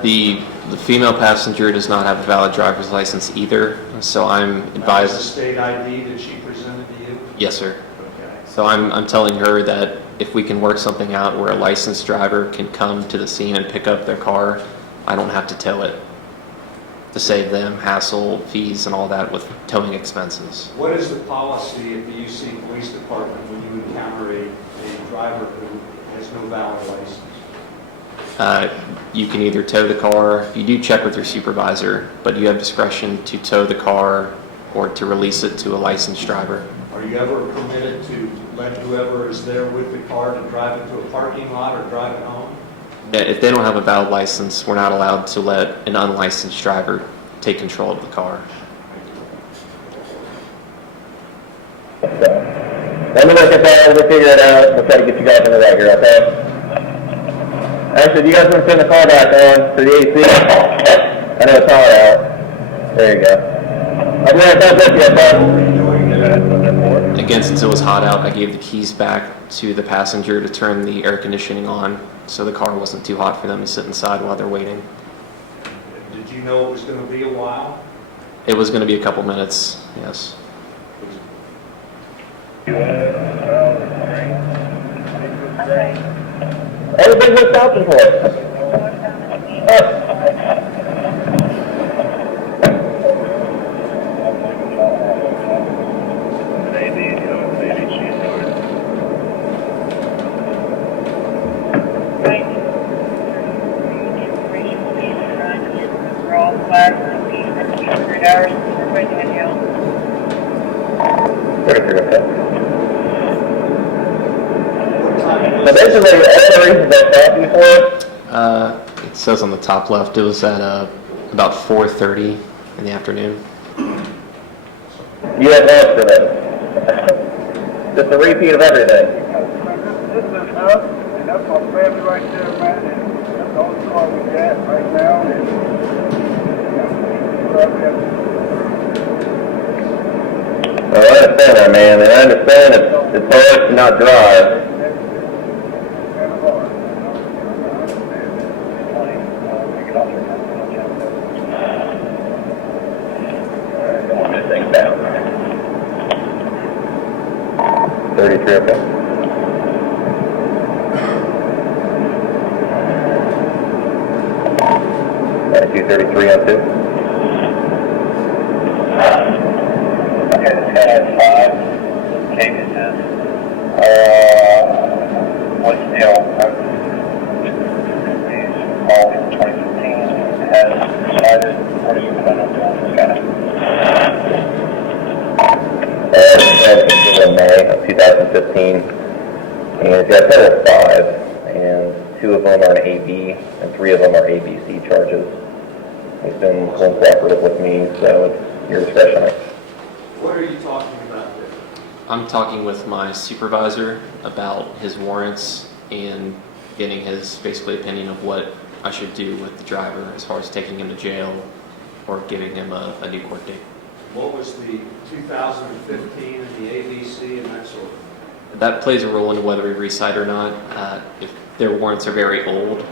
The female passenger does not have a valid driver's license either, so I'm That was advised. the state ID that she presented to you? Yes, sir. Okay. So I'm telling her that if we can work something out where a licensed driver can come to the scene and pick up their car, I don't have to tow it, to save them hassle, fees, and all that with towing expenses. What is the policy at the UC Police Department when you encounter a driver who has no valid license? You can either tow the car, you do check with your supervisor, but you have discretion to tow the car or to release it to a licensed driver. Are you ever permitted to let whoever is there with the car to drive it to a parking lot or drive it home? If they don't have a valid license, we're not allowed to let an unlicensed driver take control of the car. So, let me look at that, we'll figure it out, we'll try to get you guys in the right here, okay? Actually, do you guys want to turn the car back on for the AC? I know it's hot out. There you go. I'll be right back with you, okay? Again, since it was hot out, I gave the keys back to the passenger to turn the air conditioning on so the car wasn't too hot for them to sit inside while they're waiting. Did you know it was going to be a while? It was going to be a couple minutes, yes. Everything was stopping for us. So basically, all the reasons that stopped you for, It says on the top left, it was at about 4:30 in the afternoon. you had lost for that. Just a repeat of everything. This is us, and that's my family right there, man, and that's the only car we got right now, and I understand that, man, and I understand it's hard to not drive. Move this thing down. 33, okay? Attitude 33 on 2. Okay, this guy has 5 cases. What's still, all from 2015 has decided, what are you planning on doing with this guy? In May of 2015, and he's got a total of 5, and 2 of them are an AB, and 3 of them are ABC charges. He's been cooperative with me, so it's your discretion. What are you talking about there? I'm talking with my supervisor about his warrants and getting his basically opinion of what I should do with the driver as far as taking him to jail or giving him a new court date. What was the 2015 and the ABC and that sort of thing? That plays a role into whether we recite or not. If their warrants are very old,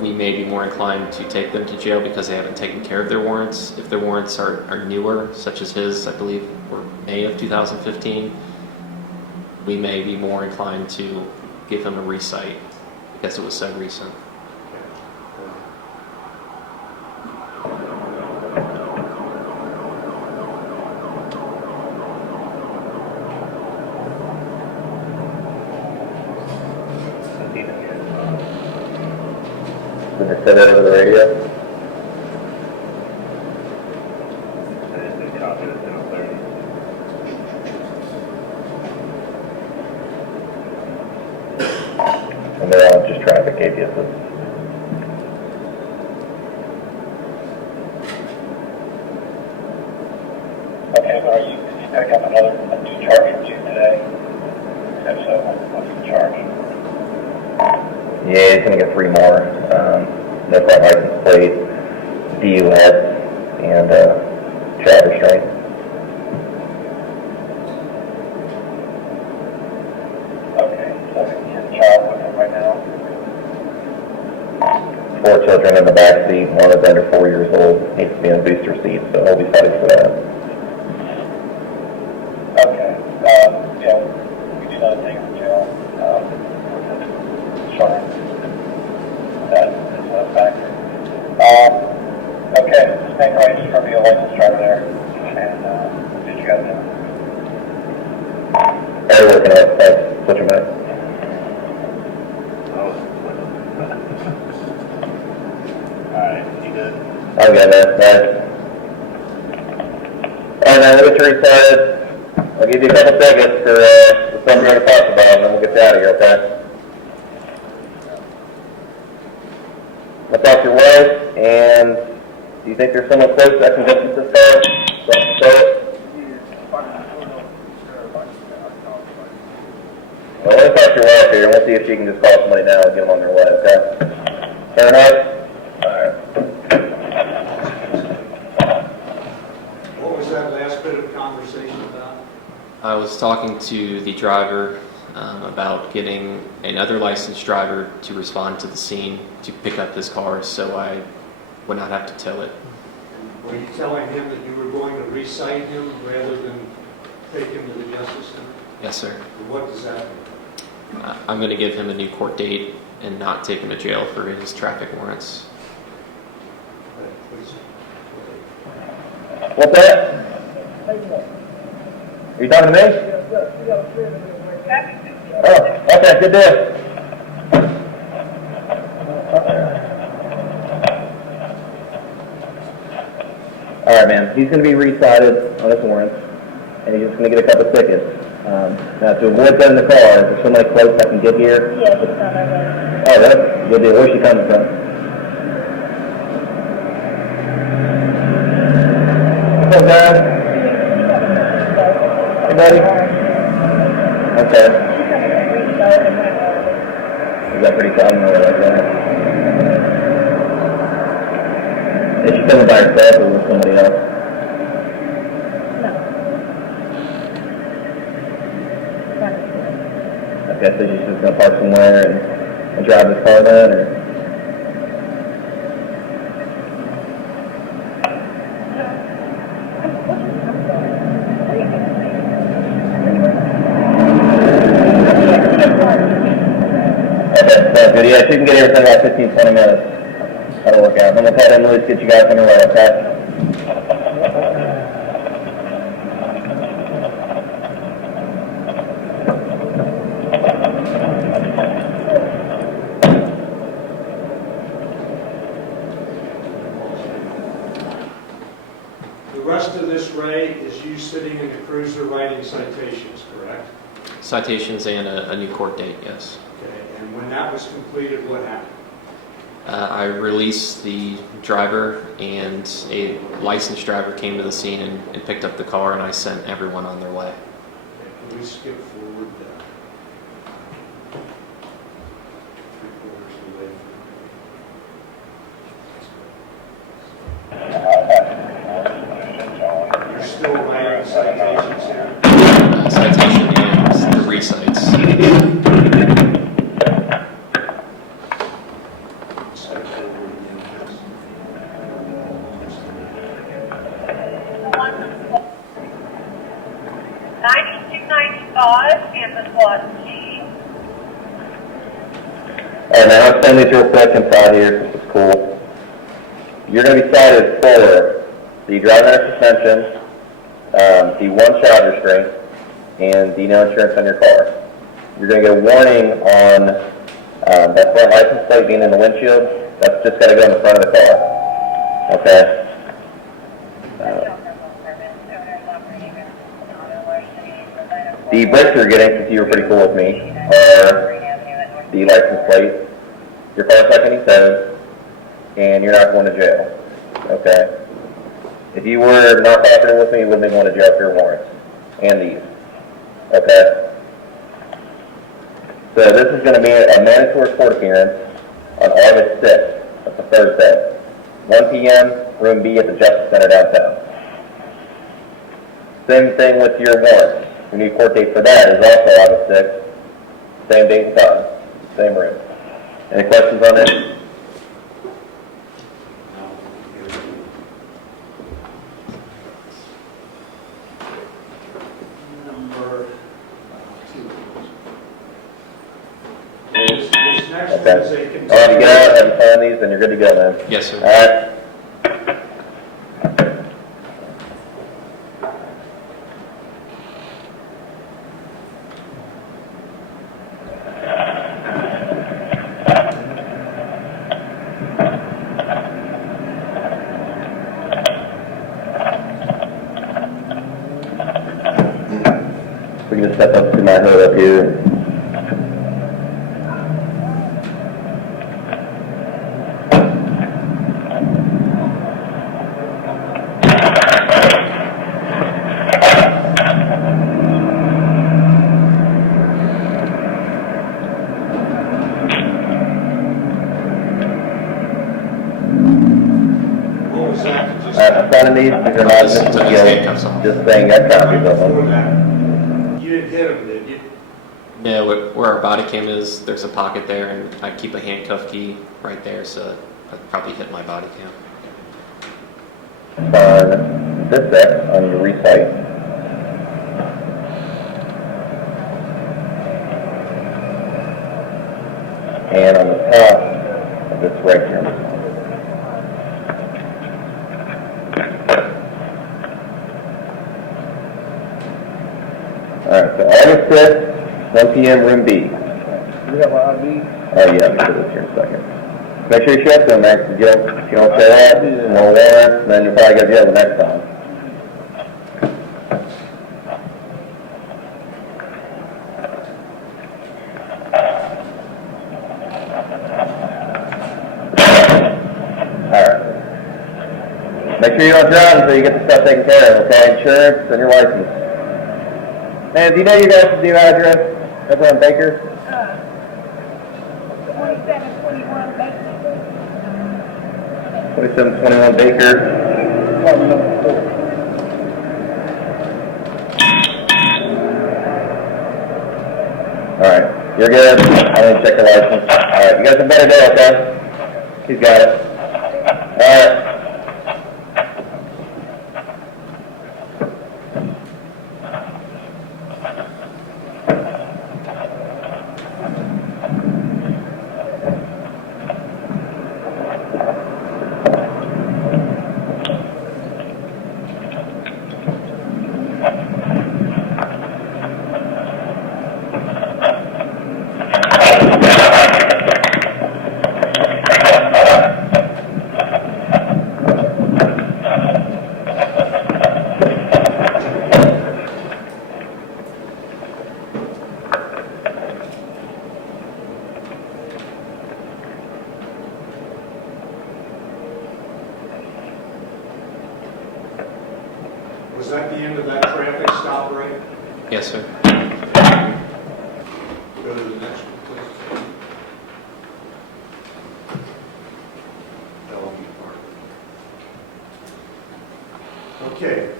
we may be more inclined to take them to jail because they haven't taken care of their warrants. If their warrants are newer, such as his, I believe, were May of 2015, we may be more inclined to give him a recite because it was so recent. Did they say that over the radio? traffic gave you this. Okay, but did you pick up a new charge or two today? If so, what's the charge? Yeah, he's gonna get 3 more. No front license plate, DUS, and child restraint. Okay, so he has a child with him right now? 4 children in the back seat, one is under 4 years old, needs to be in a booster seat, so he'll be cited for that. Okay, yeah, we do not take him to jail. Insurance. That is a factor. Okay, just make right, just from the license driver there. And, did you guys know? Hey, working out, thanks, switch him back. Alright, you good? I'll get that, thanks. Alright, man, we'll get you restarted. I'll give you a couple seconds for something we're gonna talk about, and then we'll get you out of here, okay? I'll talk to your wife, and do you think there's someone close that can get you this car? Well, let's talk to your wife here, and we'll see if she can just call somebody now and get them on their way, okay? Fair enough? Alright. What was that last bit of conversation about? I was talking to the driver about getting another licensed driver to respond to the scene to pick up this car so I would not have to tow it. Were you telling him that you were going to recite him rather than take him to the Justice Center? Yes, sir. And what does that mean? I'm going to give him a new court date and not take him to jail for his traffic warrants. Please. What's that? Are you talking to me? Oh, okay, good deal. Alright, man, he's going to be recited on his warrants, and he's just going to get a couple tickets. Now, to avoid getting in the car, is there somebody close I can get here? Yeah, she's on her way. Oh, that's good deal. Where's she coming from? What's up, guys? Hey, buddy. Okay. Is that pretty common or like that? Is she coming by herself or with somebody else? Okay, so she's just gonna park somewhere and drive this car then, or? Okay, sounds good. Yeah, she can get here within about 15, 20 minutes. That'll work out. I'm gonna call them and get you guys on your way, okay? The rest of this, Ray, is you sitting in the cruiser writing citations, correct? Citations and a new court date, yes. Okay, and when that was completed, what happened? I released the driver, and a licensed driver came to the scene and picked up the car, and I sent everyone on their way. Okay, can we skip forward 3/4 of the way? You're still writing citations here? Citation and the recites. Step forward again, please. Campus Lot G. Alright, now let's send these real quick inside here, this is cool. You're going to be cited for the driving under suspension, the 1 child restraint, and the no insurance on your car. You're going to get a warning on that front license plate being in the windshield. That's just got to go in the front of the car. Okay? The breaks you're getting, since you were pretty cool with me, are the license plate your car's not getting towed, and you're not going to jail, okay? If you were not cooperating with me, you wouldn't be going to jail for your warrants, and these, okay? So this is going to be a mandatory court appearance on August 6th, that's a Thursday, 1 p.m., room B at the Justice Center downtown. Same thing with your warrants. Your new court date for that is also August 6th, same date and time, same room. Any questions on this? Number 2. This next one Okay. is a All right, you get out, have you sign these, then you're good to go, man. Yes, sir. All right. We can just step up to my hood up here. What was that? Just All right, I'm signing these are not Just Mr. took his handcuffs off. Just saying, got copies of before them. that, you didn't hit him, did you? No, where our body cam is, there's a pocket there, and I keep a handcuff key right there, so I'd probably hit my body cam. Sign this X on your recite. And on the top of this right here. Alright, so August 5th, 1 p.m. room B. You have my ID? Oh yeah, let me put this here in a second. Make sure you show up to them, Max, if you don't show up, no warrants, then you'll probably go to jail the next time. Alright. Make sure you don't drive until you get the stuff taken care of, okay? Insurance and your license. Man, do you know your guys' new address over on Baker? 2721 Baker Street. 2721 Baker. Apartment number 4. Alright, you're good. I didn't check your license. Alright, you guys have a better day, okay? He's got it. Alright. Was that the end of that traffic stop, Ray? Yes, sir. Go to the next one, please. Bellevue Park. Okay.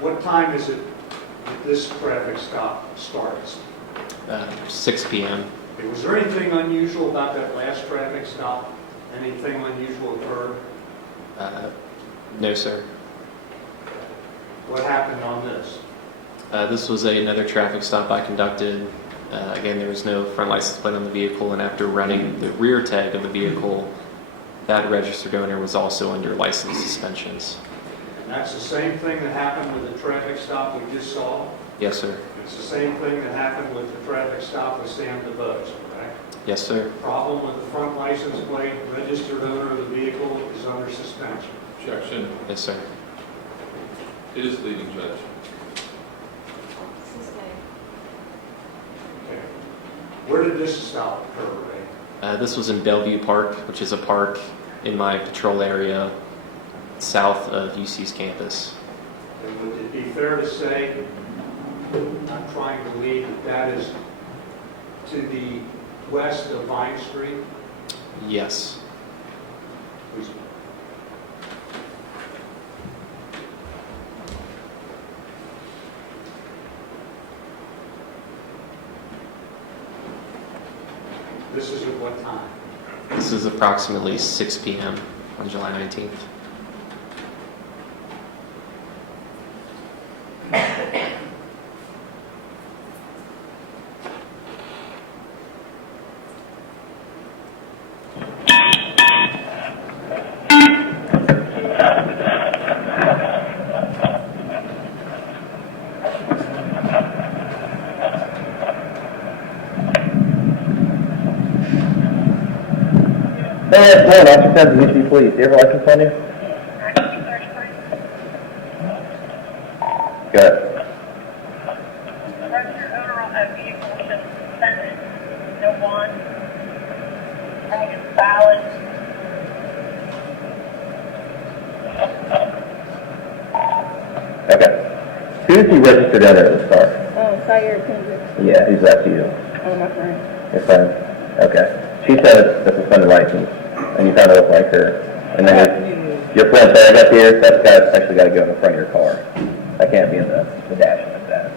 What time is it that this traffic stop starts? 6 p.m. Okay, was there anything unusual about that last traffic stop? Anything unusual occurred? No, sir. What happened on this? This was another traffic stop I conducted. Again, there was no front license plate on the vehicle, and after running the rear tag of the vehicle, that registered owner was also under license suspensions. And that's the same thing that happened with the traffic stop we just saw? Yes, sir. It's the same thing that happened with the traffic stop with Sam DeVos, correct? Yes, sir. Problem with the front license plate, registered owner of the vehicle is under suspension. Objection. Yes, sir. It is leading judge. Okay. Where did this stop occur, Ray? This was in Bellevue Park, which is a park in my patrol area south of UC's campus. And would it be fair to say, I'm trying to believe that is to the west of Vine Street? Yes. Please. This is at what time? This is approximately 6 p.m. on July 19th. Hey, how's it going? Officer Tensing, UC Police. Do you have a license on you? Good. Registered owner of vehicle should send it. No one. Tag is valid. Okay. Who's the registered owner of this car? Sire Tensing. Yeah, who's that to you? My friend. Your friend? Okay. She said it's a suspended license, and you kind of look like her. And then your friend tag up here, that's actually got to go in the front of your car. That can't be in the dash like that.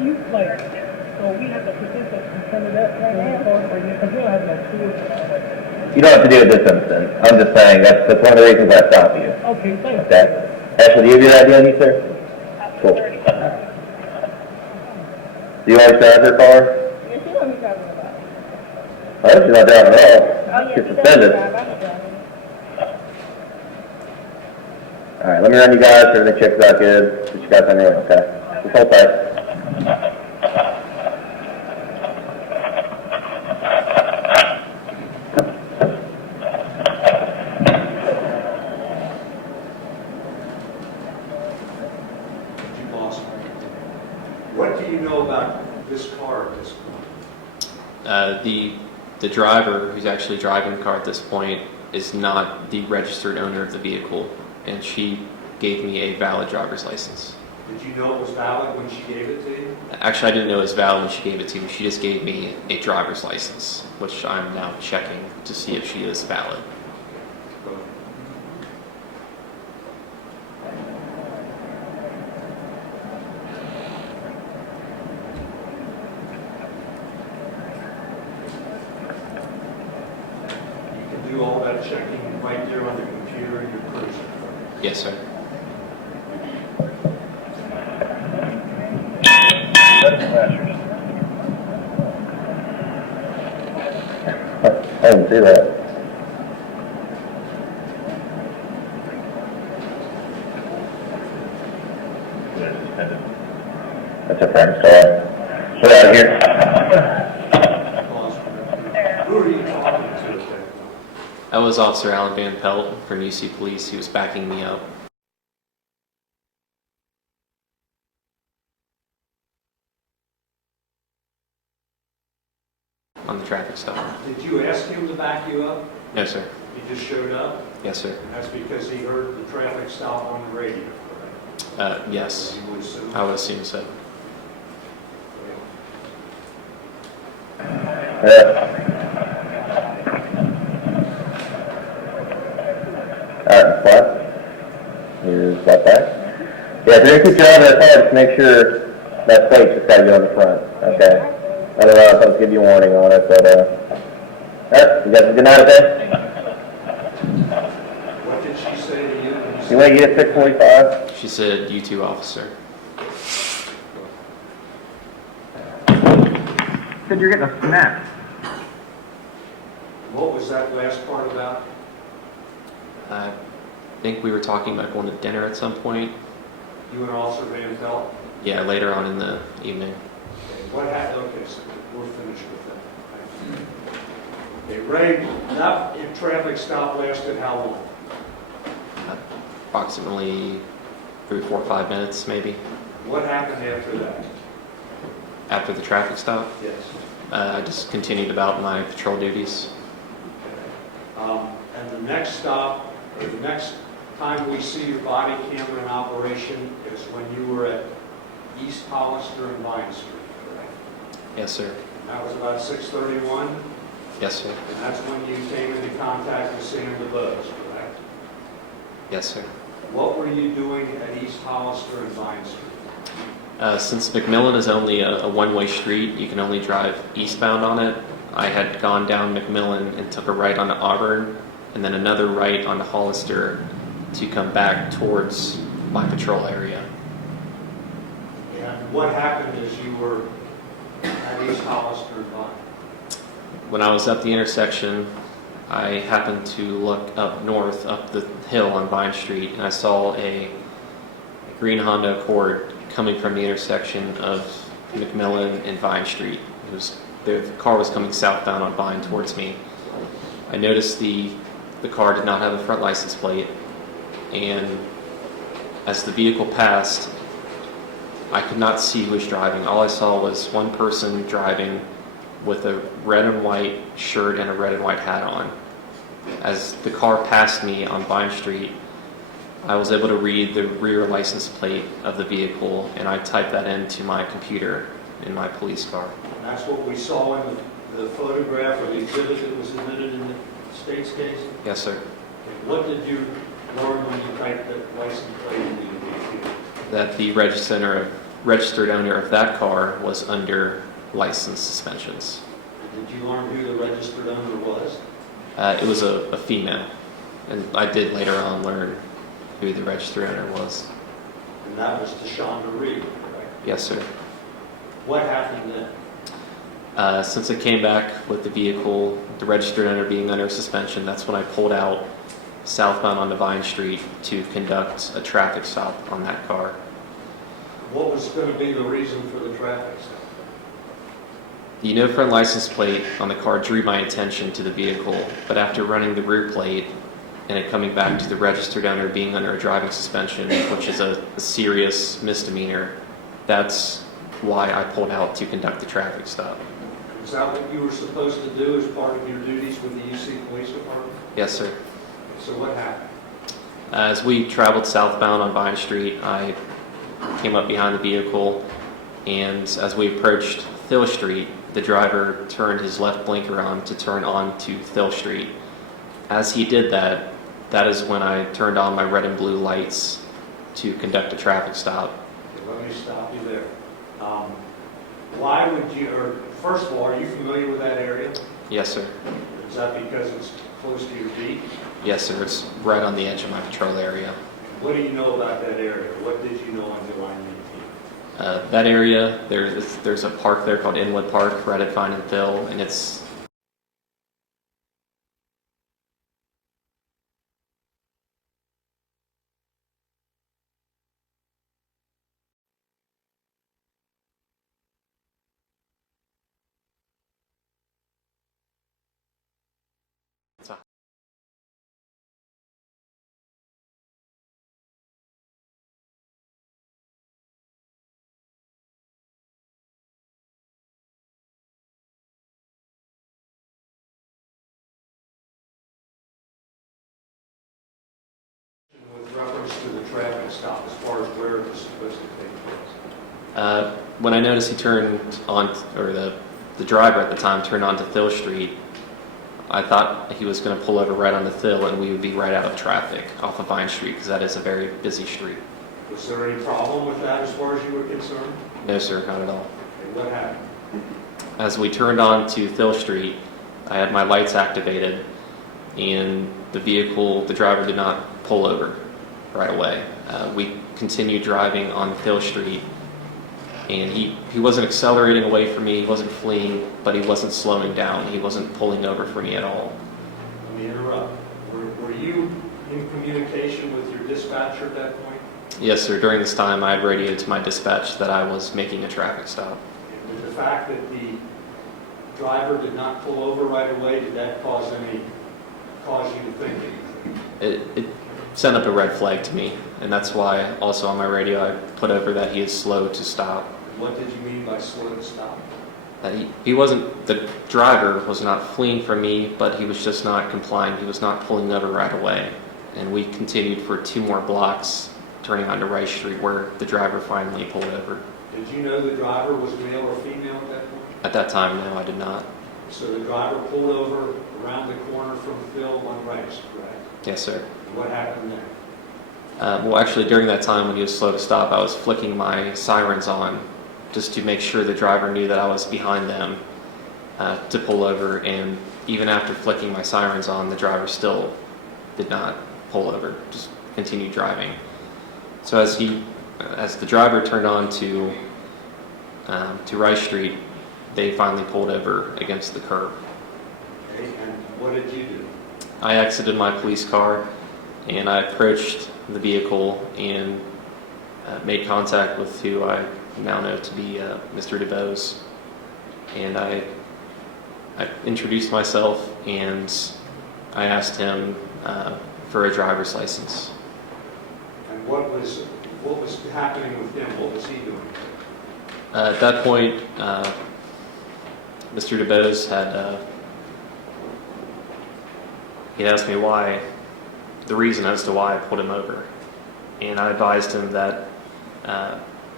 You like, so we have to put this up in front of that right now, because we don't have no tools. You don't have to do it this instant. I'm just saying that's one of the reasons I stopped you. Okay, thanks. Okay? Ashley, do you have your ID on you, sir? Cool. Do you always drive her car? Yeah, she don't be driving about. I hope she's not driving at all. Oh, yeah, She's she suspended. does drive. I'm driving. All right, let me run you guys. Everything checks out good. Get you guys on your own, okay? Just hold tight. You lost me. What do you know about this car at this point? The driver who's actually driving the car at this point is not the registered owner of the vehicle, and she gave me a valid driver's license. Did you know it was valid when she gave it to you? Actually, I didn't know it was valid when she gave it to me. She just gave me a driver's license, which I'm now checking to see if she is valid. Go ahead. You can do all that checking right there on the computer in your cruiser. Yes, sir. I didn't see that. That's a friend's car. Get out of here. Who are you talking to at that point? That was Officer Alan Van Pelt from UC Police. He was backing me up. On the traffic stop. Did you ask him to back you up? No, sir. He just showed up? Yes, sir. And that's because he heard the traffic stop on the radio, correct? Yes. You would assume? I would assume so. Alright, flat. Here's that back. Yeah, if you're going to keep driving that car, just make sure that plate's just got to go in the front, okay? Otherwise, I'll give you a warning on it, but, alright, you guys have a good night, okay? What did she say to you? When you You want to get at 6:45? She said, "You too, officer." Said you're getting a snack. What was that last part about? I think we were talking about going to dinner at some point. You and Officer Van Pelt? Yeah, later on in the evening. Okay, what happened? Okay, so we're finished with that. Okay, Ray, that traffic stop lasted how long? Approximately 3, 4, 5 minutes, maybe. What happened after that? After the traffic stop, Yes. I just continued about my patrol duties. And the next stop, or the next time we see your body camera in operation is when you were at East Hollister and Vine Street, correct? Yes, sir. And that was about 6:31, Yes, sir. and that's when you came into contact with Sam DeBose, correct? Yes, sir. What were you doing at East Hollister and Vine Street? Since McMillan is only a one-way street, you can only drive eastbound on it. I had gone down McMillan and took a right onto Auburn, and then another right onto Hollister to come back towards my patrol area. And what happened as you were at East Hollister and Vine? When I was at the intersection, I happened to look up north, up the hill on Vine Street, and I saw a green Honda Accord coming from the intersection of McMillan and Vine Street. The car was coming southbound on Vine towards me. I noticed the car did not have a front license plate, and as the vehicle passed, I could not see who was driving. All I saw was one person driving with a red and white shirt and a red and white hat on. As the car passed me on Vine Street, I was able to read the rear license plate of the vehicle, and I typed that into my computer in my police car. And that's what we saw in the photograph or the exhibit that was admitted in the state's case? Yes, sir. And what did you learn when you typed the license plate into the vehicle? That the registered owner of that car was under license suspensions. And did you learn who the registered owner was? It was a female, and I did later on learn who the registered owner was. And that was Deshaunda Reed, correct? Yes, sir. What happened then? Since I came back with the vehicle, the registered owner being under suspension, that's when I pulled out southbound onto Vine Street to conduct a traffic stop on that car. What was going to be the reason for the traffic stop? The no front license plate on the car drew my attention to the vehicle, but after running the rear plate and it coming back to the registered owner being under a driving suspension, which is a serious misdemeanor, that's why I pulled out to conduct the traffic stop. Is that what you were supposed to do as part of your duties with the UC Police Department? Yes, sir. So what happened? As we traveled southbound on Vine Street, I came up behind the vehicle, and as we approached Thill Street, the driver turned his left blinker on to turn on to Thill Street. As he did that, that is when I turned on my red and blue lights to conduct a traffic stop. Okay, let me stop you there. Why would you, or first of all, are you familiar with that area? Yes, sir. Is that because it's close to your beat? Yes, sir. It's right on the edge of my patrol area. What do you know about that area? What did you know on July 19th? That area, there's a park there called Inwood Park right at Vine and Thill, and it's With reference to the traffic stop, as far as where it was supposed to take place. when I noticed he turned on, or the driver at the time turned onto Thill Street, I thought he was going to pull over right onto Thill and we would be right out of traffic off of Vine Street because that is a very busy street. Was there any problem with that as far as you were concerned? No, sir, not at all. Okay, what happened? As we turned on to Thill Street, I had my lights activated and the driver did not pull over right away. We continued driving on Thill Street, and he wasn't accelerating away from me, he wasn't fleeing, but he wasn't slowing down, he wasn't pulling over for me at all. Let me interrupt. Were you in communication with your dispatcher at that point? Yes, sir. During this time, I had radioed to my dispatch that I was making a traffic stop. And did the fact that the driver did not pull over right away, did that cause you to think anything? It sent up a red flag to me, and that's why also on my radio I put over that he is slow to stop. What did you mean by slow to stop? He wasn't, the driver was not fleeing from me, but he was just not complying. He was not pulling over right away. And we continued for 2 more blocks, turning onto Rice Street, where the driver finally pulled over. Did you know the driver was male or female at that point? At that time, no, I did not. So the driver pulled over around the corner from Phil on Rice, correct? Yes, sir. And what happened there? Well, actually, during that time when he was slow to stop, I was flicking my sirens on just to make sure the driver knew that I was behind them to pull over. And even after flicking my sirens on, the driver still did not pull over, just continued driving. So as the driver turned on to Rice Street, they finally pulled over against the curb. Okay, and what did you do? I exited my police car and I approached the vehicle and made contact with who I now know to be Mr. DeBose. And I introduced myself and I asked him for a driver's license. And what was happening with him? What was he doing? At that point, Mr. DeBose had he asked me the reason as to why I pulled him over. And I advised him that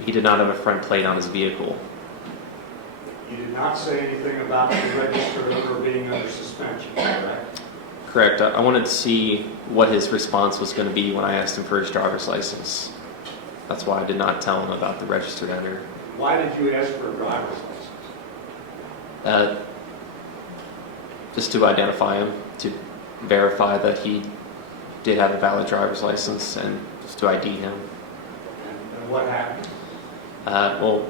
he did not have a front plate on his vehicle. You did not say anything about the registered owner being under suspension, correct? Correct. I wanted to see what his response was going to be when I asked him for his driver's license. That's why I did not tell him about the registered owner. Why did you ask for a driver's license? Just to identify him, to verify that he did have a valid driver's license, and just to ID him. And what happened? Well,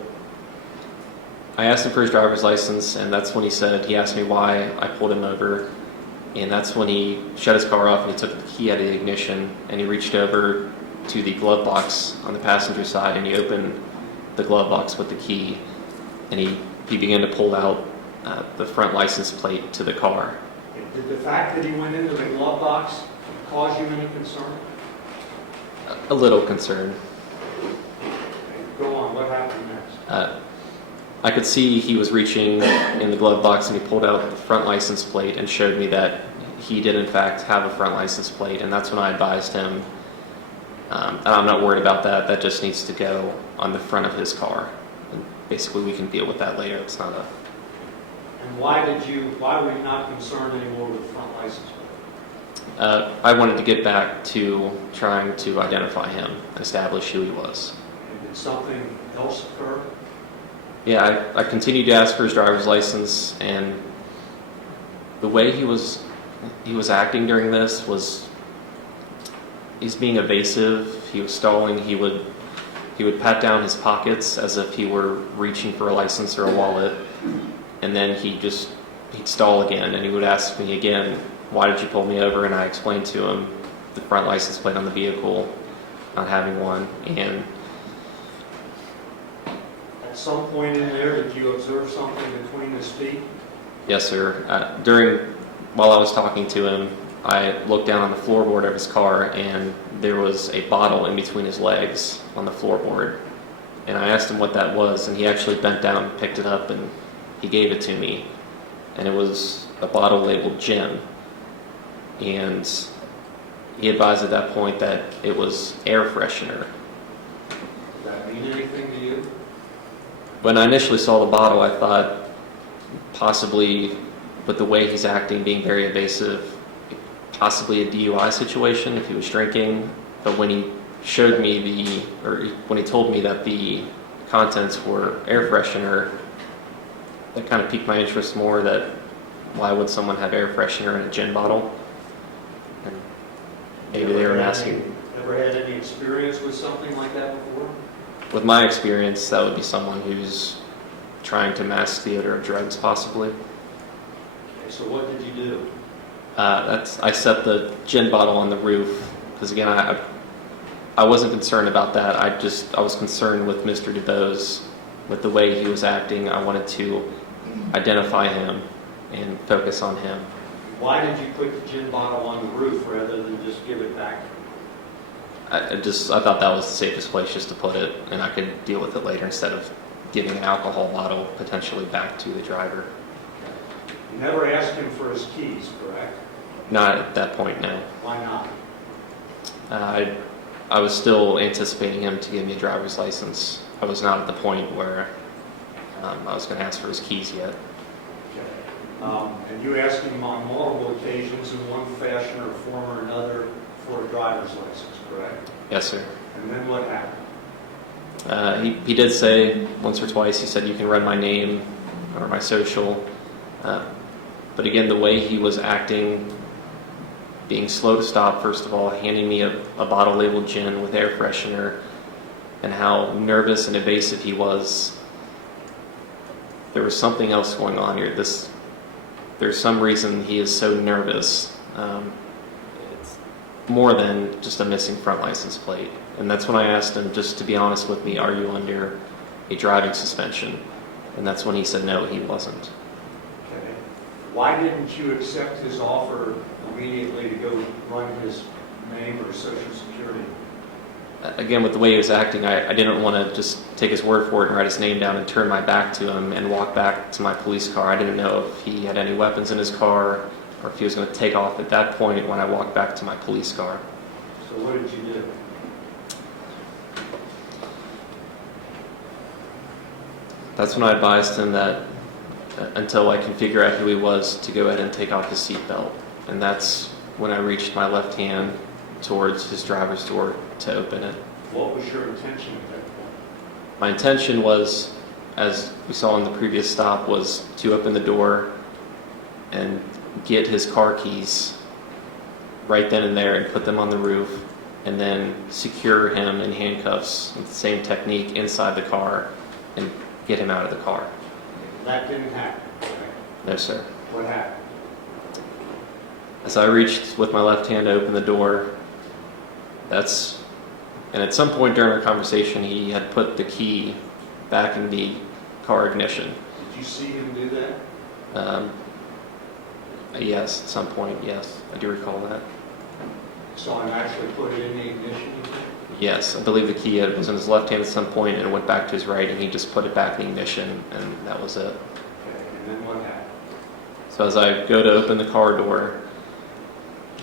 I asked him for his driver's license, and that's when he asked me why I pulled him over. And that's when he shut his car off and he took the key out of the ignition and he reached over to the glove box on the passenger side and he opened the glove box with the key and he began to pull out the front license plate to the car. Did the fact that he went into the glove box cause you any concern? A little concerned. Go on, what happened next? I could see he was reaching in the glove box and he pulled out the front license plate and showed me that he did in fact have a front license plate, and that's when I advised him, I'm not worried about that, that just needs to go on the front of his car. And basically we can deal with that later. It's not a... And why were you not concerned anymore with the front license plate? I wanted to get back to trying to identify him, establish who he was. And did something else occur? Yeah, I continued to ask for his driver's license, and the way he was acting during this was he's being evasive. He was stalling. He would pat down his pockets as if he were reaching for a license or a wallet, and then he'd stall again, and he would ask me again, "Why did you pull me over?" And I explained to him the front license plate on the vehicle, not having one, and At some point in there, did you observe something between his feet? yes, sir. While I was talking to him, I looked down on the floorboard of his car, and there was a bottle in between his legs on the floorboard. And I asked him what that was, and he actually bent down and picked it up, and he gave it to me. And it was a bottle labeled gin. And he advised at that point that it was air freshener. Does that mean anything to you? When I initially saw the bottle, I thought possibly, with the way he's acting, being very evasive, possibly a DUI situation if he was drinking. But when he showed me when he told me that the contents were air freshener, that kind of piqued my interest more, that why would someone have air freshener in a gin bottle? And maybe they were masking. Ever had any experience with something like that before? With my experience, that would be someone who's trying to mask the odor of drugs, possibly. Okay, so what did you do? I set the gin bottle on the roof because, again, I wasn't concerned about that. I was concerned with Mr. DeBose, with the way he was acting. I wanted to identify him and focus on him. Why did you put the gin bottle on the roof rather than just give it back? I thought that was the safest place just to put it, and I could deal with it later instead of giving an alcohol bottle potentially back to the driver. You never asked him for his keys, correct? Not at that point, no. Why not? I was still anticipating him to give me a driver's license. I was not at the point where I was going to ask for his keys yet. Okay. And you asked him on multiple occasions in one fashion or form or another for a driver's license, correct? Yes, sir. And then what happened? He did say once or twice, he said, you can run my name or my social. But again, the way he was acting, being slow to stop, first of all, handing me a bottle labeled gin with air freshener, and how nervous and evasive he was, there was something else going on here. There's some reason he is so nervous. It's more than just a missing front license plate. And that's when I asked him, just to be honest with me, are you under a driving suspension? And that's when he said no, he wasn't. Okay. Why didn't you accept his offer immediately to go run his name or social security? Again, with the way he was acting, I didn't want to just take his word for it and write his name down and turn my back to him and walk back to my police car. I didn't know if he had any weapons in his car or if he was going to take off at that point when I walked back to my police car. So what did you do? That's when I advised him that until I can figure out who he was, to go ahead and take off his seatbelt. And that's when I reached my left hand towards his driver's door to open it. What was your intention at that point? My intention was, as we saw in the previous stop, was to open the door and get his car keys right then and there and put them on the roof, and then secure him in handcuffs with the same technique inside the car and get him out of the car. That didn't happen, right? No, sir. What happened? As I reached with my left hand to open the door, and at some point during our conversation, he had put the key back in the car ignition. Did you see him do that? Yes, at some point, yes. I do recall that. Saw him actually put it in the ignition? Yes, I believe the key was in his left hand at some point and it went back to his right, and he just put it back in the ignition, and that was it. Okay, and then what happened? So as I go to open the car door,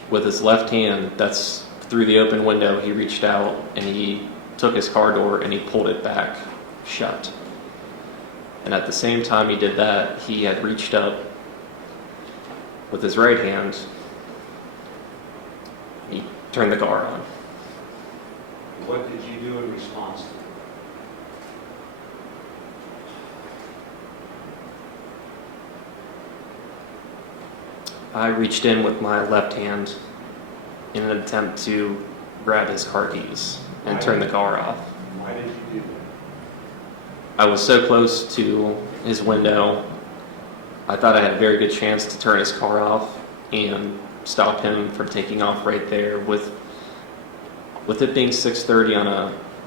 with his left hand, that's through the open window, he reached out and he took his car door and he pulled it back shut. And at the same time he did that, he had reached up with his right hand, he turned the car on. What did you do in response to that? I reached in with my left hand in an attempt to grab his car keys and turn the car off. Why did you do that? I was so close to his window, I thought I had a very good chance to turn his car off and stop him from taking off right there. With it being 6:30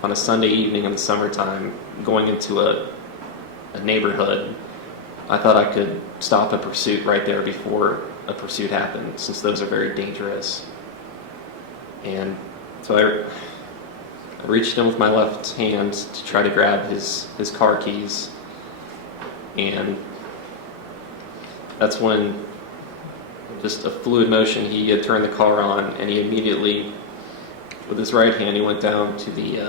on a Sunday evening in the summertime, going into a neighborhood, I thought I could stop a pursuit right there before a pursuit happened, since those are very dangerous. And so I reached in with my left hand to try to grab his car keys, and that's when, just a fluid motion, he had turned the car on, and he immediately, with his right hand, he went down to the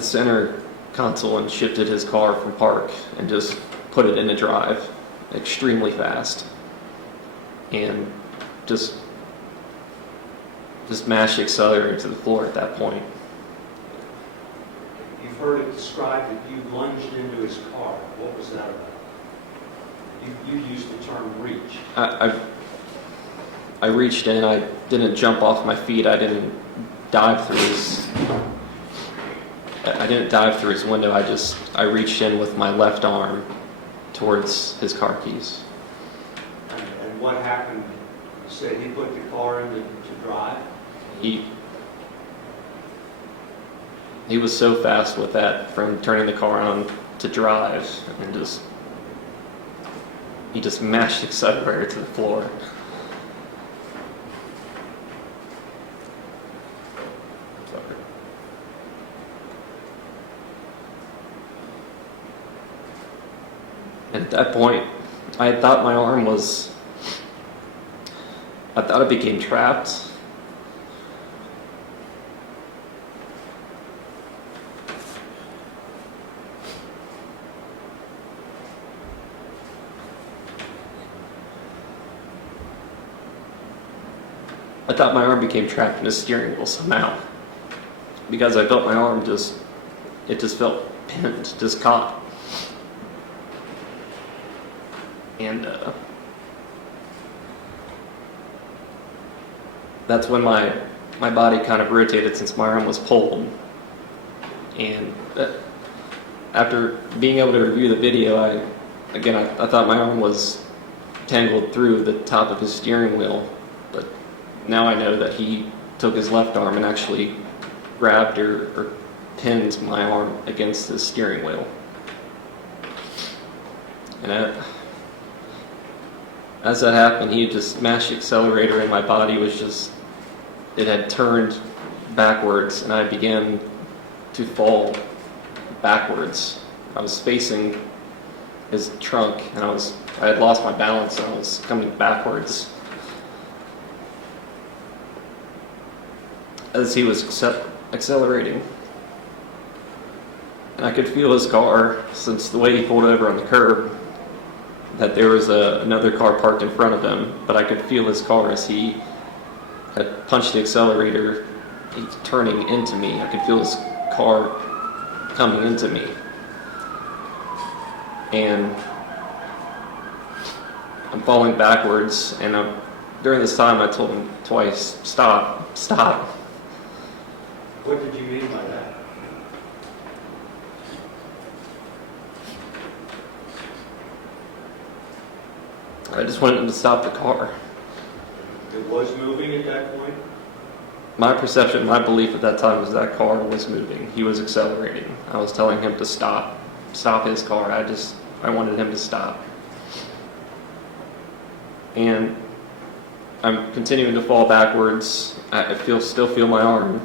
center console and shifted his car from park and just put it into drive extremely fast, and just mashed the accelerator to the floor at that point. You've heard it described that you lunged into his car. What was that about? You used the term reach. I reached in, I didn't jump off my feet, I didn't dive through his window, I reached in with my left arm towards his car keys. And what happened? You said he put the car into drive? He was so fast with that, from turning the car on to drive, and he just mashed the accelerator to the floor. And at that point, I thought my arm was, I thought it became trapped. I thought my arm became trapped in the steering wheel somehow. Because I felt my arm it just felt pinned, just caught. And that's when my body kind of rotated since my arm was pulled. And after being able to review the video, I thought my arm was tangled through the top of his steering wheel. But now I know that he took his left arm and actually grabbed or pinned my arm against the steering wheel. And as that happened, he had just smashed the accelerator and my body was just, it had turned backwards and I began to fall backwards. I was facing his trunk and I had lost my balance and I was coming backwards. As he was accelerating. And I could feel his car, since the way he pulled over on the curb, that there was another car parked in front of him, but I could feel his car as he had punched the accelerator, turning into me. I could feel his car coming into me. And I'm falling backwards, and during this time I told him twice, stop, stop. What did you mean by that? I just wanted him to stop the car. It was moving at that point? My perception, my belief at that time was that car was moving. He was accelerating. I was telling him to stop his car. I wanted him to stop. And I'm continuing to fall backwards. I still feel my arm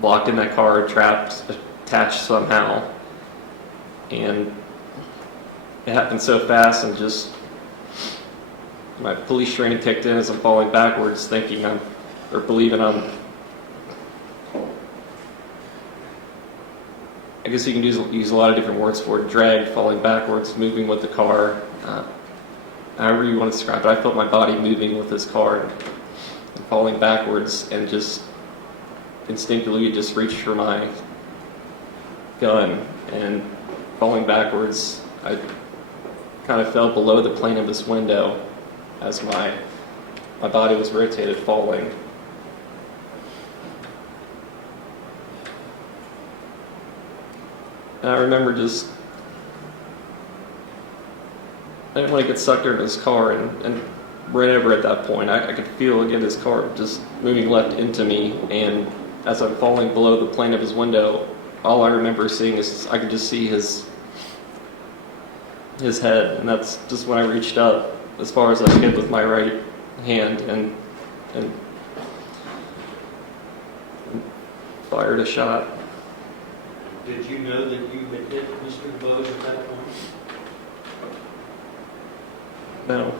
blocked in that car, trapped, attached somehow. And it happened so fast, and just my police training kicked in as I'm falling backwards, believing I'm, I guess you can use a lot of different words for it: dragged, falling backwards, moving with the car. However you want to describe it, I felt my body moving with this car and falling backwards, and just instinctively just reached for my gun, and falling backwards, I kind of fell below the plane of this window as my body was rotated, falling. And I remember I didn't want to get sucked into his car, and right over at that point, I could feel again his car just moving left into me, and as I'm falling below the plane of his window, all I remember seeing is I could just see his head, and that's just when I reached up as far as I could with my right hand and fired a shot. Did you know that you had hit Mr. Bose at that point? No.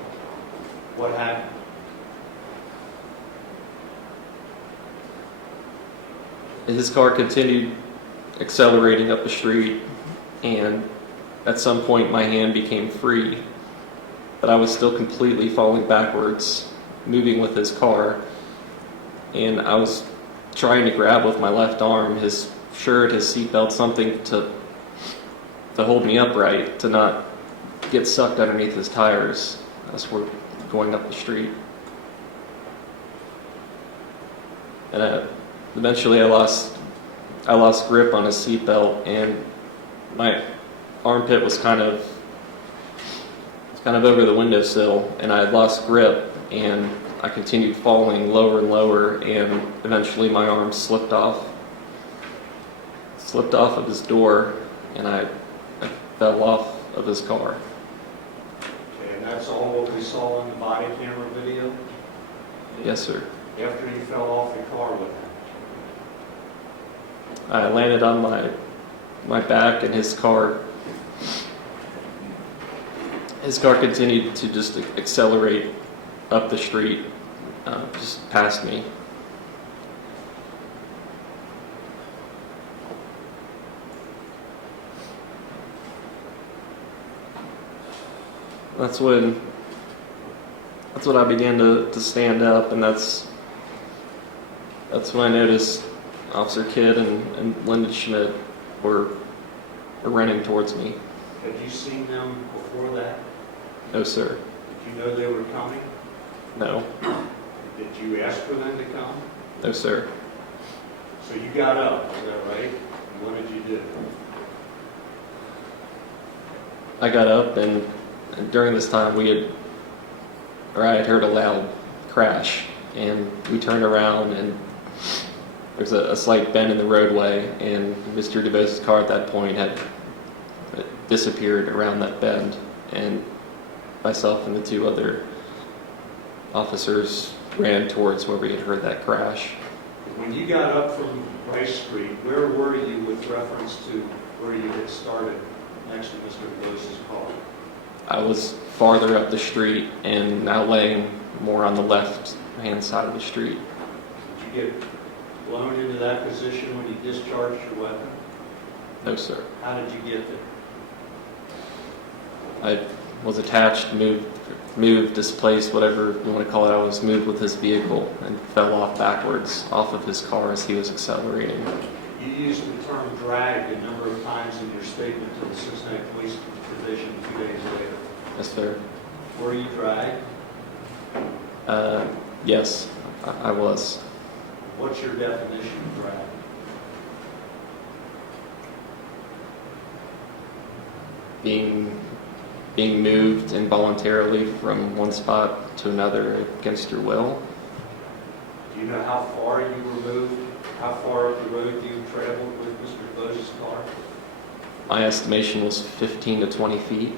What happened? His car continued accelerating up the street, and at some point my hand became free, but I was still completely falling backwards, moving with his car, and I was trying to grab with my left arm his shirt, his seatbelt, something to hold me upright, to not get sucked underneath his tires as we're going up the street. And eventually I lost grip on his seatbelt, and my armpit was kind of over the windowsill, and I had lost grip, and I continued falling lower and lower, and eventually my arm slipped off of his door, and I fell off of his car. Okay, and that's all what we saw in the body camera video? Yes, sir. After you fell off the car, what happened? I landed on my back, and his car His car continued to just accelerate up the street, just past me. That's when I began to stand up, and that's when I noticed Officer Kidd and Linda Schmidt were running towards me. Had you seen them before that? No, sir. Did you know they were coming? No. Did you ask for them to come? No, sir. So you got up, is that right? And what did you do? I got up, and during this time I had heard a loud crash, and we turned around, and there's a slight bend in the roadway, and Mr. DeBose's car at that point had disappeared around that bend, and myself and the two other officers ran towards where we had heard that crash. When you got up from Rice Street, where were you with reference to where you had started next to Mr. DeBose's car? I was farther up the street and now laying more on the left-hand side of the street. Did you get blown into that position when you discharged your weapon? No, sir. How did you get there? I was attached, moved, displaced, whatever you want to call it. I was moved with his vehicle and fell off backwards off of his car as he was accelerating. You used the term dragged a number of times in your statement to the Cincinnati Police Division 2 days later. Yes, sir. Were you dragged? Yes, I was. What's your definition of drag? Being moved involuntarily from one spot to another against your will. Do you know how far you were moved? How far up the road you traveled with Mr. DeBose's car? My estimation was 15 to 20 feet. Do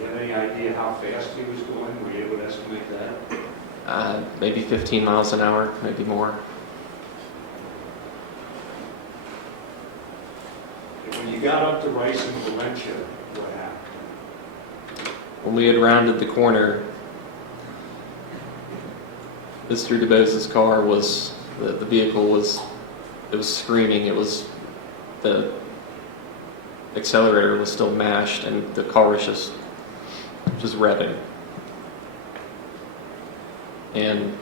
you have any idea how fast he was going? Were you able to estimate that? Maybe 15 miles an hour, maybe more. When you got up to Rice and Valencia, what happened? When we had rounded the corner, Mr. DeBose's car was, the vehicle was, it was screaming. It was, the accelerator was still mashed and the car was just revving. And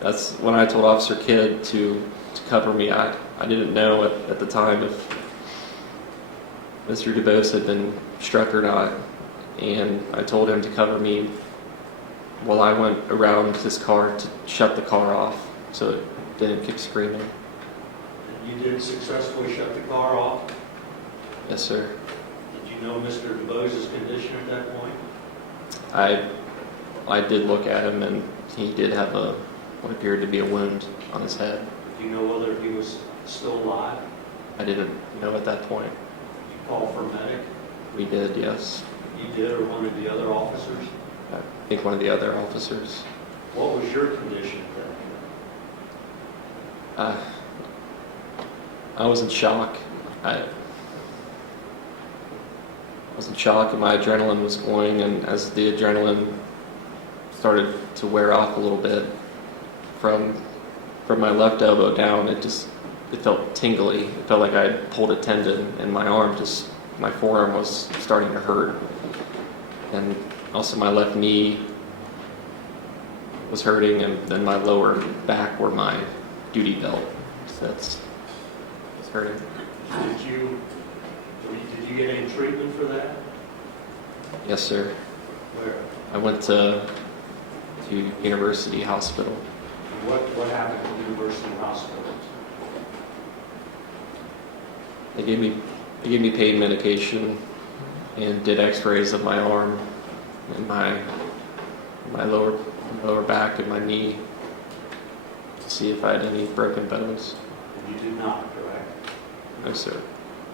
that's when I told Officer Kidd to cover me. I didn't know at the time if Mr. DeBose had been struck or not, and I told him to cover me while I went around his car to shut the car off so it didn't keep screaming. You did successfully shut the car off? Yes, sir. Did you know Mr. DeBose's condition at that point? I did look at him, and he did have what appeared to be a wound on his head. Do you know whether he was still alive? I didn't know at that point. Did you call for a medic? We did, yes. You did, or one of the other officers? I think one of the other officers. What was your condition at that point? I was in shock. I was in shock, and my adrenaline was going, and as the adrenaline started to wear off a little bit from my left elbow down, it felt tingly. It felt like I had pulled a tendon, and my forearm was starting to hurt. And also my left knee was hurting, and then my lower back where my duty belt sits was hurting. Did you get any treatment for that? Yes, sir. Where? I went to University Hospital. And what happened at University Hospital? They gave me pain medication and did x-rays of my arm and my lower back and my knee to see if I had any broken bones. And you did not, correct? No, sir.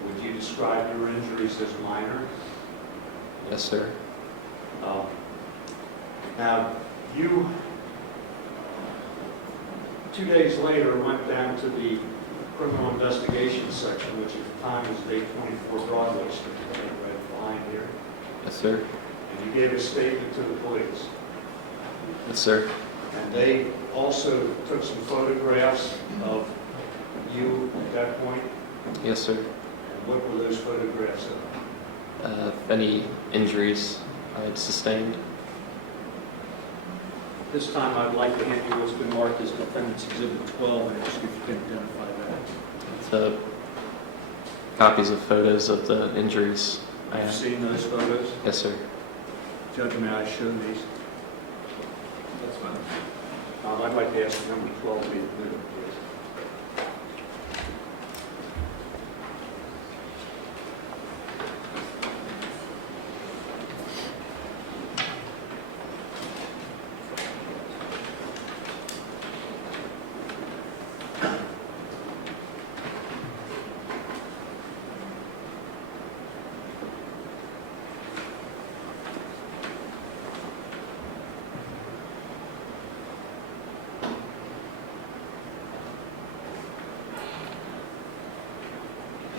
Would you describe your injuries as minor? Yes, sir. Now, you, 2 days later, went down to the criminal investigation section, which at the time was 824 Broadway Street, right behind here. Yes, sir. And You gave a statement to the police. Yes, sir. And they also took some photographs of you at that point. Yes, sir. And what were those photographs of? Any injuries I had sustained. This time, I'd like to hand you what's been marked as Defendant's Exhibit 12, and ask if you can identify that. The copies of photos of the injuries I Have you had. seen those photos? Yes, sir. Judge, may I show these? That's fine. I'd like to ask number 12 to be included, please.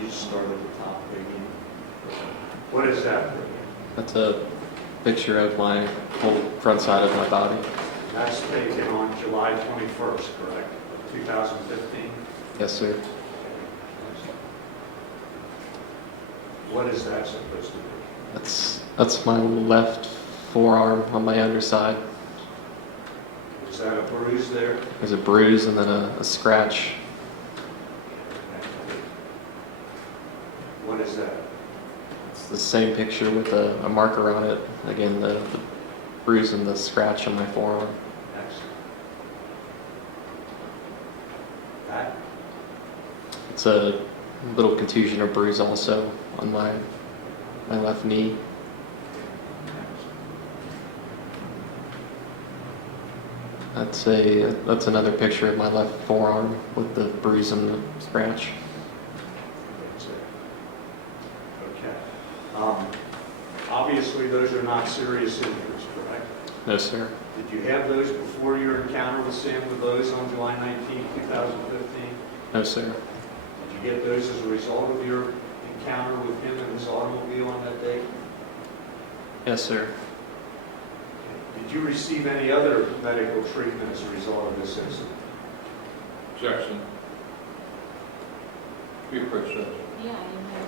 You start at the top again. What is that? That's a picture of my whole front side of my body. That's taken on July 21st, correct? 2015? Yes, sir. What is that supposed to be? That's my left forearm on my underside. Is that a bruise there? There's a bruise and then a scratch. What is that? It's the same picture with a marker on it. Again, the bruise and the scratch on my forearm. Excellent. That? It's a little contusion or bruise also on my left knee. That's another picture of my left forearm with the bruise and the scratch. That's it. Okay. Obviously, those are not serious injuries, correct? No, sir. Did you have those before your encounter with Sam with those on July 19, 2015? No, sir. Did you get those as a result of your encounter with him in his automobile on that day? Yes, sir. Did you receive any other medical treatment as a result of this incident? Objection. Be approached, Judge. Yeah, you have.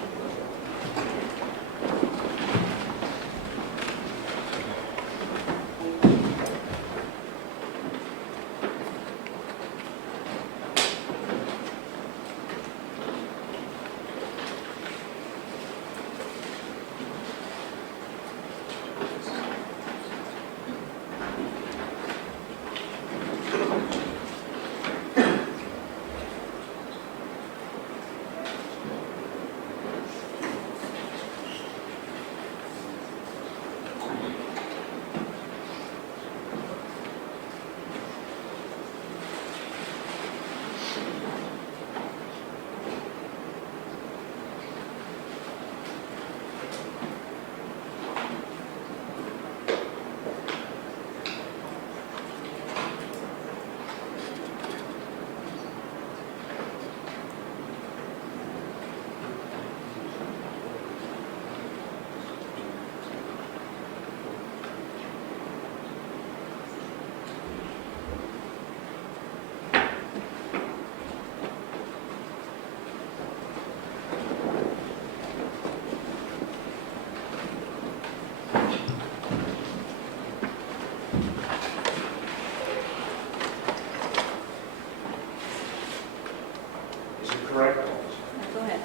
Is it correct, officer? Go ahead.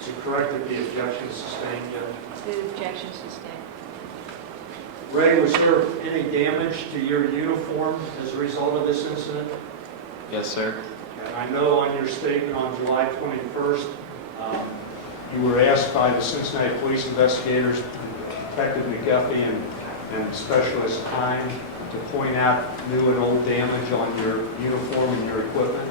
Is it correct that the objection is sustained, Judge? The objection sustained. Ray, was there any damage to your uniform as a result of this incident? Yes, sir. And I know on your statement on July 21st, you were asked by the Cincinnati police investigators, Detective McGuffey and Specialist Hine, to point out new and old damage on your uniform and your equipment.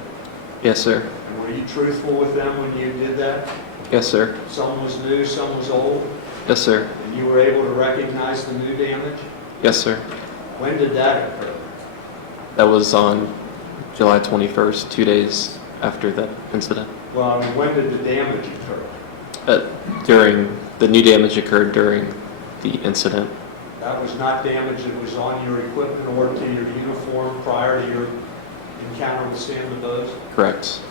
Yes, sir. And were you truthful with them when you did that? Yes, sir. Some was new, some was old, Yes, sir. and you were able to recognize the new damage? Yes, sir. When did that occur? That was on July 21st, 2 days after that incident. Well, I mean, when did the damage occur? The new damage occurred during the incident. That was not damage that was on your equipment or to your uniform prior to your encounter with Sam DeBose? Correct.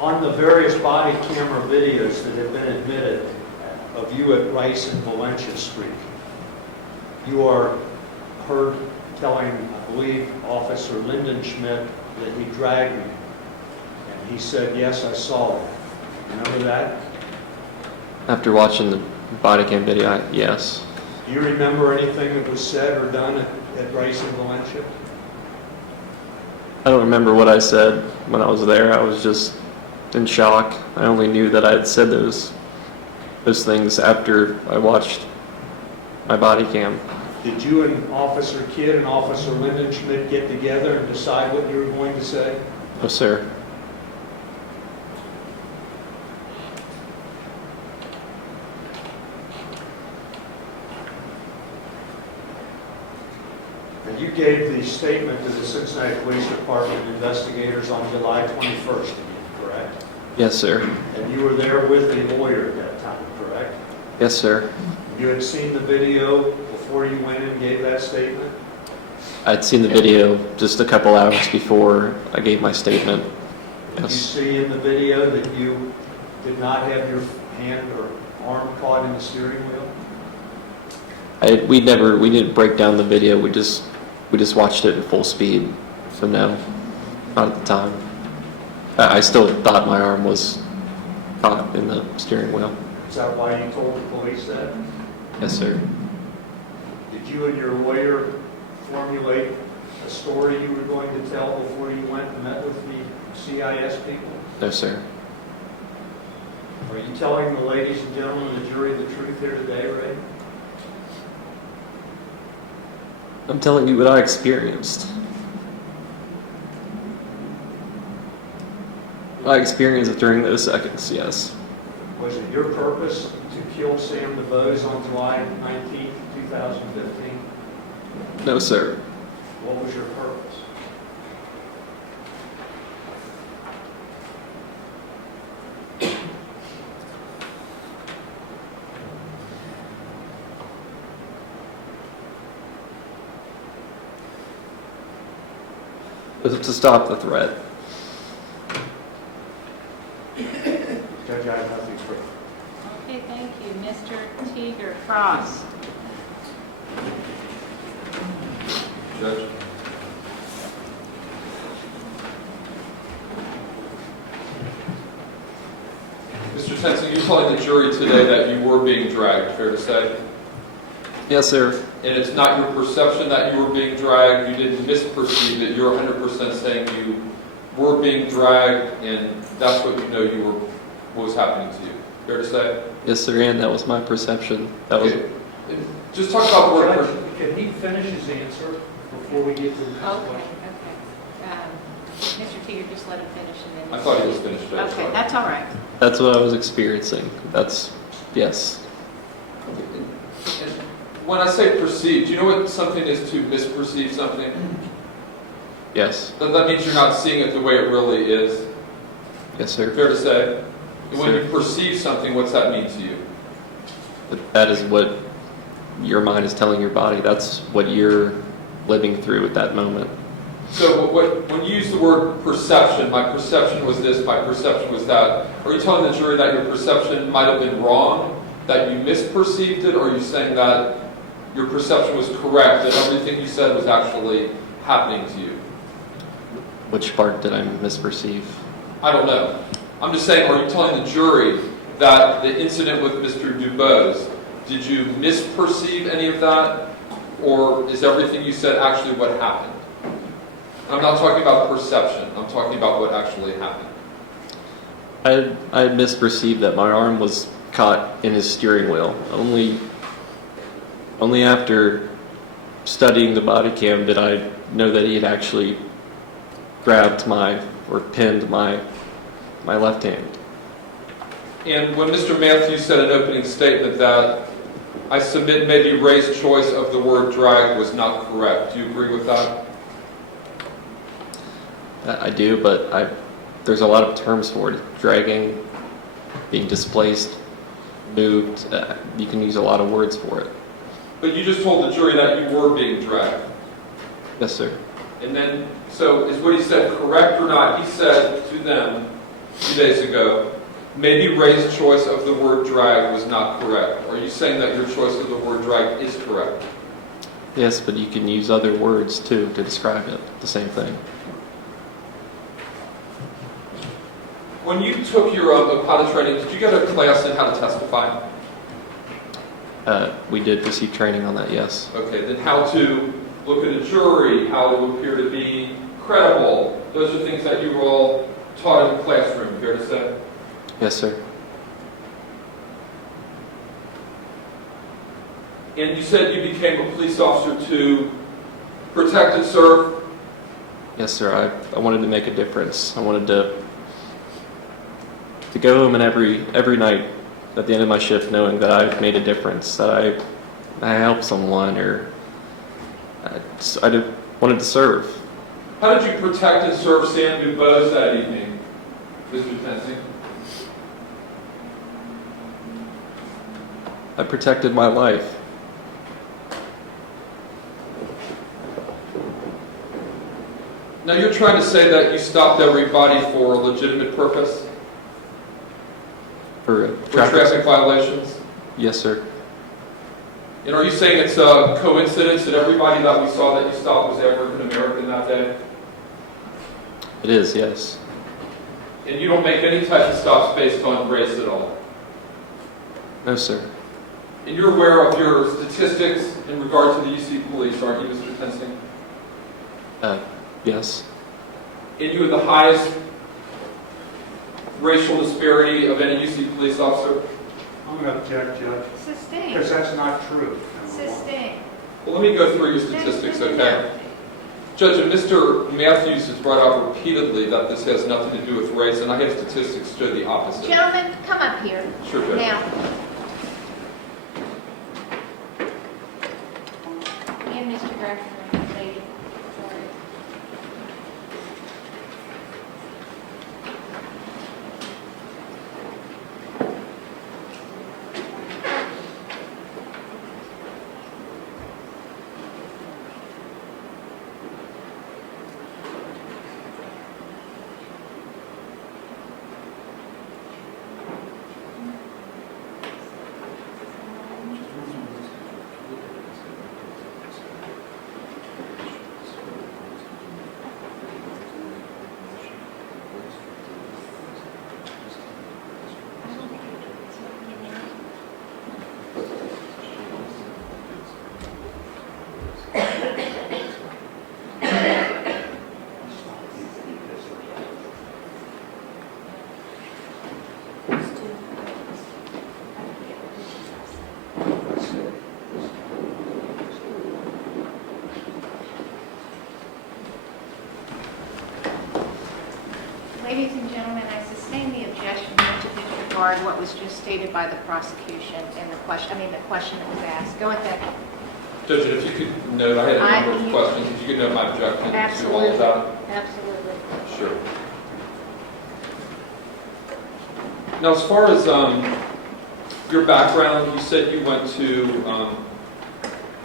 On the various body camera videos that have been admitted of you at Rice and Valencia Street, you are heard telling, I believe, Officer Lyndon Schmidt that he dragged me. And he said, yes, I saw it. Remember that? After watching the body cam video, yes. Do you remember anything that was said or done at Rice and Valencia? I don't remember what I said when I was there. I was just in shock. I only knew that I had said those things after I watched my body cam. Did you and Officer Kidd and Officer Lyndon Schmidt get together and decide what you were going to say? No, sir. And you gave the statement to the Cincinnati Police Department investigators on July 21st, correct? Yes, sir. And you were there with the lawyer at that time, correct? Yes, sir. You had seen the video before you went and gave that statement? I'd seen the video just a couple hours before I gave my statement. Did you Yes. see in the video that you did not have your hand or arm caught in the steering wheel? We didn't break down the video. We just watched it in full speed. So no, not at the time. I still thought my arm was caught in the steering wheel. Is that why you told the police that? Yes, sir. Did you and your lawyer formulate a story you were going to tell before you went and met with the CIS people? No, sir. Are you telling the ladies and gentlemen of the jury the truth here today, Ray? I'm telling you what I experienced. I experienced it during those seconds, yes. Was it your purpose to kill Sam DeBose on July 19th, 2015? No, sir. What was your purpose? It was to stop the threat. Judge, I have nothing further. Okay, thank you. Mr. Teeger Cross. Judge? Mr. Tensing, you're telling the jury today that you were being dragged, fair to say? Yes, sir. And it's not your perception that you were being dragged, you didn't misperceive it, you're 100% saying you were being dragged, and that's what you know what was happening to you, fair to say? Yes, sir, and that was my perception. That was. Okay. Just talk about the word. Judge, can he finish his answer before we get to the next Okay, question? okay. Mr. Teeger, just let him finish and then. I thought he was finished, Judge. Okay, that's all right. That's what I was experiencing. Yes. And when I say perceive, do you know what something is to misperceive something? Yes. That means you're not seeing it the way it really is. Yes, sir. Fair to say? And when Sir. you perceive something, what's that mean to you? That is what your mind is telling your body. That's what you're living through at that moment. So when you use the word perception, my perception was this, my perception was that, are you telling the jury that your perception might have been wrong, that you misperceived it, or are you saying that your perception was correct, that everything you said was actually happening to you? Which part did I misperceive? I don't know. I'm just saying, are you telling the jury that the incident with Mr. DuBose, did you misperceive any of that? Or is everything you said actually what happened? I'm not talking about perception. I'm talking about what actually happened. I had misperceived that my arm was caught in his steering wheel. Only after studying the body cam did I know that he had actually grabbed or pinned my left hand. And when Mr. Matthews said an opening statement that I submit maybe Ray's choice of the word drag was not correct, do you agree with that? I do, but there's a lot of terms for it. Dragging, being displaced, moved. You can use a lot of words for it. But you just told the jury that you were being dragged. Yes, sir. And then, so is what he said correct or not? He said to them 2 days ago, maybe Ray's choice of the word drag was not correct. Are you saying that your choice of the word drag is correct? Yes, but you can use other words too to describe it. The same thing. When you took your pilot training, did you get a class in how to testify? We did receive training on that, yes. Okay, then how to look at a jury, how to appear to be credible. Those are things that you were all taught in the classroom, fair to say? Yes, sir. And you said you became a police officer to protect and serve? Yes, sir. I wanted to make a difference. I wanted to go home and every night at the end of my shift knowing that I've made a difference, that I helped someone, or wanted to serve. How did you protect and serve Sam Dubose that evening, Mr. Tensing? I protected my life. Now you're trying to say that you stopped everybody for a legitimate purpose? For traffic violations? Yes, sir. And are you saying it's a coincidence that everybody that we saw that you stopped was African American that day? It is, yes. And you don't make any type of stops based on race at all? No, sir. And you're aware of your statistics in regard to the UC police, aren't you, Mr. Tensing? Yes. And you have the highest racial disparity of any UC police officer? I'm going to object, Judge, Sustained. because that's not true. Sustained. Well, let me go through your statistics, okay? Judge, and Mr. Matthews has brought out repeatedly that this has nothing to do with race, and I have statistics to show the opposite. Gentlemen, come up here. Sure, Judge. Now. And Mr. Grafton, lady. Sorry. Ladies and gentlemen, I sustain the objection to disregard what was just stated by the prosecution and the question that was asked. Go ahead. Judge, if you could note, I had a number of questions. If you could note my objection to all of that. Absolutely. Sure. Now, as far as your background, you said you went to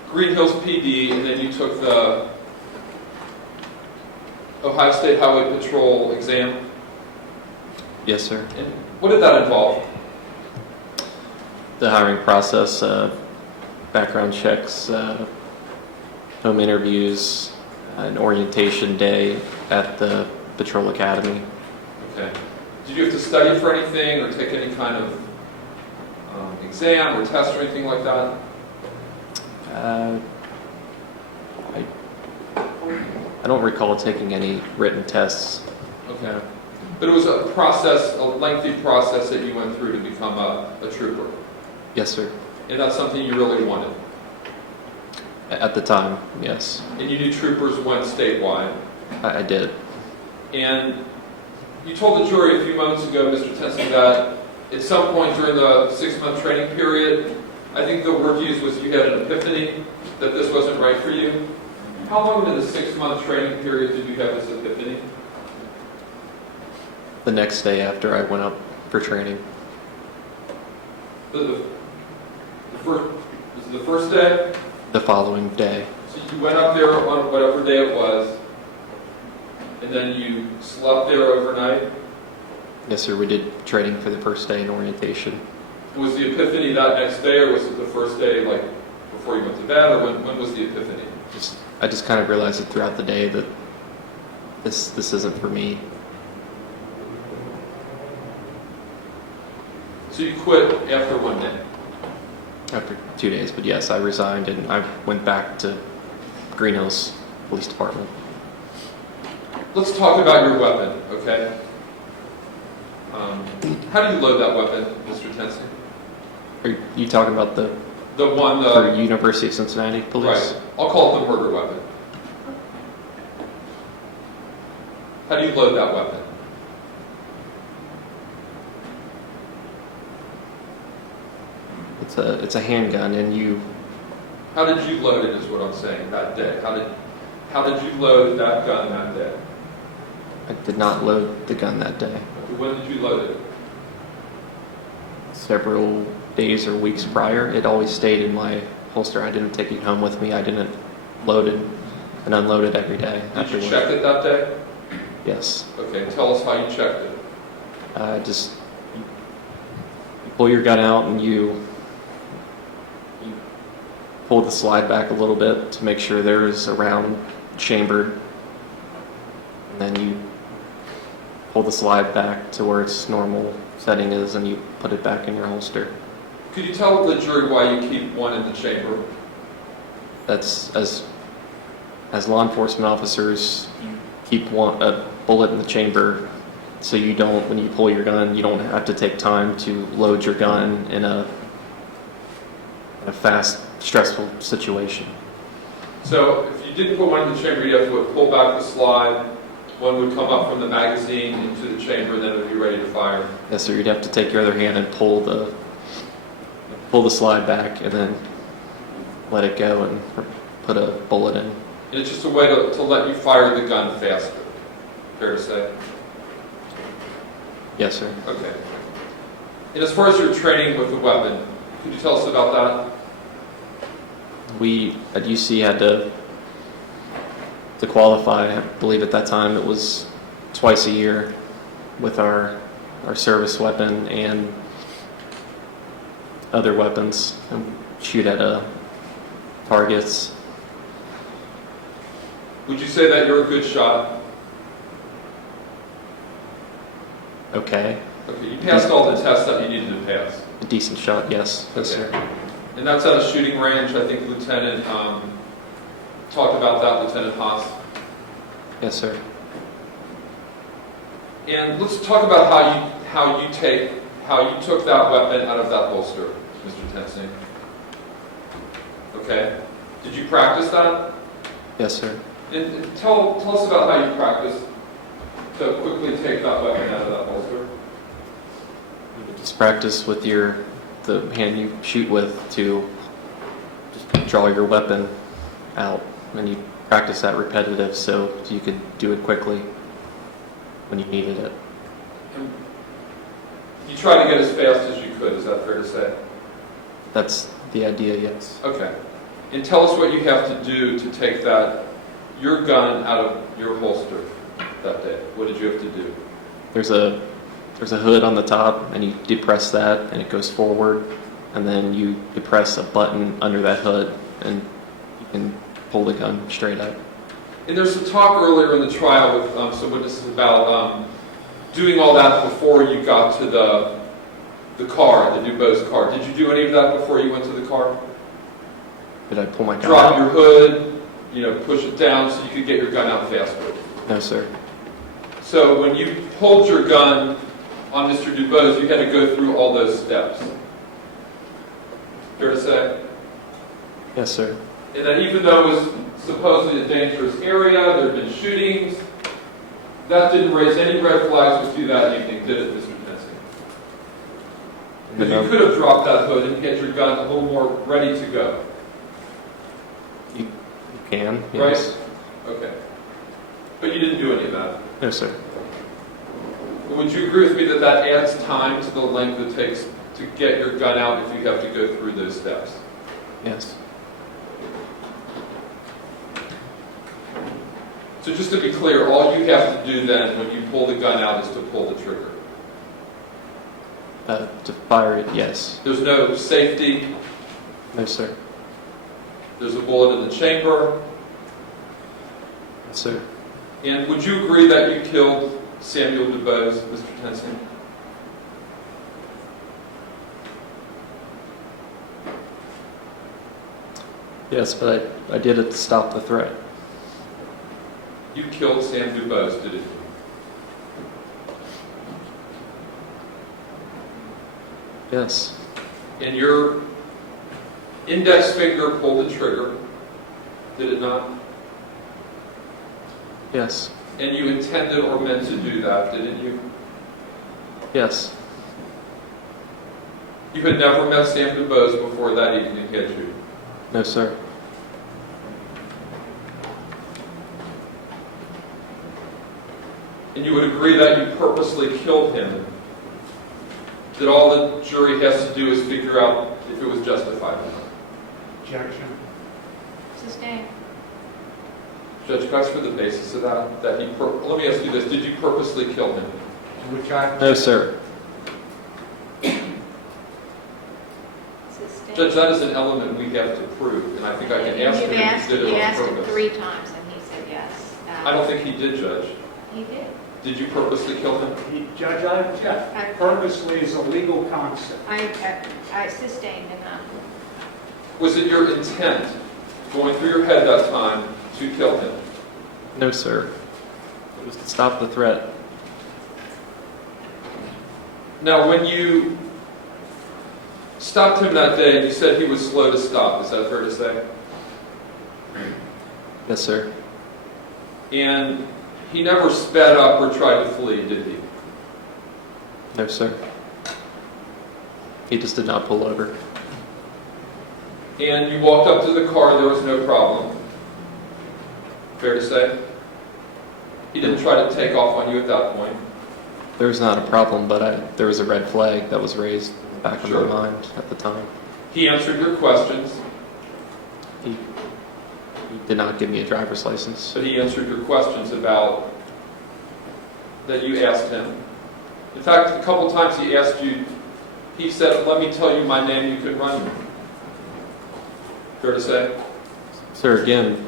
Green Hills PD, and then you took the Ohio State Highway Patrol exam. Yes, sir. And what did that involve? The hiring process, background checks, home interviews, an orientation day at the Patrol Academy. Okay. Did you have to study for anything or take any kind of exam or test or anything like that? I don't recall taking any written tests. Okay. But it was a process, a lengthy process that you went through to become a trooper. Yes, sir. And that's something you really wanted. At the time, yes. And you knew troopers went statewide. I did. And you told the jury a few moments ago, Mr. Tensing, that at some point during the 6-month training period, I think the word used was you had an epiphany that this wasn't right for you. How long into the 6-month training period did you have this epiphany? The next day after I went up for training. The first, this is the first day? The following day. So you went up there on whatever day it was, and then you slept there overnight? Yes, sir. We did training for the first day in orientation. Was the epiphany that next day, or was it the first day, like, before you went to bed, or when was the epiphany? I just kind of realized it throughout the day that this isn't for me. So you quit after one day? After 2 days, but yes, I resigned and I went back to Green Hills Police Department. Let's talk about your weapon, okay? How do you load that weapon, Mr. Tensing? Are you talking about the one for University of Cincinnati Police? Right. I'll call it the murder weapon. How do you load that weapon? It's a handgun, and you. How did you load it? Is what I'm saying. That day. How did you load that gun that day? I did not load the gun that day. When did you load it? Several days or weeks prior. It always stayed in my holster. I didn't take it home with me. I didn't load it and unload it every day. Did you check it that day? Yes. Okay, tell us how you checked it. Just you pull your gun out and you pull the slide back a little bit to make sure there's a round chambered, and then you pull the slide back to where its normal setting is, and you put it back in your holster. Could you tell the jury why you keep one in the chamber? That's as law enforcement officers, you keep a bullet in the chamber so you don't, when you pull your gun, you don't have to take time to load your gun in a fast, stressful situation. So if you didn't put one in the chamber, you'd have to pull back the slide. One would come up from the magazine into the chamber, and then it would be ready to fire. Yes, sir. You'd have to take your other hand and pull the slide back, and then let it go and put a bullet in. And it's just a way to let you fire the gun faster. Fair to say? Yes, sir. Okay. And as far as your training with the weapon, could you tell us about that? We at UC had to qualify. I believe at that time it was twice a year with our service weapon and other weapons, and shoot at targets. Would you say that you're a good shot? Okay. Okay, you passed all the tests that you needed to pass. A decent shot, yes. Yes, Okay. sir. And that's at a shooting range. I think Lieutenant talked about that, Lieutenant Haas. Yes, sir. And let's talk about how you took that weapon out of that holster, Mr. Tensing. Okay. Did you practice that? Yes, sir. And tell us about how you practiced to quickly take that weapon out of that holster. Just practice with the hand you shoot with to just draw your weapon out, and you practice that repetitive so you could do it quickly when you needed it. And you tried to get as fast as you could, is that fair to say? That's the idea, yes. Okay. And tell us what you have to do to take your gun out of your holster that day. What did you have to do? There's a hood on the top, and you depress that, and it goes forward, and then you depress a button under that hood, and you can pull the gun straight up. And there's some talk earlier in the trial with some witnesses about doing all that before you got to the car, the DuBose car. Did you do any of that before you went to the car? Did I pull my gun Drop out? your hood, push it down so you could get your gun out faster. No, sir. So when you pulled your gun on Mr. DuBose, you had to go through all those steps. Fair to say? Yes, sir. And that even though it was supposedly a dangerous area, there had been shootings, that didn't raise any red flags with you that evening, did it, Mr. Tensing? Because you could have dropped that hood and get your gun a little more ready to go. You can, yes. Right? Okay. But you didn't do any of that. No, sir. Would you agree with me that that adds time to the length it takes to get your gun out if you have to go through those steps? Yes. So just to be clear, all you have to do then when you pull the gun out is to pull the trigger. To fire it, yes. There's no safety. No, sir. There's a bullet in the chamber. Yes, sir. And would you agree that you killed Samuel DuBose, Mr. Tensing? Yes, but I did it to stop the threat. You killed Sam DuBose, didn't you? Yes. And your index finger pulled the trigger, did it not? Yes. And you intended or meant to do that, didn't you? Yes. You had never met Sam DuBose before that evening, had you? No, sir. And you would agree that you purposely killed him, that all the jury has to do is figure out if it was justified or not. Objection. Sustained. Judge, can I ask for the basis of that? Let me ask you this. Did you purposely kill him? Which I... No, sir. Sustained. Judge, that is an element we have to prove, and I think I can ask him if he did it You on asked him purpose. 3 times and he said yes. I don't think he did, Judge. He did. Did you purposely kill him? Judge, I object. Purposely is a legal concept. I sustained him. Was it your intent, going through your head that time, to kill him? No, sir. It was to stop the threat. Now, when you stopped him that day, you said he was slow to stop. Is that fair to say? Yes, sir. And he never sped up or tried to flee, did he? No, sir. He just did not pull over. And you walked up to the car, there was no problem. Fair to say? He didn't try to take off on you at that point. There was not a problem, but there was a red flag that was raised in the back of my mind at the time. He answered your questions, He did not give me a driver's license. but he answered your questions about that you asked him. In fact, a couple times he asked you, he said, "Let me tell you my name, you can run." Fair to say? Sir, again,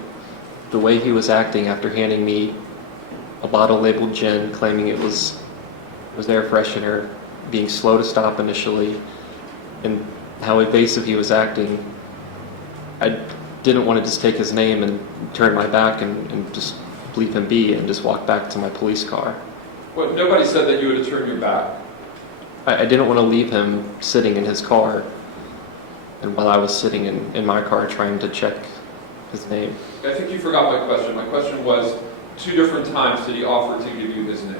the way he was acting after handing me a bottle labeled gin, claiming it was air freshener, being slow to stop initially, and how evasive he was acting, I didn't want to just take his name and turn my back and just leave him be and just walk back to my police car. Well, nobody said that you would have turned your back. I didn't want to leave him sitting in his car, and while I was sitting in my car trying to check his name. I think you forgot my question. My question was, 2 different times did he offer to give you his name?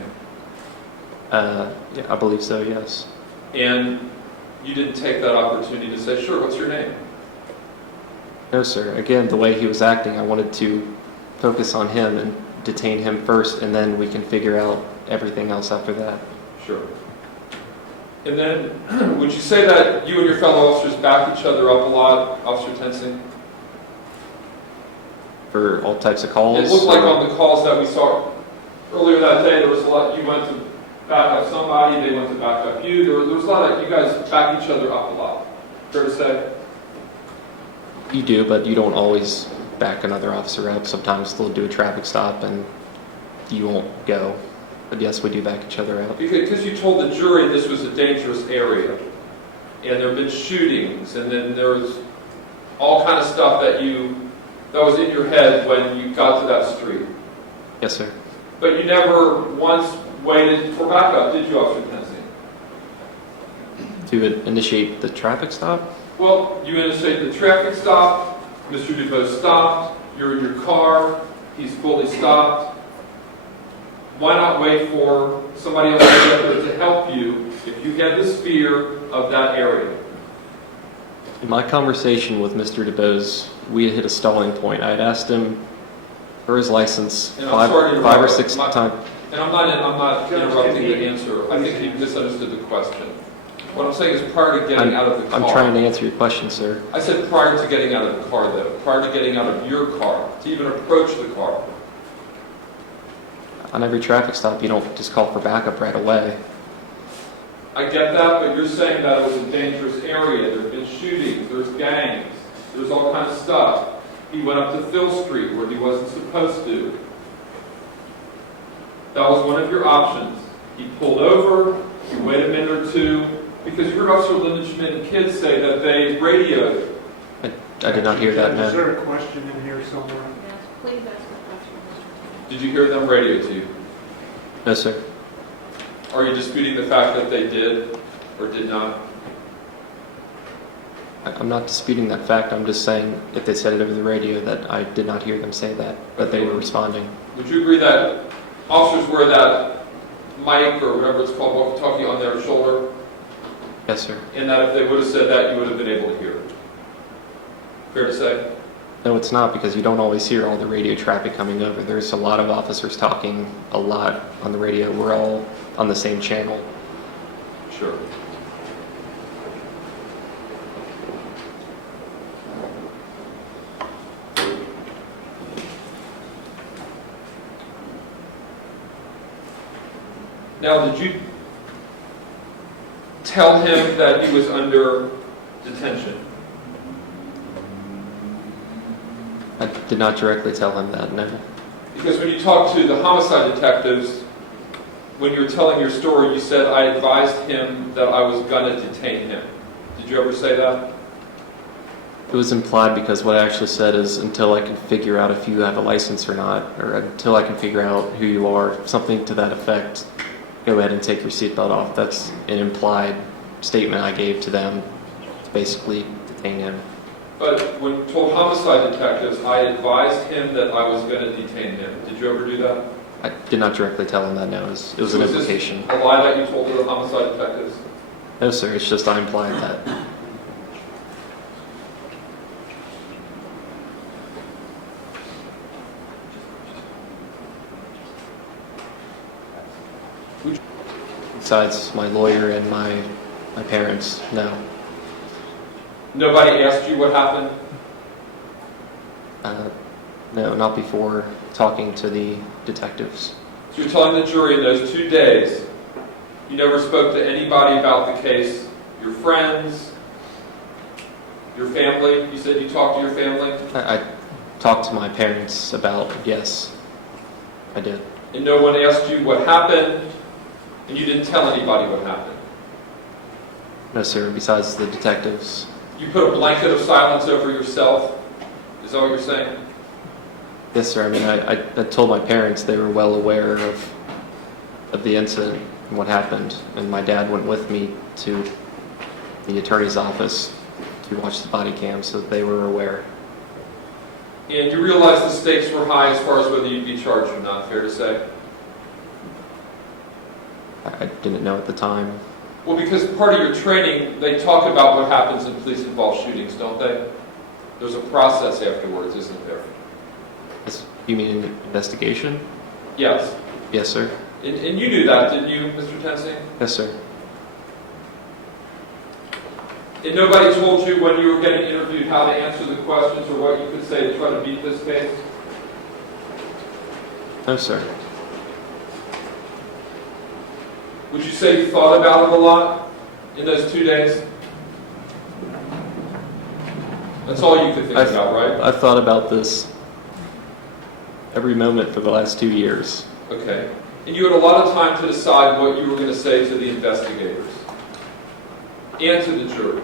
Yeah, I believe so, yes. And you didn't take that opportunity to say, "Sure, what's your name?" No, sir. Again, the way he was acting, I wanted to focus on him and detain him first, and then we can figure out everything else after that. Sure. And then, would you say that you and your fellow officers back each other up a lot, Officer Tensing? For all types of calls? It looked like on the calls that we saw earlier that day, there was a lot, you went to back up somebody, they went to back up you. There was a lot of you guys back each other up a lot. Fair to say? You do, but you don't always back another officer up. Sometimes they'll do a traffic stop and you won't go. But yes, we do back each other up. Because you told the jury this was a dangerous area, and there have been shootings, and then there was all kind of stuff that was in your head when you got to that street. Yes, sir. But you never once waited for backup, did you, Officer Tensing? To initiate the traffic stop? Well, you initiated the traffic stop, Mr. DuBose stopped, you're in your car, he's fully stopped. Why not wait for somebody else to get there to help you if you had this fear of that area? In my conversation with Mr. DuBose, we had hit a stalling point. I had asked him for his license And I'm sorry to five or interrupt, six but times. And I'm not interrupting the answer. I think he misunderstood the question. What I'm saying is prior to getting out of the car. I'm trying to answer your question, sir. I said prior to getting out of the car, though. Prior to getting out of your car, to even approach the car. On every traffic stop, you don't just call for backup right away. I get that, but you're saying that it was a dangerous area. There have been shootings, there's gangs, there's all kinds of stuff. He went up to Phil Street where he wasn't supposed to. That was one of your options. He pulled over, you wait a minute or two, because you heard Officer Lindenschmidt and kids say that they radioed. I did not hear that, Is no. there a question in here somewhere? Yes, please ask the question, Mr. Did you hear them radio to you? No, sir. Are you disputing the fact that they did or did not? I'm not disputing that fact. I'm just saying if they said it over the radio that I did not hear them say that they were responding. Would you agree that officers wear that mic or whatever it's called, walkie-talkie, on their shoulder? Yes, sir. And that if they would have said that, you would have been able to hear it? Fair to say? No, it's not, because you don't always hear all the radio traffic coming over. There's a lot of officers talking a lot on the radio. We're all on the same channel. Sure. Now, did you tell him that he was under detention? I did not directly tell him that, no. Because when you talked to the homicide detectives, when you were telling your story, you said, I advised him that I was going to detain him. Did you ever say that? It was implied, because what I actually said is until I can figure out if you have a license or not, or until I can figure out who you are, something to that effect, go ahead and take your seatbelt off. That's an implied statement I gave to them to basically detain him. But when you told homicide detectives, I advised him that I was going to detain him. Did you ever do that? I did not directly tell him that, no. It was So an is this implication. a lie that you told to the homicide detectives? No, sir, it's just I implied that. Besides my lawyer and my parents, no. Nobody asked you what happened? No, not before talking to the detectives. So you're telling the jury in those 2 days, you never spoke to anybody about the case, your friends, your family? You said you talked to your family? I talked to my parents about, yes, I did. And no one asked you what happened, and you didn't tell anybody what happened? No, sir, besides the detectives. You put a blanket of silence over yourself? Is that what you're saying? Yes, sir. I mean, I told my parents. They were well aware of the incident and what happened. And my dad went with me to the attorney's office to watch the body cam, so they were aware. And you realized the stakes were high as far as whether you'd be charged or not, fair to say? I didn't know at the time. Well, because part of your training, they talk about what happens in police-involved shootings, don't they? There's a process afterwards, isn't there? You mean an investigation? Yes. Yes, sir. And you knew that, didn't you, Mr. Tensing? Yes, sir. And nobody told you when you were getting interviewed how to answer the questions or what you could say to try to beat this case? No, sir. Would you say you thought about it a lot in those 2 days? That's all you could think about, right? I've thought about this every moment for the last 2 years. Okay. And you had a lot of time to decide what you were going to say to the investigators and to the jury.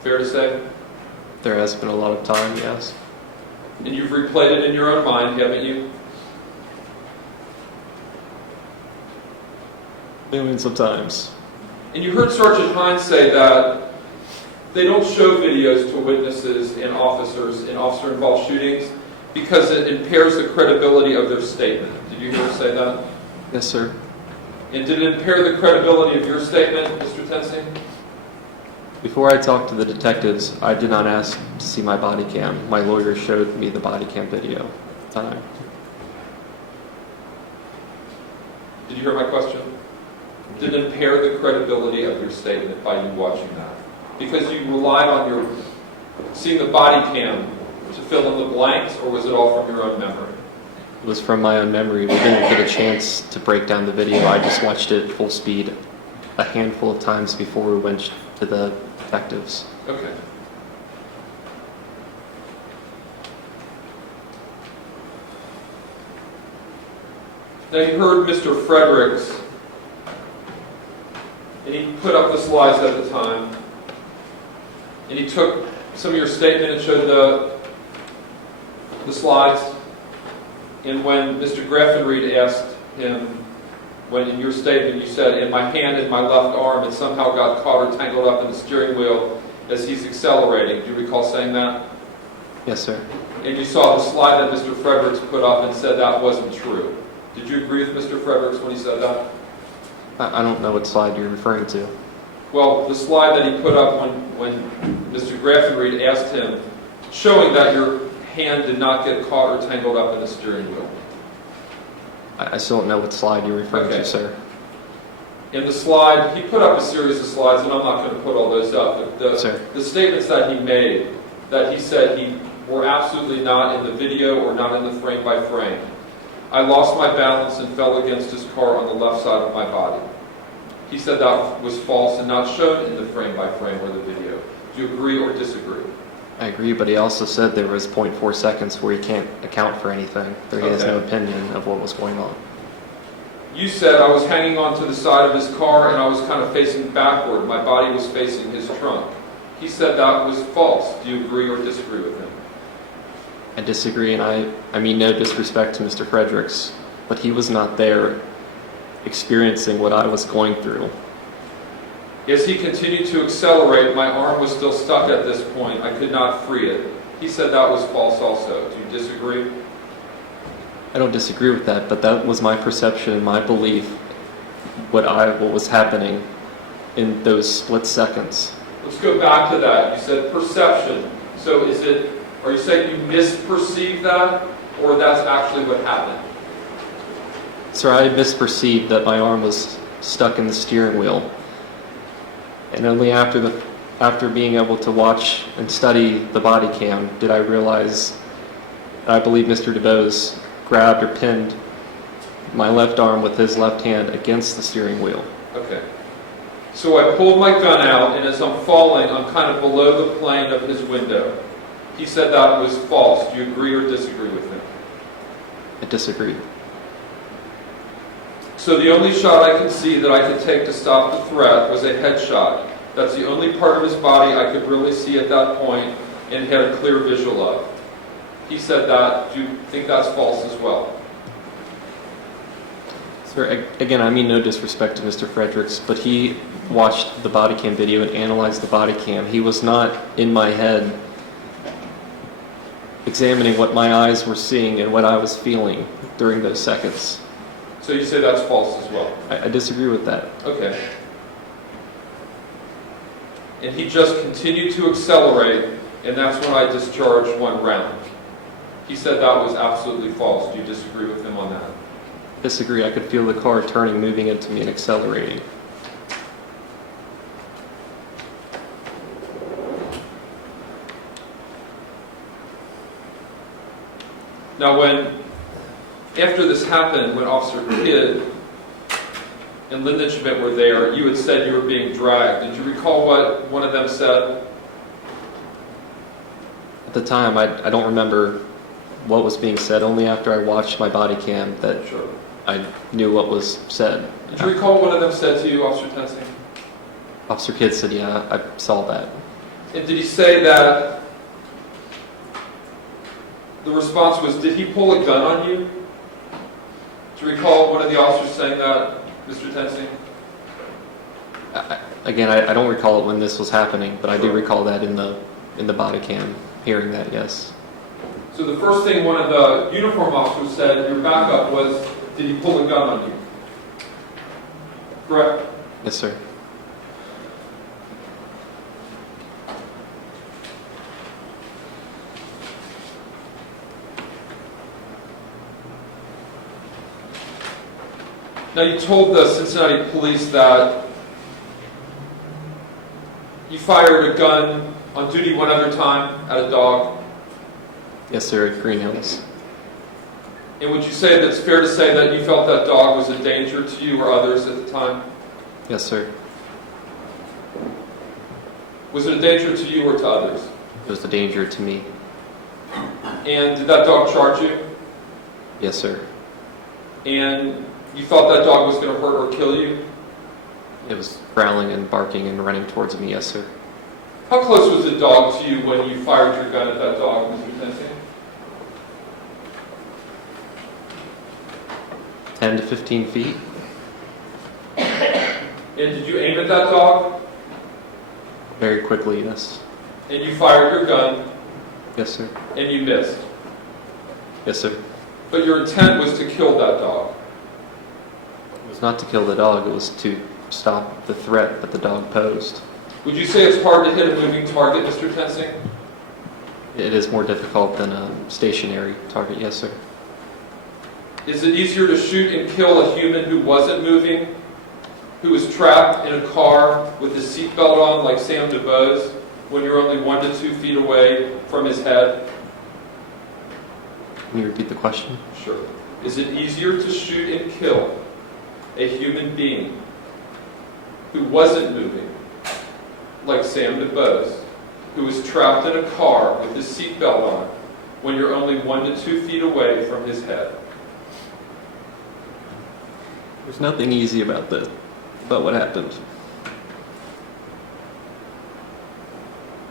Fair to say? There has been a lot of time, yes. And you've replayed it in your own mind, haven't you? Millions of times. And you heard Sergeant Hines say that they don't show videos to witnesses and officers in officer-involved shootings because it impairs the credibility of their statement. Did you hear her say that? Yes, sir. And did it impair the credibility of your statement, Mr. Tensing? Before I talked to the detectives, I did not ask to see my body cam. My lawyer showed me the body cam video at the time. Did you hear my question? Did it impair the credibility of your statement by you watching that? Because you relied on your seeing the body cam to fill in the blanks, or was it all from your own memory? It was from my own memory. We didn't get a chance to break down the video. I just watched it full speed a handful of times before we went to the detectives. Okay. Now you heard Mr. Fredericks, and he put up the slides at the time, and he took some of your statement and showed the slides. And when Mr. Graffenried asked him, when in your statement you said, in my hand and my left arm, it somehow got caught or tangled up in the steering wheel as he's accelerating. Do you recall saying that? Yes, sir. And you saw the slide that Mr. Fredericks put up and said that wasn't true. Did you agree with Mr. Fredericks when he said that? I don't know what slide you're referring to. Well, the slide that he put up when Mr. Graffenried asked him, showing that your hand did not get caught or tangled up in the steering wheel. I still don't know what slide you're referring to, sir. In the slide, he put up a series of slides, and I'm not going to put all those up. But the statements that he made, that he said were absolutely not in the video or not in the frame by frame. I lost my balance and fell against his car on the left side of my body. He said that was false and not shown in the frame by frame or the video. Do you agree or disagree? I agree, but he also said there was 0.4 seconds where he can't account for anything. There he has no opinion of what was going on. You said I was hanging onto the side of his car and I was kind of facing backward. My body was facing his trunk. He said that was false. Do you agree or disagree with him? I disagree, and I mean no disrespect to Mr. Fredericks, but he was not there experiencing what I was going through. As he continued to accelerate, my arm was still stuck at this point. I could not free it. He said that was false also. Do you disagree? I don't disagree with that, but that was my perception, my belief, what was happening in those split seconds. Let's go back to that. You said perception. So are you saying you misperceived that, or that's actually what happened? Sir, I misperceived that my arm was stuck in the steering wheel. And only after being able to watch and study the body cam did I realize that I believe Mr. DeBose grabbed or pinned my left arm with his left hand against the steering wheel. Okay. So I pulled my gun out, and as I'm falling, I'm kind of below the plane of his window. He said that was false. Do you agree or disagree with him? I disagree. So the only shot I could see that I could take to stop the threat was a headshot. That's the only part of his body I could really see at that point and had a clear visual of. He said that. Do you think that's false as well? Sir, again, I mean no disrespect to Mr. Fredericks, but he watched the body cam video and analyzed the body cam. He was not in my head examining what my eyes were seeing and what I was feeling during those seconds. So you say that's false as well? I disagree with that. Okay. And he just continued to accelerate, and that's when I discharged one round. He said that was absolutely false. Do you disagree with him on that? Disagree. I could feel the car turning, moving into me, and accelerating. Now, after this happened, when Officer Kidd and Lyndon Schmidt were there, you had said you were being dragged. Did you recall what one of them said? At the time, I don't remember what was being said. Only after I watched my body cam that I knew what was said. Did you recall what one of them said to you, Officer Tensing? Officer Kidd said, yeah, I saw that. And did he say that the response was, did he pull a gun on you? Do you recall one of the officers saying that, Mr. Tensing? Again, I don't recall it when this was happening, but I do recall that in the body cam, hearing that, yes. So the first thing one of the uniform officers said, your backup, was, did he pull a gun on you? Correct? Yes, sir. Now, you told the Cincinnati police that you fired a gun on duty one other time at a dog. Yes, sir, at Green Hills. And would you say that it's fair to say that you felt that dog was a danger to you or others at the time? Yes, sir. Was it a danger to you or to others? It was a danger to me. And did that dog charge you? Yes, sir. And you thought that dog was going to hurt or kill you? It was growling and barking and running towards me, yes, sir. How close was the dog to you when you fired your gun at that dog, Mr. Tensing? 10 to 15 feet. And did you aim at that dog? Very quickly, yes. And you fired your gun Yes, sir. and you missed. Yes, sir. But your intent was to kill that dog. It was not to kill the dog, it was to stop the threat that the dog posed. Would you say it's hard to hit a moving target, Mr. Tensing? It is more difficult than a stationary target, yes, sir. Is it easier to shoot and kill a human who wasn't moving, who was trapped in a car with his seatbelt on like Sam DeBose, when you're only 1 to 2 feet away from his head? Can you repeat the question? Sure. Is it easier to shoot and kill a human being who wasn't moving, like Sam DeBose, who was trapped in a car with his seatbelt on, when you're only 1 to 2 feet away from his head? There's nothing easy about what happened.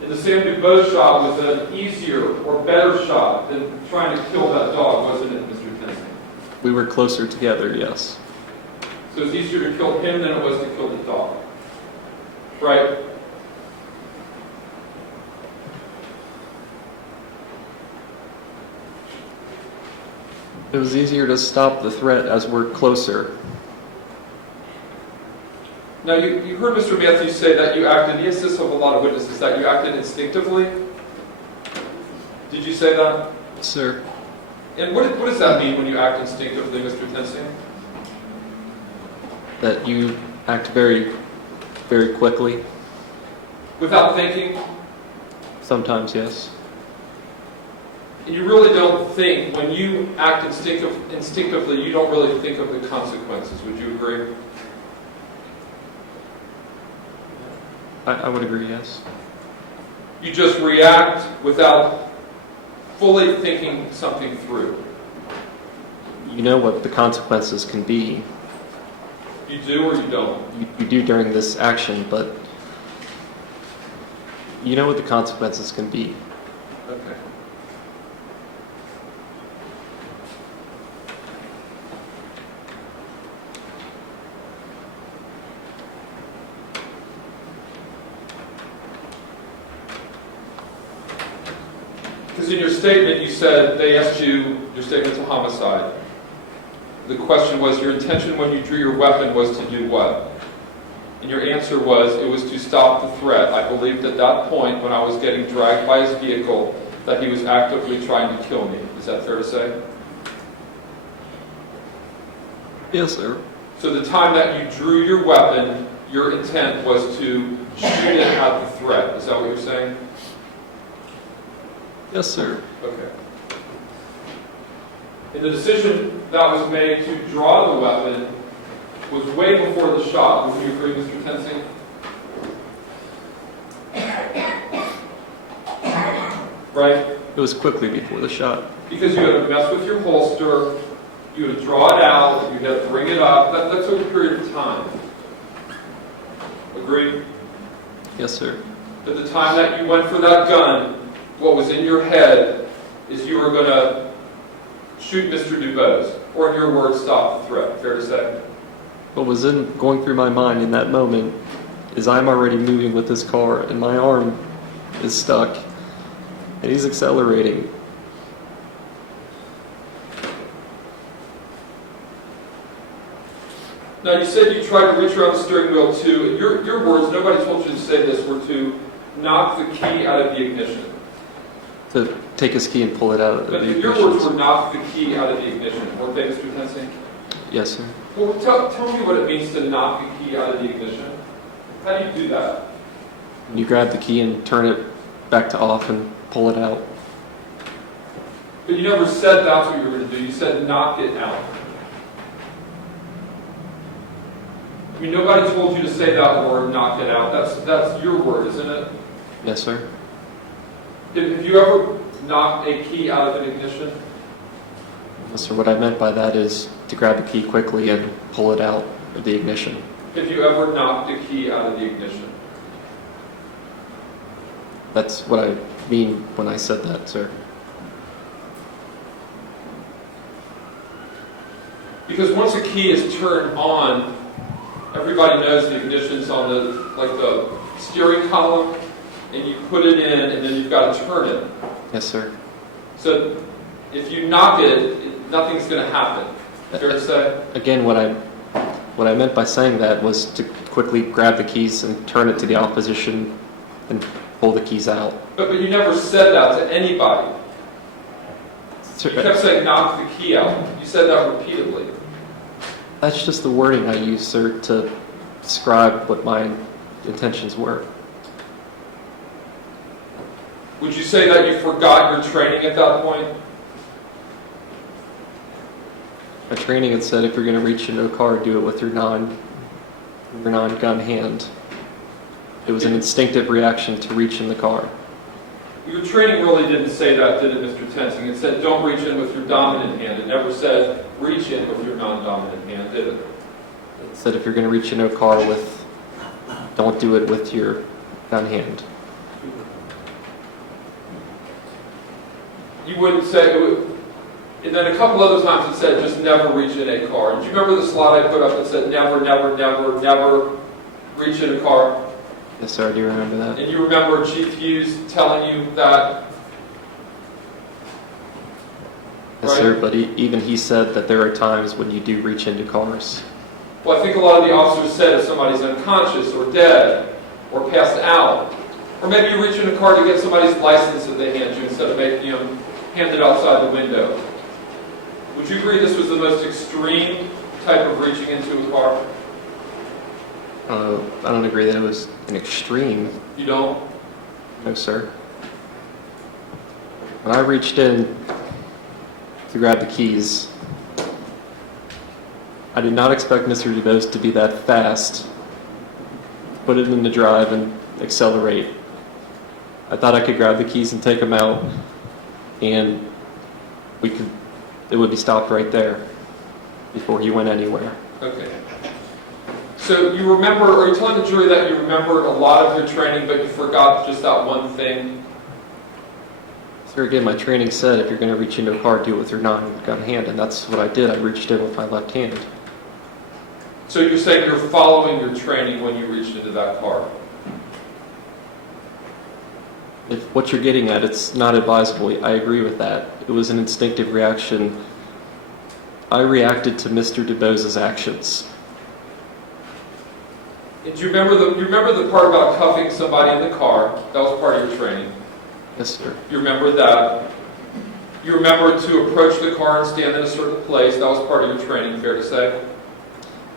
And the Sam DeBose shot was an easier or better shot than trying to kill that dog, wasn't it, Mr. Tensing? We were closer together, yes. So it's easier to kill him than it was to kill the dog. Right? It was easier to stop the threat as we're closer. Now, you heard Mr. Matthews say that you acted, he insists of a lot of witnesses, that you acted instinctively. Did you say that? Yes, sir. And what does that mean when you act instinctively, Mr. Tensing? That you act very, very quickly. Without thinking? Sometimes, yes. And you really don't think, when you act instinctively, you don't really think of the consequences. Would you agree? I would agree, yes. You just react without fully thinking something through. You know what the consequences can be. You do or you don't? You do during this action, but you know what the consequences can be. Okay. Because in your statement you said, they asked you, your statement's a homicide. The question was, your intention when you drew your weapon was to do what? And your answer was, it was to stop the threat. I believed at that point, when I was getting dragged by his vehicle, that he was actively trying to kill me. Is that fair to say? Yes, sir. So the time that you drew your weapon, your intent was to shoot it at the threat. Is that what you're saying? Yes, sir. Okay. And the decision that was made to draw the weapon was way before the shot. Would you agree, Mr. Tensing? Right? It was quickly before the shot. Because you had to mess with your holster, you had to draw it out, you had to bring it up. That took a period of time. Agreed? Yes, sir. At the time that you went for that gun, what was in your head is you were going to shoot Mr. DuBose, or in your words, stop the threat. Fair to say? What was going through my mind in that moment is I'm already moving with this car, and my arm is stuck, and he's accelerating. Now, you said you tried to reach around the steering wheel to, in your words, nobody told you to say this, were to knock the key out of the ignition. To take his key and pull it out of But the your ignition. words were knock the key out of the ignition, weren't they, Mr. Tensing? Yes, sir. Well, tell me what it means to knock the key out of the ignition. How do you do that? You grab the key and turn it back to off and pull it out. But you never said that's what you were going to do. You said knock it out. I mean, nobody told you to say that word, knock it out. That's your word, isn't it? Yes, sir. Have you ever knocked a key out of an ignition? Yes, sir. What I meant by that is to grab the key quickly and pull it out of the ignition. Have you ever knocked a key out of the ignition? That's what I mean when I said that, sir. Because once a key is turned on, everybody knows the ignition's on the steering column, and you put it in, and then you've got to turn it. Yes, sir. So if you knock it, nothing's going to happen. Fair to say? Again, what I meant by saying that was to quickly grab the keys and turn it to the opposition and pull the keys out. But you never said that to anybody. Sir, You kept saying knock the key out. You said that repeatedly. that's just the wording I used, sir, to describe what my intentions were. Would you say that you forgot your training at that point? My training had said if you're going to reach into a car, do it with your non-gun hand. It was an instinctive reaction to reach in the car. Your training really didn't say that, did it, Mr. Tensing? It said don't reach in with your dominant hand. It never said reach in with your non-dominant hand, did it? It said if you're going to reach into a car don't do it with your gun hand. You wouldn't say it would. And then a couple other times it said just never reach in a car. Do you remember the slide I put up that said never, never, never, never reach in a car? Yes, sir, I do remember that. And you remember Chief Hughes telling you that? Yes, Right? sir, but even he said that there are times when you do reach into cars. Well, I think a lot of the officers said if somebody's unconscious or dead or passed out, or maybe you reach in a car to get somebody's license that they hand you instead of making them hand it outside the window. Would you agree this was the most extreme type of reaching into a car? I don't agree that it was an extreme. You don't? No, sir. When I reached in to grab the keys, I did not expect Mr. DuBose to be that fast, put it in the drive and accelerate. I thought I could grab the keys and take them out, and it would be stopped right there before he went anywhere. Okay. So you remember, are you telling the jury that you remembered a lot of your training, but you forgot just that one thing? Sir, again, my training said if you're going to reach into a car, do it with your non-gun hand, and that's what I did. I reached in with my left hand. So you're saying you're following your training when you reached into that car? If what you're getting at, it's not advisable. I agree with that. It was an instinctive reaction. I reacted to Mr. DuBose's actions. And do you remember the part about cuffing somebody in the car? That was part of your training. Yes, sir. You remember that. You remember to approach the car and stand in a certain place. That was part of your training, fair to say?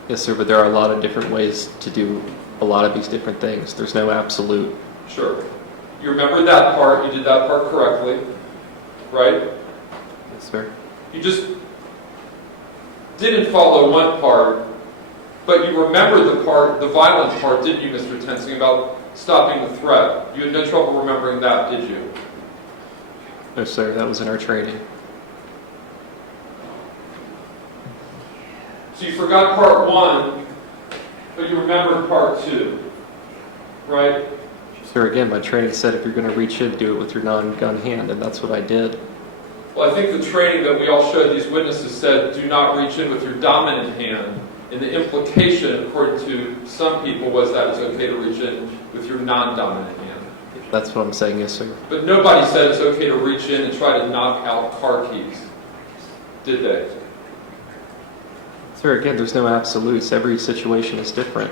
Yes, sir, but there are a lot of different ways to do a lot of these different things. There's no absolute. Sure. You remember that part. You did that part correctly, right? Yes, sir. You just didn't follow one part, but you remembered the violent part, didn't you, Mr. Tensing, about stopping the threat? You had no trouble remembering that, did you? No, sir, that was in our training. So you forgot part one, but you remembered part two, right? Sir, again, my training said if you're going to reach in, do it with your non-gun hand, and that's what I did. Well, I think the training that we all showed these witnesses said do not reach in with your dominant hand. And the implication, according to some people, was that it's okay to reach in with your non-dominant hand. That's what I'm saying, yes, sir. But nobody said it's okay to reach in and try to knock out car keys, did they? Sir, again, there's no absolutes. Every situation is different.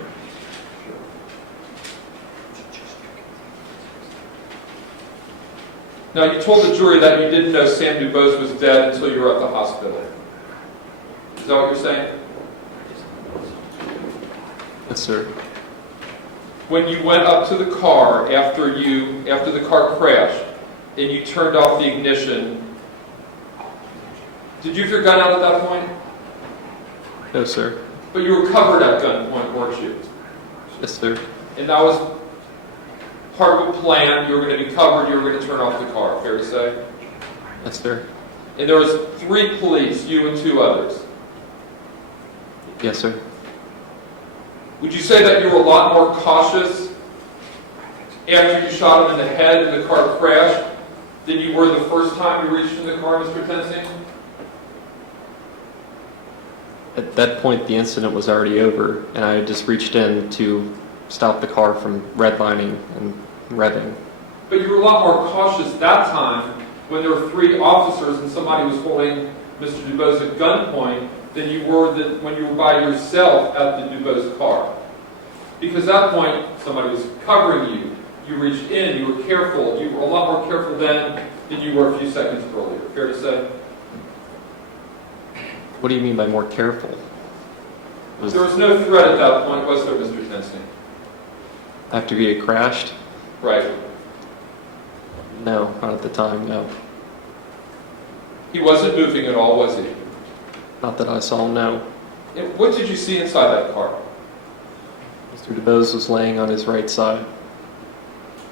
Now, you told the jury that you didn't know Sam DuBose was dead until you were at the hospital. Is that what you're saying? Yes, sir. When you went up to the car after the car crashed and you turned off the ignition, did you have your gun out at that point? No, sir. But you were covered at gunpoint, weren't you? Yes, sir. And that was part of a plan. You were going to be covered. You were going to turn off the car. Fair to say? Yes, sir. And there was 3 police, you and 2 others. Yes, sir. Would you say that you were a lot more cautious after you shot him in the head and the car crashed than you were the first time you reached in the car, Mr. Tensing? At that point, the incident was already over, and I had just reached in to stop the car from redlining and revving. But you were a lot more cautious that time when there were 3 officers and somebody was holding Mr. Dubose at gunpoint than you were when you were by yourself at the Dubose car. Because at that point, somebody was covering you. You reached in, you were careful. You were a lot more careful then than you were a few seconds earlier. Fair to say? What do you mean by more careful? There was no threat at that point, was there, Mr. Tensing? After he had crashed? Right. No, not at the time, no. He wasn't moving at all, was he? Not that I saw, no. And what did you see inside that car? Mr. DeBose was laying on his right side.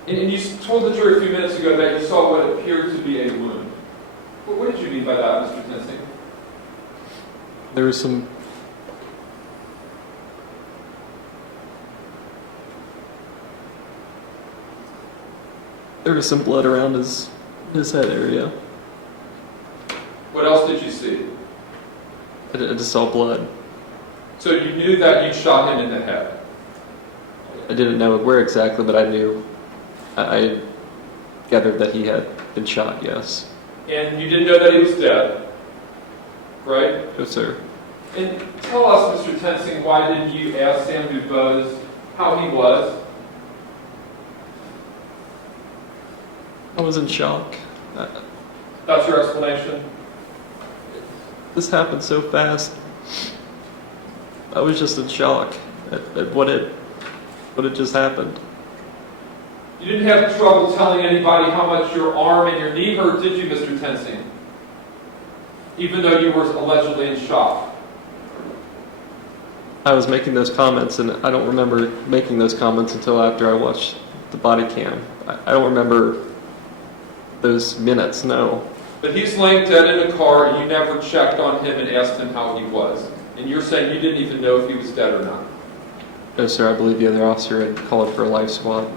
And you told the jury a few minutes ago that you saw what appeared to be a wound. Well, what did you mean by that, Mr. Tensing? There was some... There was some blood around his head area. What else did you see? I just saw blood. So you knew that you shot him in the head? I didn't know where exactly, but I knew. I gathered that he had been shot, yes. And you didn't know that he was dead, right? No, sir. And tell us, Mr. Tensing, why did you ask Sam Dubose how he was? I was in shock. That's your explanation? This happened so fast. I was just in shock at what had just happened. You didn't have trouble telling anybody how much your arm and your knee hurt, did you, Mr. Tensing? Even though you were allegedly in shock. I was making those comments, and I don't remember making those comments until after I watched the body cam. I don't remember those minutes, no. But he's laying dead in a car, and you never checked on him and asked him how he was. And you're saying you didn't even know if he was dead or not. No, sir, I believe the other officer had called for a life squad.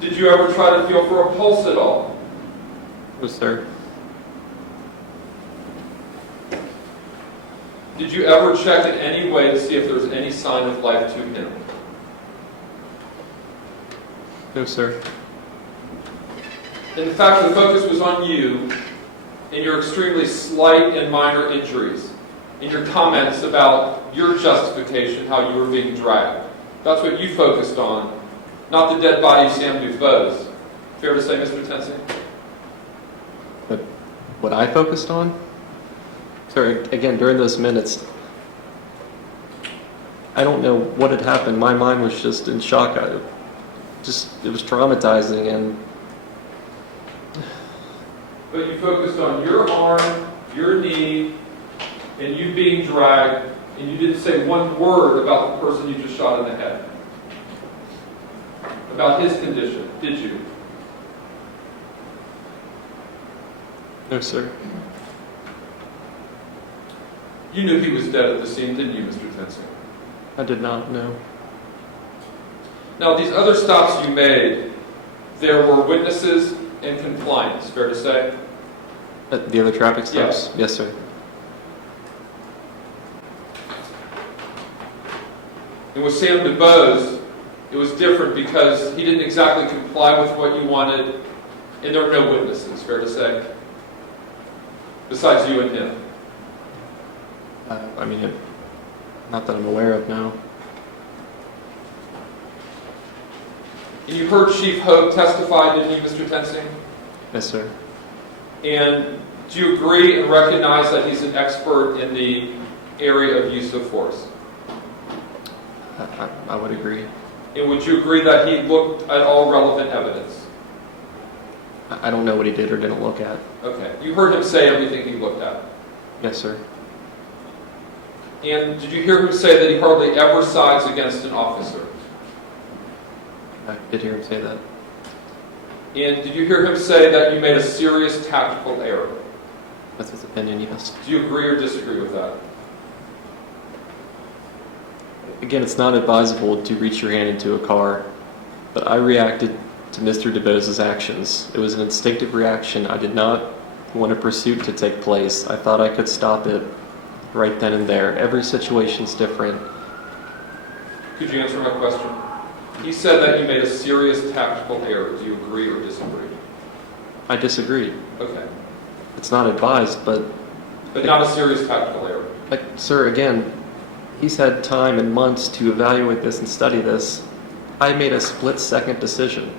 Did you ever try to feel for a pulse at all? No, sir. Did you ever check in any way to see if there was any sign of life to him? No, sir. In fact, the focus was on you and your extremely slight and minor injuries, and your comments about your justification, how you were being dragged. That's what you focused on, not the dead body of Sam Dubose. Fair to say, Mr. Tensing? But what I focused on? Sorry, again, during those minutes, I don't know what had happened. My mind was just in shock. It was traumatizing, and But you focused on your arm, your knee, and you being dragged, and you didn't say one word about the person you just shot in the head. About his condition, did you? no, sir. You knew he was dead at the scene, didn't you, Mr. Tensing? I did not know. Now, these other stops you made, there were witnesses and compliance, fair to say? The other traffic stops? Yes. Yes, sir. And with Sam Dubose, it was different because he didn't exactly comply with what you wanted, and there were no witnesses, fair to say? Besides you and him. I mean, not that I'm aware of, no. And you heard Chief Hope testify, didn't you, Mr. Tensing? Yes, sir. And do you agree and recognize that he's an expert in the area of use of force? I would agree. And would you agree that he looked at all relevant evidence? I don't know what he did or didn't look at. Okay. You heard him say everything he looked at. Yes, sir. And did you hear him say that he hardly ever sides against an officer? I did hear him say that. And did you hear him say that you made a serious tactical error? That's his opinion, yes. Do you agree or disagree with that? Again, it's not advisable to reach your hand into a car, but I reacted to Mr. DeBose's actions. It was an instinctive reaction. I did not want a pursuit to take place. I thought I could stop it right then and there. Every situation's different. Could you answer my question? He said that you made a serious tactical error. Do you agree or disagree? I disagree. Okay. It's not advised, but not a serious tactical error. like, sir, again, he's had time and months to evaluate this and study this. I made a split-second decision.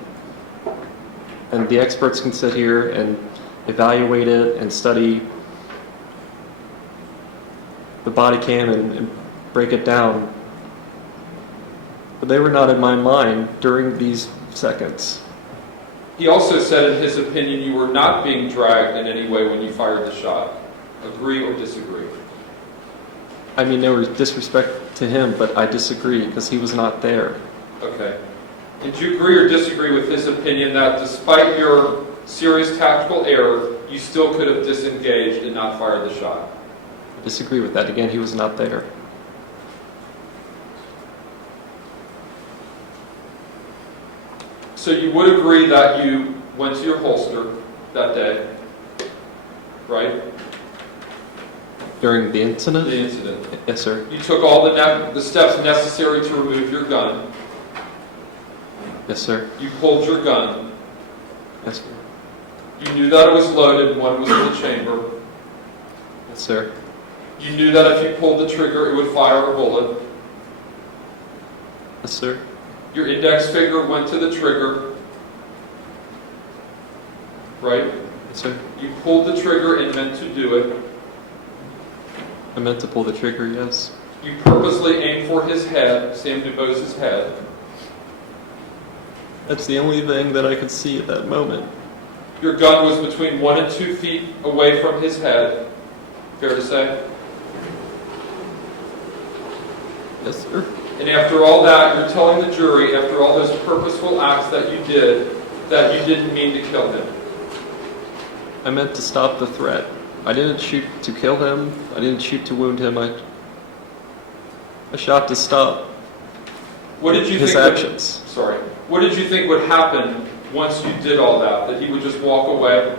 And the experts can sit here and evaluate it and study the body cam and break it down. But they were not in my mind during these seconds. He also said in his opinion you were not being dragged in any way when you fired the shot. Agree or disagree? I mean, no disrespect to him, but I disagree because he was not there. Okay. Did you agree or disagree with his opinion that despite your serious tactical error, you still could have disengaged and not fired the shot? I disagree with that. Again, he was not there. So you would agree that you went to your holster that day, right? During the incident? The incident. Yes, sir. You took all the steps necessary to remove your gun. Yes, sir. You pulled your gun. Yes, sir. You knew that it was loaded and one was in the chamber. Yes, sir. You knew that if you pulled the trigger, it would fire a bullet. Yes, sir. Your index finger went to the trigger, right? Yes, sir. You pulled the trigger and meant to do it. I meant to pull the trigger, yes. You purposely aimed for his head, Sam DuBose's head. That's the only thing that I could see at that moment. Your gun was between 1 and 2 feet away from his head. Fair to say? Yes, sir. And after all that, you're telling the jury, after all those purposeful acts that you did, that you didn't mean to kill him. I meant to stop the threat. I didn't shoot to kill him. I didn't shoot to wound him. I shot to stop What did you his think actions. What did you think would happen once you did all that? That he would just walk away?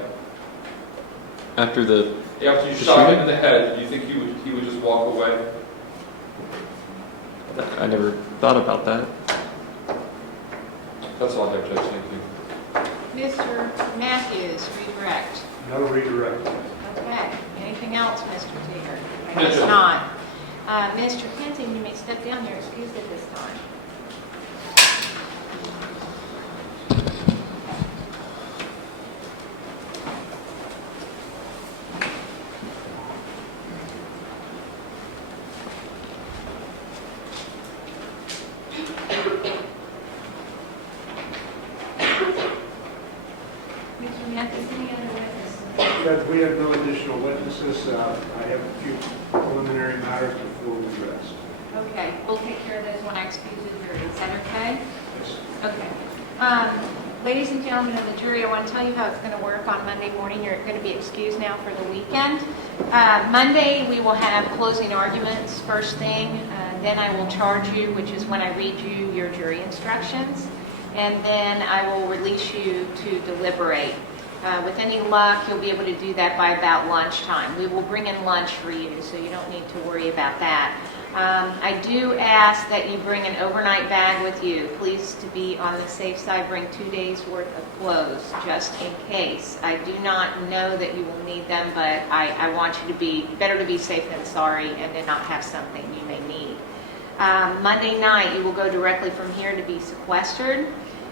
After you shot shooting? him in the head, do you think he would just walk away? I never thought about that. That's all I have, Judge. Thank you. Mr. Matthews, redirect. No redirect. Okay. Anything else, Mr. Teeter? I Yes, guess sir. not. Mr. Tensing, you may step down. You're excused at this time. Mr. Matthews, any other witnesses? Judge, we have no additional witnesses. I have a few preliminary matters before we rest. Okay, we'll take care of those when I excuse the jury. Is that okay? Yes. Okay. Ladies and gentlemen of the jury, I want to tell you how it's going to work on Monday morning. You're going to be excused now for the weekend. Monday, we will have closing arguments first thing. Then I will charge you, which is when I read you your jury instructions. And then I will release you to deliberate. With any luck, you'll be able to do that by about lunchtime. We will bring in lunch for you, so you don't need to worry about that. I do ask that you bring an overnight bag with you. Please, to be on the safe side, bring 2 days' worth of clothes, just in case. I do not know that you will need them, but I want you to be, better to be safe than sorry, and to not have something you may need. Monday night, you will go directly from here to be sequestered.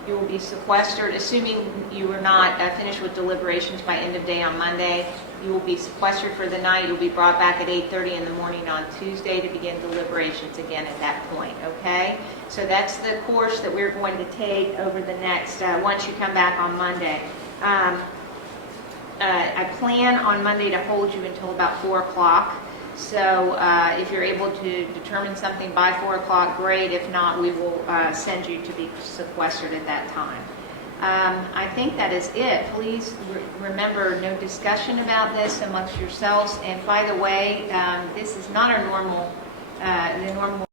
You will be sequestered, assuming you are not finished with deliberations by end of day on Monday. You will be sequestered for the night. You'll be brought back at 8:30 in the morning on Tuesday to begin deliberations again at that point, okay? So that's the course that we're going to take over the next, once you come back on Monday. I plan on Monday to hold you until about 4 o'clock. So if you're able to determine something by 4 o'clock, great. If not, we will send you to be sequestered at that time. I think that is it. Please remember, no discussion about this amongst yourselves. And by the way, this is not our normal, the normal